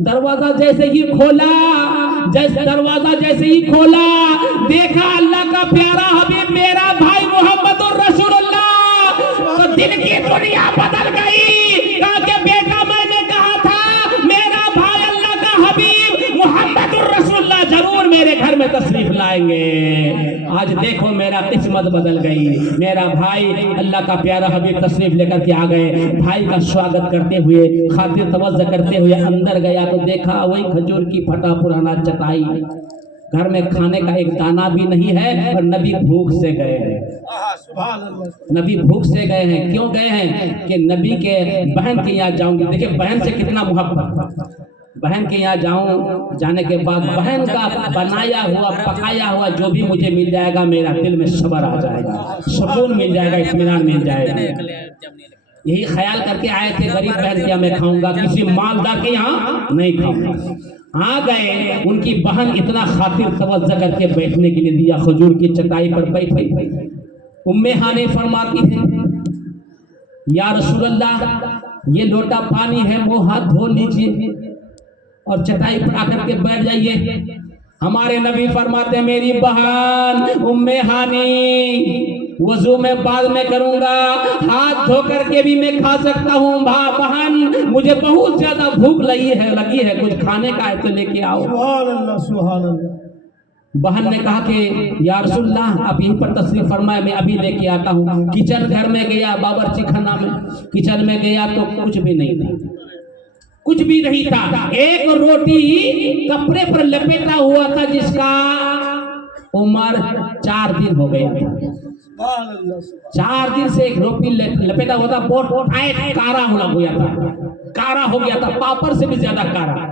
दरवाजा जैसे ही खोला, देखा अल्लाह का प्यारा हबीब मेरा भाई मोहम्मदुर रसूलुल्लाह। तो दिल की दुनिया बदल गई। कहा कि बेटा मैंने कहा था मेरा भाई अल्लाह का हबीब मोहम्मदुर रसूलुल्लाह जरूर मेरे घर में तशरीफ लाएंगे। आज देखो मेरा किस्मत बदल गई। मेरा भाई अल्लाह का प्यारा हबीब तशरीफ लेकर के आ गए। भाई का स्वागत करते हुए, खातिर तवज्जो करते हुए अंदर गया तो देखा वही खजूर की फटा पुराना चटाई, घर में खाने का एक दाना भी नहीं है और नबी भूख से गए हैं। नबी भूख से गए हैं। क्यों गए हैं? कि नबी के बहन के यहाँ जाऊंगी। देखिए बहन से कितना मोहब्बत। बहन के यहाँ जाऊं, जाने के बाद बहन का बनाया हुआ पकाया हुआ जो भी मुझे मिल जाएगा मेरा दिल में सब्र आ जाएगा, सुकून मिल जाएगा, इत्मीनान मिल जाएगा। यही ख्याल करके आए थे गरीब बहन के यहाँ मैं खाऊंगा, किसी मालदार के यहाँ नहीं खाऊंगा। आ गए, उनकी बहन इतना खातिर तवज्जो करके बैठने के लिए दिया, खजूर की चटाई पर बैठे। उम्मे हानी फरमाती है या रसूलल्लाह ये लोटा पानी है वो हाथ धो लीजिए और चटाई पर आकर के बैठ जाइए। हमारे नबी फरमाते मेरी बहन उम्मे हानी वजू में बाद में करूंगा, हाथ धो करके भी मैं खा सकता हूँ। बहन मुझे बहुत ज्यादा भूख लगी है, कुछ खाने का है तो लेके आओ। सुभान अल्लाह, सुभान अल्लाह। बहन ने कहा कि या रसूलल्लाह आप यहीं पर तशरीफ फरमाए, मैं अभी लेके आता हूँ। किचन घर में गया, बावर्ची खाना में, किचन में गया तो कुछ भी नहीं था, कुछ भी नहीं था। एक रोटी कपड़े पर लपेटा हुआ था जिसका उम्र 4 दिन हो गया था। 4 दिन से एक रोटी लपेटा हुआ था, बहुत टाइट कारा हो गया था, पापड़ से भी ज्यादा कारा।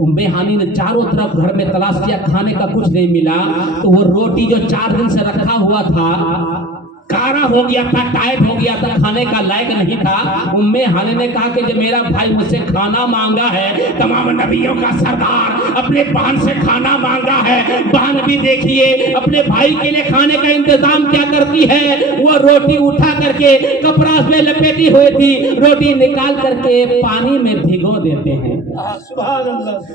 उम्मे हानी ने चारों तरफ घर में तलाश किया, खाने का कुछ नहीं मिला। तो वो रोटी जो 4 दिन से रखा हुआ था कारा हो गया था, टाइट हो गया था, खाने का लायक नहीं था। उम्मे हानी ने कहा कि जब मेरा भाई मुझसे खाना मांगा है, तमाम नबियों का सरदार अपने बहन से खाना मांगा है, बहन भी देखिए अपने भाई के लिए खाने का इंतजाम क्या करती है। वो रोटी उठा करके कपड़ा में लपेटी हुई थी, रोटी निकाल करके पानी में भिगो देते हैं।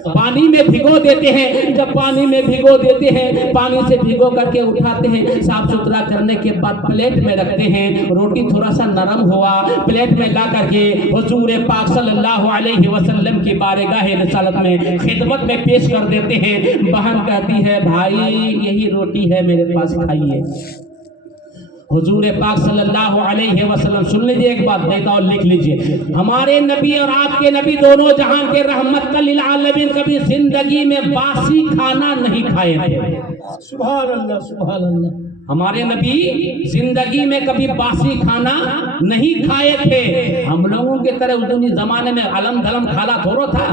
पानी में भिगो देते हैं। जब पानी में भिगो देते हैं, पानी से भिगो करके उठाते हैं, साफ सुथरा करने के बाद प्लेट में रखते हैं। रोटी थोड़ा सा नरम हुआ, प्लेट में ला करके हुजूर पाक सल्लल्लाहु अलैहि वसल्लम की बारगाह रिसालत में खिदमत में पेश कर देते हैं। बहन कहती है भाई यही रोटी है मेरे पास, खाइए। हुजूर पाक सल्लल्लाहु अलैहि वसल्लम, सुन लीजिए एक बात देता और लिख लीजिए, हमारे नबी और आपके नबी दोनों जहां के रहमत लिल आलमीन कभी जिंदगी में बासी खाना नहीं खाए थे। सुभान अल्लाह, सुभान अल्लाह। हमारे नबी जिंदगी में कभी बासी खाना नहीं खाए थे। हम लोगों के तरह उस जमाने में अलम धलम खाना थोड़ा था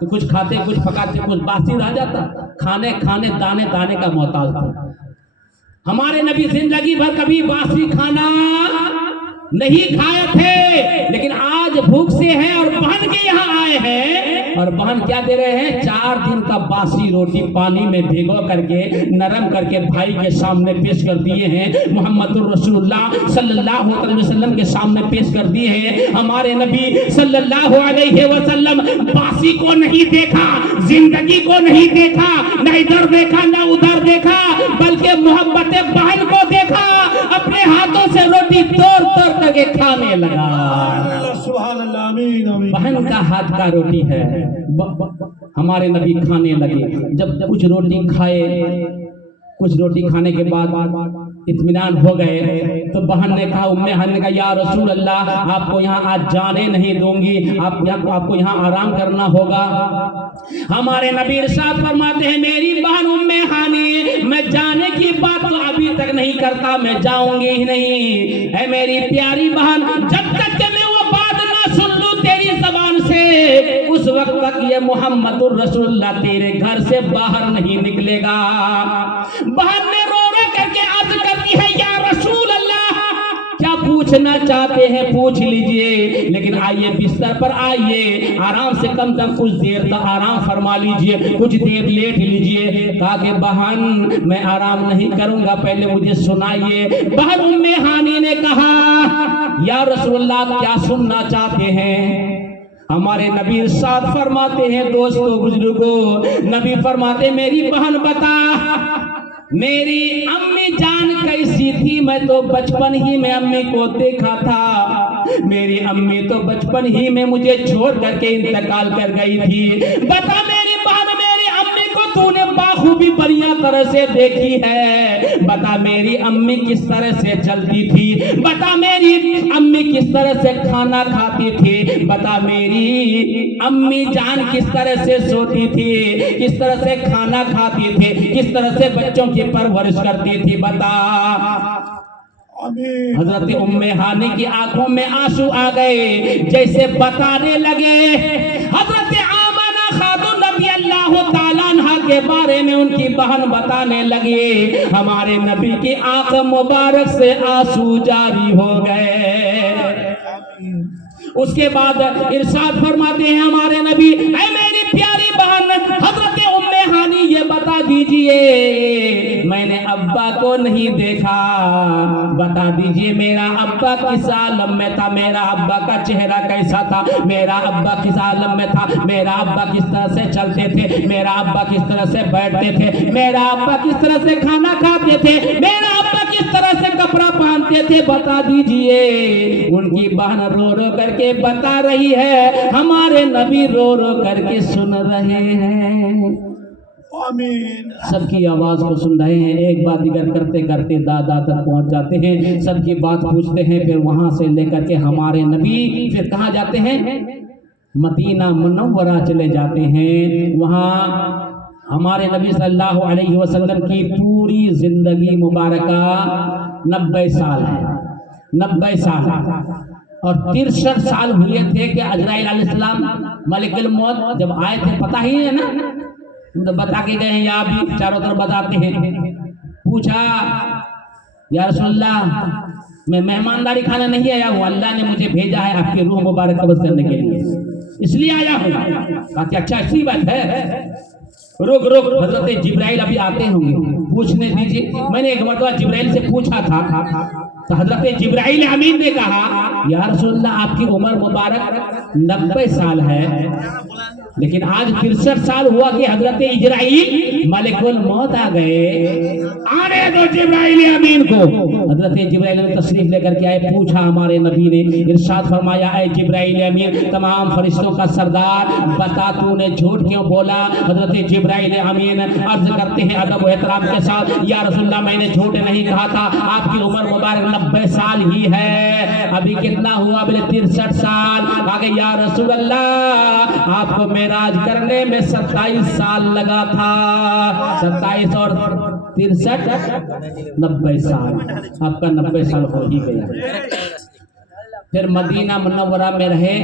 कि कुछ खाते कुछ पकाते कुछ बासी रह जाता, खाने दाने दाने का मोहताज था। हमारे नबी जिंदगी भर कभी बासी खाना नहीं खाए थे, लेकिन आज भूख से हैं और बहन के यहाँ आए हैं, और बहन क्या दे रहे हैं? 4 दिन का बासी रोटी पानी में भिगो करके नरम करके भाई के सामने पेश कर दिए हैं। मुहम्मदुर रसूलुल्लाह सल्लल्लाहु अलैहि वसल्लम के सामने पेश कर दिए हैं। हमारे नबी सल्लल्लाहु अलैहि वसल्लम बासी को नहीं देखा, जिंदगी को नहीं देखा, न इधर देखा न उधर देखा, बल्कि मोहब्बत बहन को देखा। अपने हाथों से रोटी तोड़ तोड़ करके खाने लगा। सुभान अल्लाह, आमीन आमीन। बहन का हाथ का रोटी है। हमारे नबी खाने लगे। जब कुछ रोटी खाए, कुछ रोटी खाने के बाद इत्मीनान हो गए, तो बहन ने कहा, उम्मे हानी ने कहा, या रसूल अल्लाह, आपको यहाँ आज जाने नहीं दूंगी, आपको यहाँ आराम करना होगा। हमारे नबी इरशाद फरमाते हैं, मेरी बहन उम्मे हानी, मैं जाने की बात तो अभी तक नहीं करता, मैं जाऊंगी ही नहीं। है मेरी प्यारी बहन, जब तक कि मैं वो बात ना सुन लूं तेरी जबान से, उस वक्त तक ये मुहम्मदुर रसूलुल्लाह तेरे घर से बाहर नहीं निकलेगा। बहन ने रो रो करके अर्ज करती है, या रसूल अल्लाह, क्या पूछना चाहते हैं पूछ लीजिए, लेकिन आइए बिस्तर पर आइए, आराम से कम से कम कुछ देर तक आराम फरमा लीजिए, कुछ देर लेट लीजिए। कहा कि बहन मैं आराम नहीं करूंगा, पहले मुझे सुनाइए। बहन उम्मे हानी ने कहा, या रसूलुल्लाह क्या सुनना चाहते हैं? हमारे नबी इरशाद फरमाते हैं, दोस्तों बुजुर्गों, नबी फरमाते, मेरी बहन बता, मेरी अम्मी जान कैसी थी? मैं तो बचपन ही में अम्मी को देखा था, मेरी अम्मी तो बचपन ही में मुझे छोड़ करके इंतकाल कर गई थी। बता मेरी बहन, मेरी अम्मी को तूने बाखूबी बढ़िया तरह से देखी है? बता मेरी अम्मी किस तरह से चलती थी? बता मेरी अम्मी किस तरह से खाना खाती थी? बता मेरी अम्मी जान किस तरह से सोती थी, किस तरह से खाना खाती थी, किस तरह से बच्चों की परवरिश करती थी? बता। हजरत उम्मे हानी की आंखों में आंसू आ गए, जैसे बताने लगे। हजरत आमना खातून रज़ी अल्लाह ताला अन्हा के बारे में उनकी बहन बताने लगी। हमारे नबी की आंख मुबारक से आंसू जारी हो गए। उसके बाद इरशाद फरमाते हैं हमारे नबी, ऐ मेरी प्यारी बहन हजरत उम्मे हानी, ये बता दीजिए, मैंने अब्बा को नहीं देखा, बता दीजिए मेरा अब्बा किस आलम में था, मेरा अब्बा का चेहरा कैसा था, मेरा अब्बा किस आलम में था, मेरा अब्बा किस तरह से चलते थे, मेरा अब्बा किस तरह से बैठते थे, मेरा अब्बा किस तरह से खाना खाते थे, मेरा अब्बा किस तरह से कपड़ा पहनते थे, बता दीजिए। उनकी बहन रो रो करके बता रही है, हमारे नबी रो रो करके सुन रहे हैं। आमीन। सबकी आवाज को सुन रहे हैं। एक बात दिगर करते करते दादा तक पहुंच जाते हैं, सबकी बात पूछते हैं, फिर वहां से लेकर के हमारे नबी फिर कहाँ जाते हैं? मदीना मुनव्वरा चले जाते हैं। वहाँ हमारे नबी सल्लल्लाहु अलैहि वसल्लम की पूरी जिंदगी मुबारका 90 साल है, 90 साल, और 63 साल हुए थे कि अजराइल अलैहिस्सलाम मलिकुल मौत जब आए थे, पता ही है ना, तो बता के गए हैं, या भी चारों तरफ बताते हैं। पूछा, या रसूलल्लाह मैं मेहमानदारी खाने नहीं आया हूँ, अल्लाह ने मुझे भेजा है आपकी रूह मुबारक कब्ज़ करने के लिए, इसलिए आया हूँ। कहा कि अच्छा अच्छी बात है, रुक रुक, हजरत जिब्राइल अभी आते होंगे, पूछने दीजिए। मैंने एक मरतबा जिब्राइल से पूछा था, तो हजरत जिब्राइल अमीन ने कहा, या रसूलल्लाह आपकी उम्र मुबारक 90 साल है, लेकिन आज 63 साल हुआ कि हजरत इजराइल मलिकुल मौत आ गए, आने दो जिब्राइल अमीन को। हजरत जिब्राइल अमीन तशरीफ लेकर के आए। पूछा हमारे नबी ने, इरशाद फरमाया, ऐ जिब्राइल अमीन तमाम फरिश्तों का सरदार, बता तूने झूठ क्यों बोला? हजरत जिब्राइल अमीन अर्ज करते हैं अदब व एहतराम के साथ, या रसूलल्लाह मैंने झूठ नहीं कहा था, आपकी उम्र मुबारक 90 साल ही है। अभी कितना हुआ? बोले 63 साल। आगे या रसूलल्लाह आपको मेराज करने में 27 साल लगा था, 27 और 63 90 साल, आपका 90 साल हो ही गया। फिर मदीना मुनव्वरा में रहे,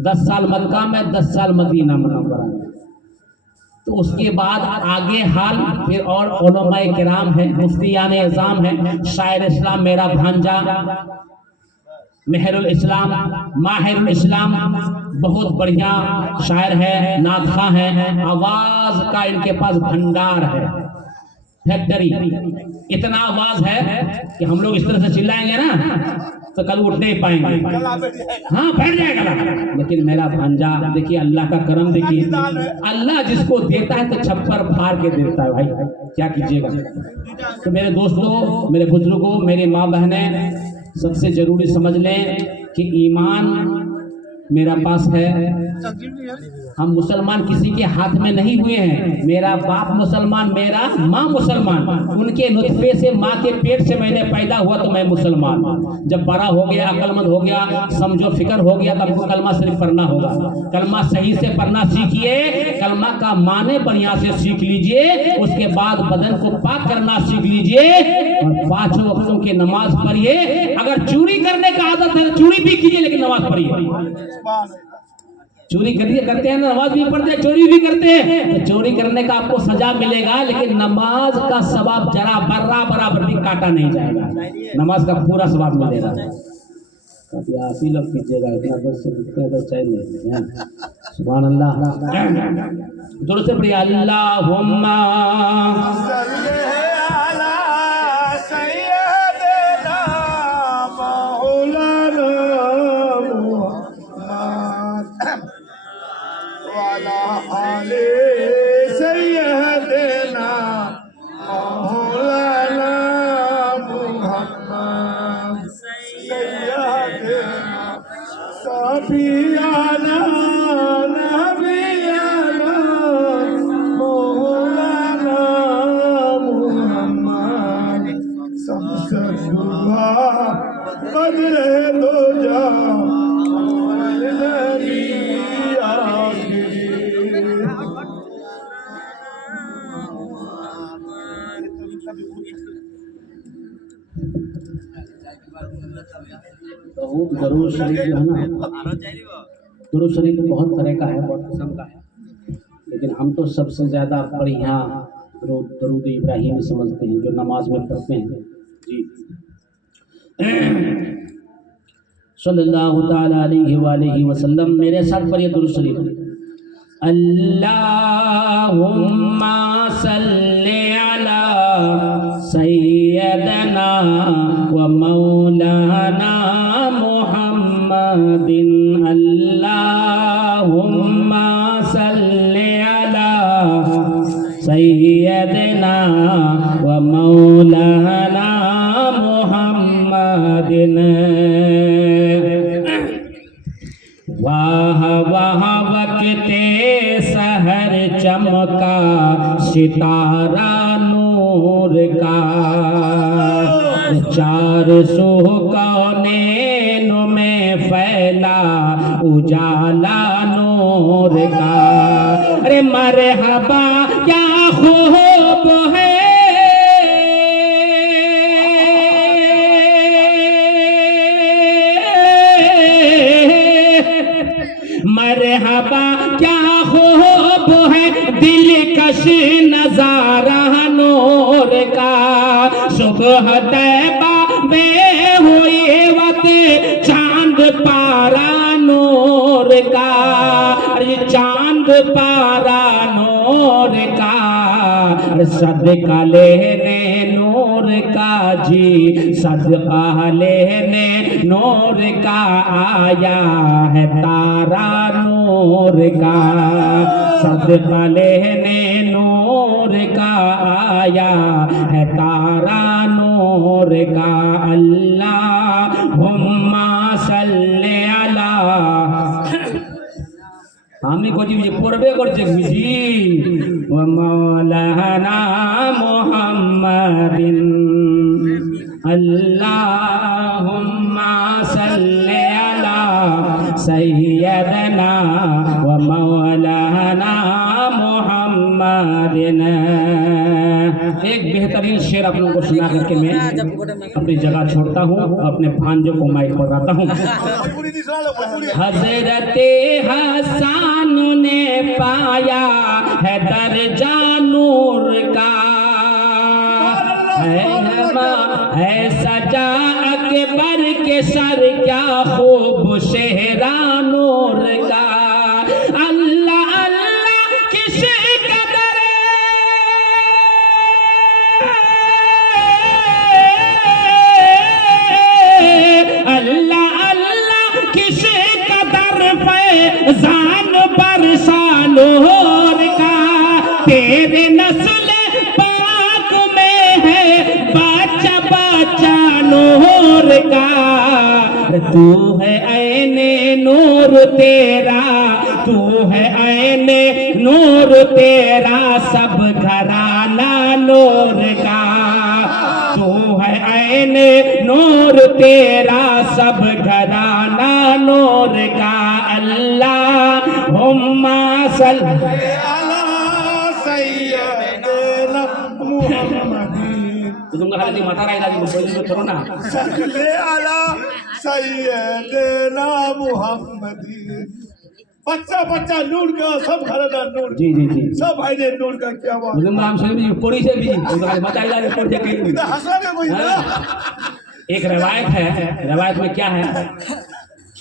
10 साल मक्का में, 10 साल मदीना मुनव्वरा में। तो उसके बाद आगे हाल फिर और उलमाए किराम है, मुफ्तियान एज़ाम है, शायर इस्लाम मेरा भांजा मेहरुल इस्लाम, माहिरुल इस्लाम, बहुत बढ़िया शायर है, नातखा है, आवाज का इनके पास भंडार है, फैक्ट्री। इतना आवाज है कि हम लोग इस तरह से चिल्लाएंगे ना तो कल उठ नहीं पाएंगे, हाँ बैठ जाएगा। लेकिन मेरा भांजा देखिए, अल्लाह का करम देखिए, अल्लाह जिसको देता है तो छप्पर फाड़ के देता है भाई, क्या कीजिएगा। तो मेरे दोस्तों, मेरे बुजुर्गों, मेरी माँ बहनें, सबसे जरूरी समझ लें कि ईमान मेरा पास है। हम मुसलमान किसी के हाथ में नहीं हुए हैं। मेरा बाप मुसलमान, मेरा माँ मुसलमान, उनके नुतफे से, माँ के पेट से मैंने पैदा हुआ तो मैं मुसलमान। जब बड़ा हो गया, अक्लमंद हो गया, समझो फिक्र हो गया, तब हमको कलमा शरीफ पढ़ना होगा। कलमा सही से पढ़ना सीखिए, कलमा का माने बढ़िया से सीख लीजिए, उसके बाद बदन को पाक करना सीख लीजिए और 5 वक्तों की नमाज पढ़िए। अगर चोरी करने का आदत है, चोरी भी कीजिए लेकिन नमाज पढ़िए। चोरी करते हैं, नमाज भी पढ़ते हैं, चोरी भी करते हैं, तो चोरी करने का आपको सजा मिलेगा, लेकिन नमाज का सवाब जरा बराबर भी काटा नहीं जाएगा, नमाज का पूरा सवाब मिलेगा। काफी आप ही लोग कीजिएगा, इतना दस चाहिए। सुभान अल्लाह, जोर से पढ़िए, अल्लाहुम्मा दरूद शरीफ जो है ना, दरूद शरीफ बहुत तरह का है, बहुत किस्म का है, लेकिन हम तो सबसे ज़्यादा बढ़िया दरूद इब्राहिम समझते हैं, जो नमाज में पढ़ते हैं। जी, सल्लल्लाहु ताला अलैहि वसल्लम, मेरे साथ पढ़िए दरूद शरीफ। अल्लाहुम्मा सल्ली अला सय्यदना व मौलाना मुहम्मदिन, अल्लाहुम्मा सल्ली अला सय्यदना व मौलाना मुहम्मदिन। वाह वाह वक्ते सहर चमका सितारा नूर का, 400 कौनेन में फैला उजाला नूर का। अरे मरहबा क्या खूब है, मरहबा क्या खूब है, दिलकश नजारा नूर का। सुबह तैबा में हुई वक्त चांद पारा नूर का, अरे चांद पारा नूर का। सदका लेने नूर का जी, सदका लेने नूर का आया है तारा नूर का। सदका लेने नूर का आया है तारा नूर का। अल्लाहुम्मा सल्ली अला, আমি কজি যে পড়বে করছে বুঝি, ও মাওলানা মুহাম্মাদিন, আল্লাহুম্মা সাল্লি আলা সাইয়্যিদানা ওয়া মাওলানা मुहम्मदिन। एक बेहतरीन शेर आप लोगों को सुना करके मैं अपनी जगह छोड़ता हूँ, अपने भांजों को माइक पर लाता हूँ। हजरत हसन ने पाया है दर्जा नूर का, है सजा अकबर के के सर क्या खूब सेहरा नूर का। अल्लाह अल्लाह किसे कदर अल्लाह अल्लाह किसे कदर फैजान बरसा नूर का। तेरे नस्ल पाक में है बच्चा बच्चा नूर का। तू है ऐने नूर तेरा, तू है ऐने नूर तेरा, सब घराना नूर का। तू है ऐने नूर तेरा, सब घराना नूर का। अल्लाह हुम्मा सल्ली अला सय्यदना मुहम्मदीन तुमको खाली माथा राहिला बोलली करो ना। सल्ले अला सय्यदना मुहम्मदीन। बच्चा बच्चा नूर का, सब घराना नूर, जी जी जी सब आईने नूर का। क्या बात मुस्लिम नाम से भी कोड़ी से भी तुमको खाली माथा राहिला कोड़ी से कहीं है, हंसा में कोई ना। एक रवायत है, रवायत में क्या है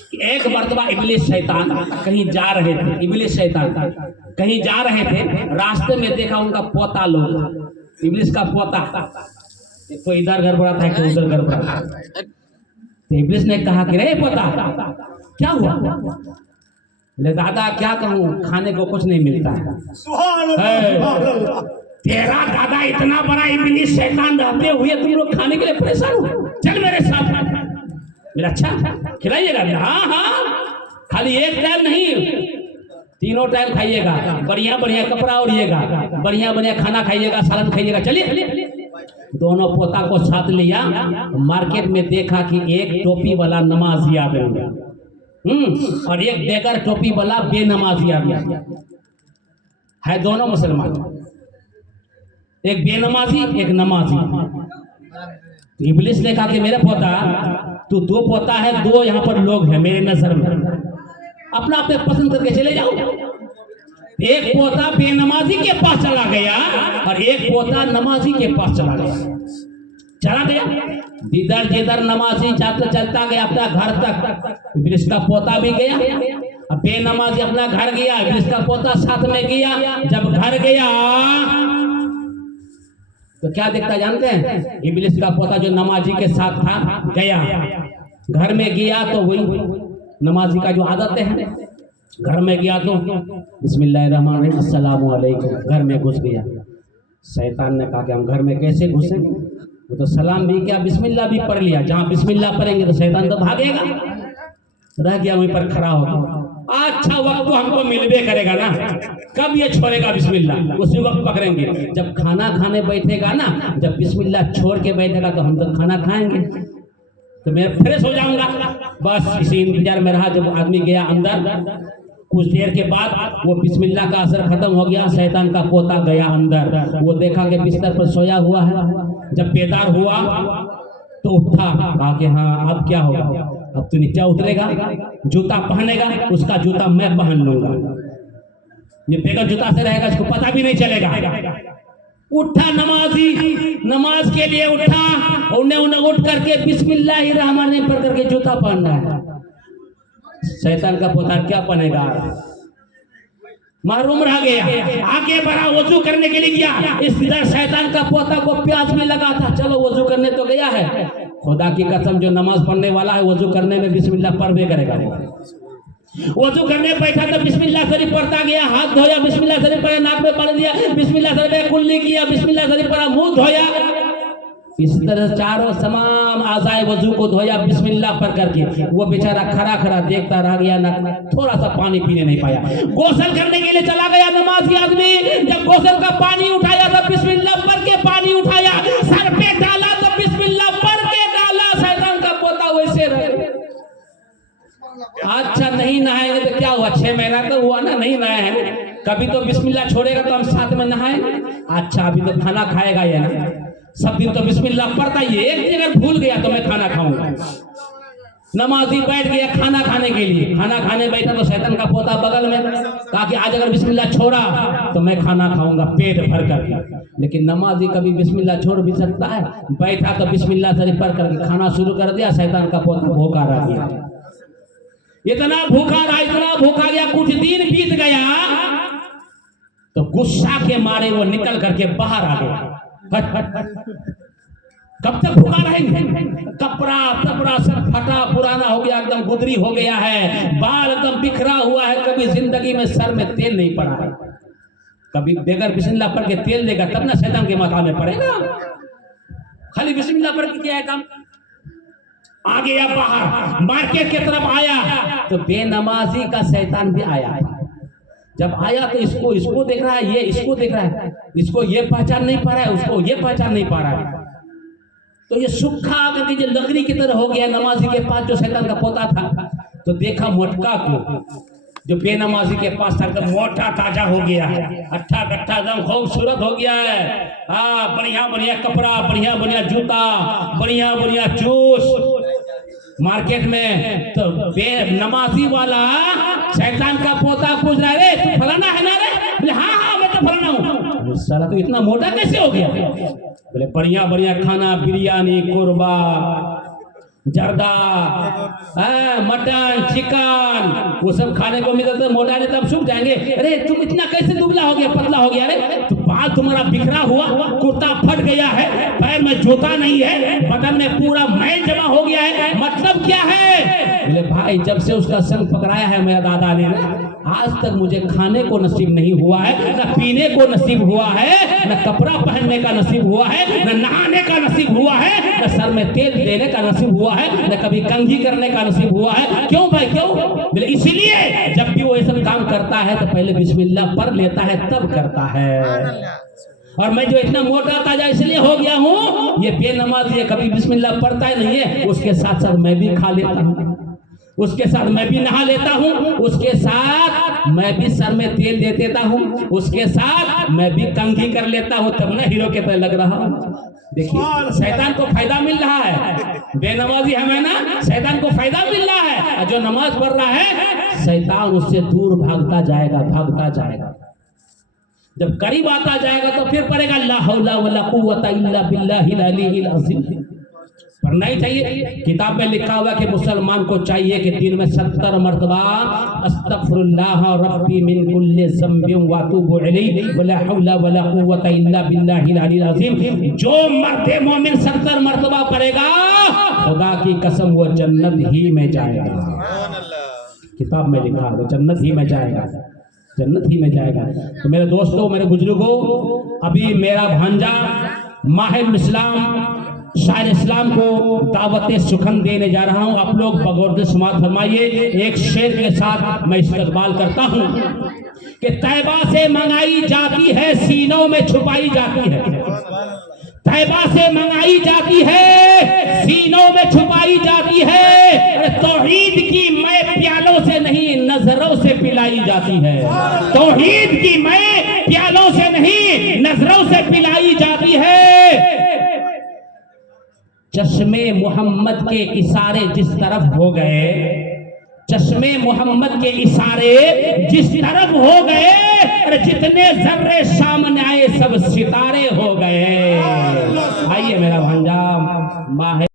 कि एक मर्तबा इब्लिस शैतान कहीं जा रहे थे, इब्लिस शैतान कहीं जा रहे थे, रास्ते में देखा उनका पोता लोग, इब्लिस का पोता, एक तो इधर गड़बड़ा था, एक तो उधर गड़बड़ा था। तो इब्लिस ने कहा कि रे पोता क्या हुआ? बोले दादा क्या कहूँ, खाने को कुछ नहीं मिलता है। सुभान अल्लाह, सुभान अल्लाह। तेरा दादा इतना बड़ा इब्लिस शैतान रहते हुए तुम लोग खाने के लिए परेशान हो, चल मेरे साथ। मेरा अच्छा खिलाइएगा? हाँ हाँ, खाली एक टाइम नहीं, तीनों टाइम खाइएगा, बढ़िया बढ़िया कपड़ा ओढ़िएगा, बढ़िया बढ़िया खाना खाइएगा, सालन खाइएगा, चलिए। दोनों पोता को साथ लिया, मार्केट में देखा कि एक टोपी वाला नमाजी आ गया और एक बेगर टोपी वाला बेनमाजी आ गया है, दोनों मुसलमान, एक बेनमाजी एक नमाजी। इब्लिस ने कहा कि मेरे पोता, तू दो पोता है, दो यहाँ पर लोग हैं मेरे नजर में, अपना अपने पसंद करके चले जाओ। एक पोता बेनमाजी के पास चला गया और एक पोता नमाजी के पास चला गया। जिधर जिधर नमाजी जाता चलता गया अपना घर तक, इब्लिस का पोता भी गया, अब बेनमाजी अपना घर गया, इब्लिस का पोता साथ में गया। जब घर गया तो क्या देखता जानते हैं? इब्लिस का पोता जो नमाजी के साथ था गया, घर में गया तो वही नमाजी का जो आदत है, घर में गया तो बिस्मिल्लाहिर्रहमानिर्रहीम अस्सलामु अलैकुम, घर में घुस गया। शैतान ने कहा कि हम घर में कैसे घुसेंगे? वो तो सलाम भी किया, बिस्मिल्लाह भी पढ़ लिया। जहाँ बिस्मिल्लाह पढ़ेंगे तो शैतान तो भागेगा, रह गया वहीं पर खड़ा होगा। अच्छा वक्त तो हमको मिलबे करेगा ना, कब ये छोड़ेगा बिस्मिल्लाह, उसी वक्त पकड़ेंगे। जब खाना खाने बैठेगा ना, जब बिस्मिल्लाह छोड़ के बैठेगा तो हम तो खाना खाएंगे, तो मैं फ्रेश हो जाऊंगा। बस इसी इंतजार में रहा। जब आदमी गया अंदर, कुछ देर के बाद वो बिस्मिल्लाह का असर खत्म हो गया, शैतान का पोता गया अंदर, वो देखा कि बिस्तर पर सोया हुआ है। जब बेदार हुआ तो उठा, कहा कि हाँ अब क्या होगा, अब तो नीचे उतरेगा, जूता पहनेगा, उसका जूता मैं पहन लूंगा, ये बेगर जूता से रहेगा, इसको पता भी नहीं चलेगा। उठा नमाजी, नमाज के लिए उठा, उन्हें उठ करके बिस्मिल्लाहिर्रहमानिर्रहीम पढ़ करके जूता पहन रहा है। शैतान का पोता क्या पहनेगा, महरूम रह गया। आगे बढ़ा, वजू करने के लिए गया, इस तरह शैतान का पोता को प्यास में लगा था, चलो वजू करने तो गया है। खुदा की कसम जो नमाज पढ़ने वाला है वजू करने में बिस्मिल्लाह पढ़बे करेगा। वजू करने बैठा तो बिस्मिल्लाह शरीफ पढ़ता गया, हाथ धोया, बिस्मिल्लाह शरीफ पढ़ा, नाक में पढ़ दिया, बिस्मिल्लाह शरीफ कुल्ली किया, बिस्मिल्लाह शरीफ पढ़ा, मुंह धोया। इस तरह चारों तमाम आज़ाए वजू को धोया बिस्मिल्लाह पढ़ करके। वो बेचारा खड़ा खड़ा देखता रह गया, ना थोड़ा सा पानी पीने नहीं पाया। गोसल करने के लिए चला गया नमाजी आदमी, जब गोसल का पानी उठाया तो बिस्मिल्लाह पढ़ के पानी उठाया, सर पे डाला तो बिस्मिल्लाह पढ़ के डाला, शैतान का पोता वैसे रह गया। अच्छा नहीं नहाएंगे तो क्या हुआ, 6 महीना तो हुआ ना, नहीं नहाए हैं, कभी तो बिस्मिल्लाह छोड़ेगा तो हम साथ में नहाएंगे। अच्छा अभी तो खाना खाएगा या ना, सब दिन तो बिस्मिल्लाह पढ़ता ही है, एक दिन अगर भूल गया तो मैं खाना खाऊंगा। नमाजी बैठ गया खाना खाने के लिए, खाना खाने बैठा तो शैतान का पोता बगल में, कहा कि आज अगर बिस्मिल्लाह छोड़ा तो मैं खाना खाऊंगा पेट भर करके। लेकिन नमाजी कभी बिस्मिल्लाह छोड़ भी सकता है? बैठा तो बिस्मिल्लाह शरीफ पढ़ करके खाना शुरू कर दिया, शैतान का पोता भूखा रह गया। इतना भूखा रहा, इतना भूखा गया, कुछ दिन बीत गया तो गुस्सा के मारे वो निकल करके बाहर आ गया। हट हट हट, कब तक भूखा रहेंगे? कपड़ा तपड़ा सब फटा पुराना हो गया, एकदम गुदरी हो गया है, बाल एकदम बिखरा हुआ है, कभी जिंदगी में सर में तेल नहीं पड़ा है। कभी बगैर बिस्मिल्लाह पढ़ के तेल देगा तब ना शैतान के माथा में पड़ेगा। खाली बिस्मिल्लाह पढ़ के किया है काम। आ गया बाहर, मार्केट की तरफ आया तो बेनमाजी का शैतान भी आया। जब आया तो इसको देख रहा है, ये इसको देख रहा है, इसको ये पहचान नहीं पा रहा है, उसको ये पहचान नहीं पा रहा है। तो ये सूखा करके जो लकड़ी की तरह हो गया नमाजी के पास जो शैतान का पोता था। तो देखा मोटका को, जो बेनमाजी के पास था, एकदम मोटा ताजा हो गया है, अट्ठा कट्ठा एकदम खूबसूरत हो गया है। हाँ, बढ़िया बढ़िया कपड़ा, बढ़िया बढ़िया जूता, बढ़िया बढ़िया जूस मार्केट में। तो बेनमाजी वाला शैतान का पोता पूछ रहा है, तू फलाना है ना रे? बोले हाँ हाँ मैं तो फलाना हूँ। साला तो इतना मोटा कैसे हो गया? बोले बढ़िया बढ़िया खाना, बिरयानी, कुरबा, जर्दा, मटन, चिकन, वो सब खाने को मिलता तो मोटा नहीं तब सूख जाएंगे। अरे तुम इतना कैसे दुबला हो गया, पतला हो गया? अरे तो बाल तुम्हारा बिखरा हुआ, कुर्ता फट गया है, पैर में जूता नहीं है, बदन में पूरा मैल जमा हो गया है, मतलब क्या है? बोले भाई जब से उसका संग पकड़ाया है मेरा दादा ने, आज तक मुझे खाने को नसीब नहीं हुआ है, न पीने को नसीब हुआ है, न कपड़ा पहनने का नसीब हुआ है, न नहाने का नसीब हुआ है, न सर में तेल देने का नसीब हुआ है, न कभी कंघी करने का नसीब हुआ है। क्यों भाई क्यों? बोले इसलिए जब भी वो ये सब काम करता है तो पहले बिस्मिल्लाह पढ़ लेता है तब करता है। और मैं जो इतना मोटा ताजा इसलिए हो गया हूँ, ये बेनमाजी है, कभी बिस्मिल्लाह पढ़ता ही नहीं है। उसके साथ साथ मैं भी खा लेता हूँ, उसके साथ मैं भी नहा लेता हूँ, उसके साथ मैं भी सर में तेल दे देता हूँ, उसके साथ मैं भी कंघी कर लेता हूँ, तब ना हीरो के तरह लग रहा हूँ। देखिए शैतान को फायदा मिल रहा है, बेनमाजी हमें ना शैतान को फायदा मिल रहा है, और जो नमाज पढ़ रहा है शैतान उससे दूर भागता जाएगा, भागता जाएगा। जब करीब आता जाएगा तो फिर पढ़ेगा ला हौला वला कुव्वता इल्ला बिल्लाहिल अलीय्यिल अज़ीम। पढ़ना ही चाहिए। किताब में लिखा हुआ कि मुसलमान को चाहिए कि दिन में 70 मरतबा अस्तगफिरुल्लाह रब्बी मिन कुल्ली ज़ंबिन व अतूबु इलैहि वला हौला वला कुव्वता इल्ला बिल्लाहिल अलीय्यिल अज़ीम। जो मर्द मोमिन 70 मरतबा पढ़ेगा, खुदा की कसम वो जन्नत ही में जाएगा। किताब में लिखा है वो जन्नत ही में जाएगा, जन्नत ही में जाएगा। तो मेरे दोस्तों, मेरे बुजुर्गों, अभी मेरा भांजा माहिर इस्लाम शायर इस्लाम को दावत सुखन देने जा रहा हूं। आप लोग बगौर समात फरमाइए। एक शेर के साथ मैं इस्तकबाल करता हूं कि तैबा से मंगाई जाती है, सीनों में छुपाई जाती है। तैबा से मंगाई जाती है, सीनों में छुपाई जाती है। तौहीद की मैं प्यालों से नहीं नजरों से पिलाई जाती है। तौहीद की मैं प्यालों से नहीं नजरों से पिलाई जाती है। चश्मे मोहम्मद के इशारे जिस तरफ हो गए, चश्मे मोहम्मद के इशारे जिस तरफ हो गए, जितने जर्रे सामने आए सब सितारे हो गए। आइए मेरा भांजा माहिर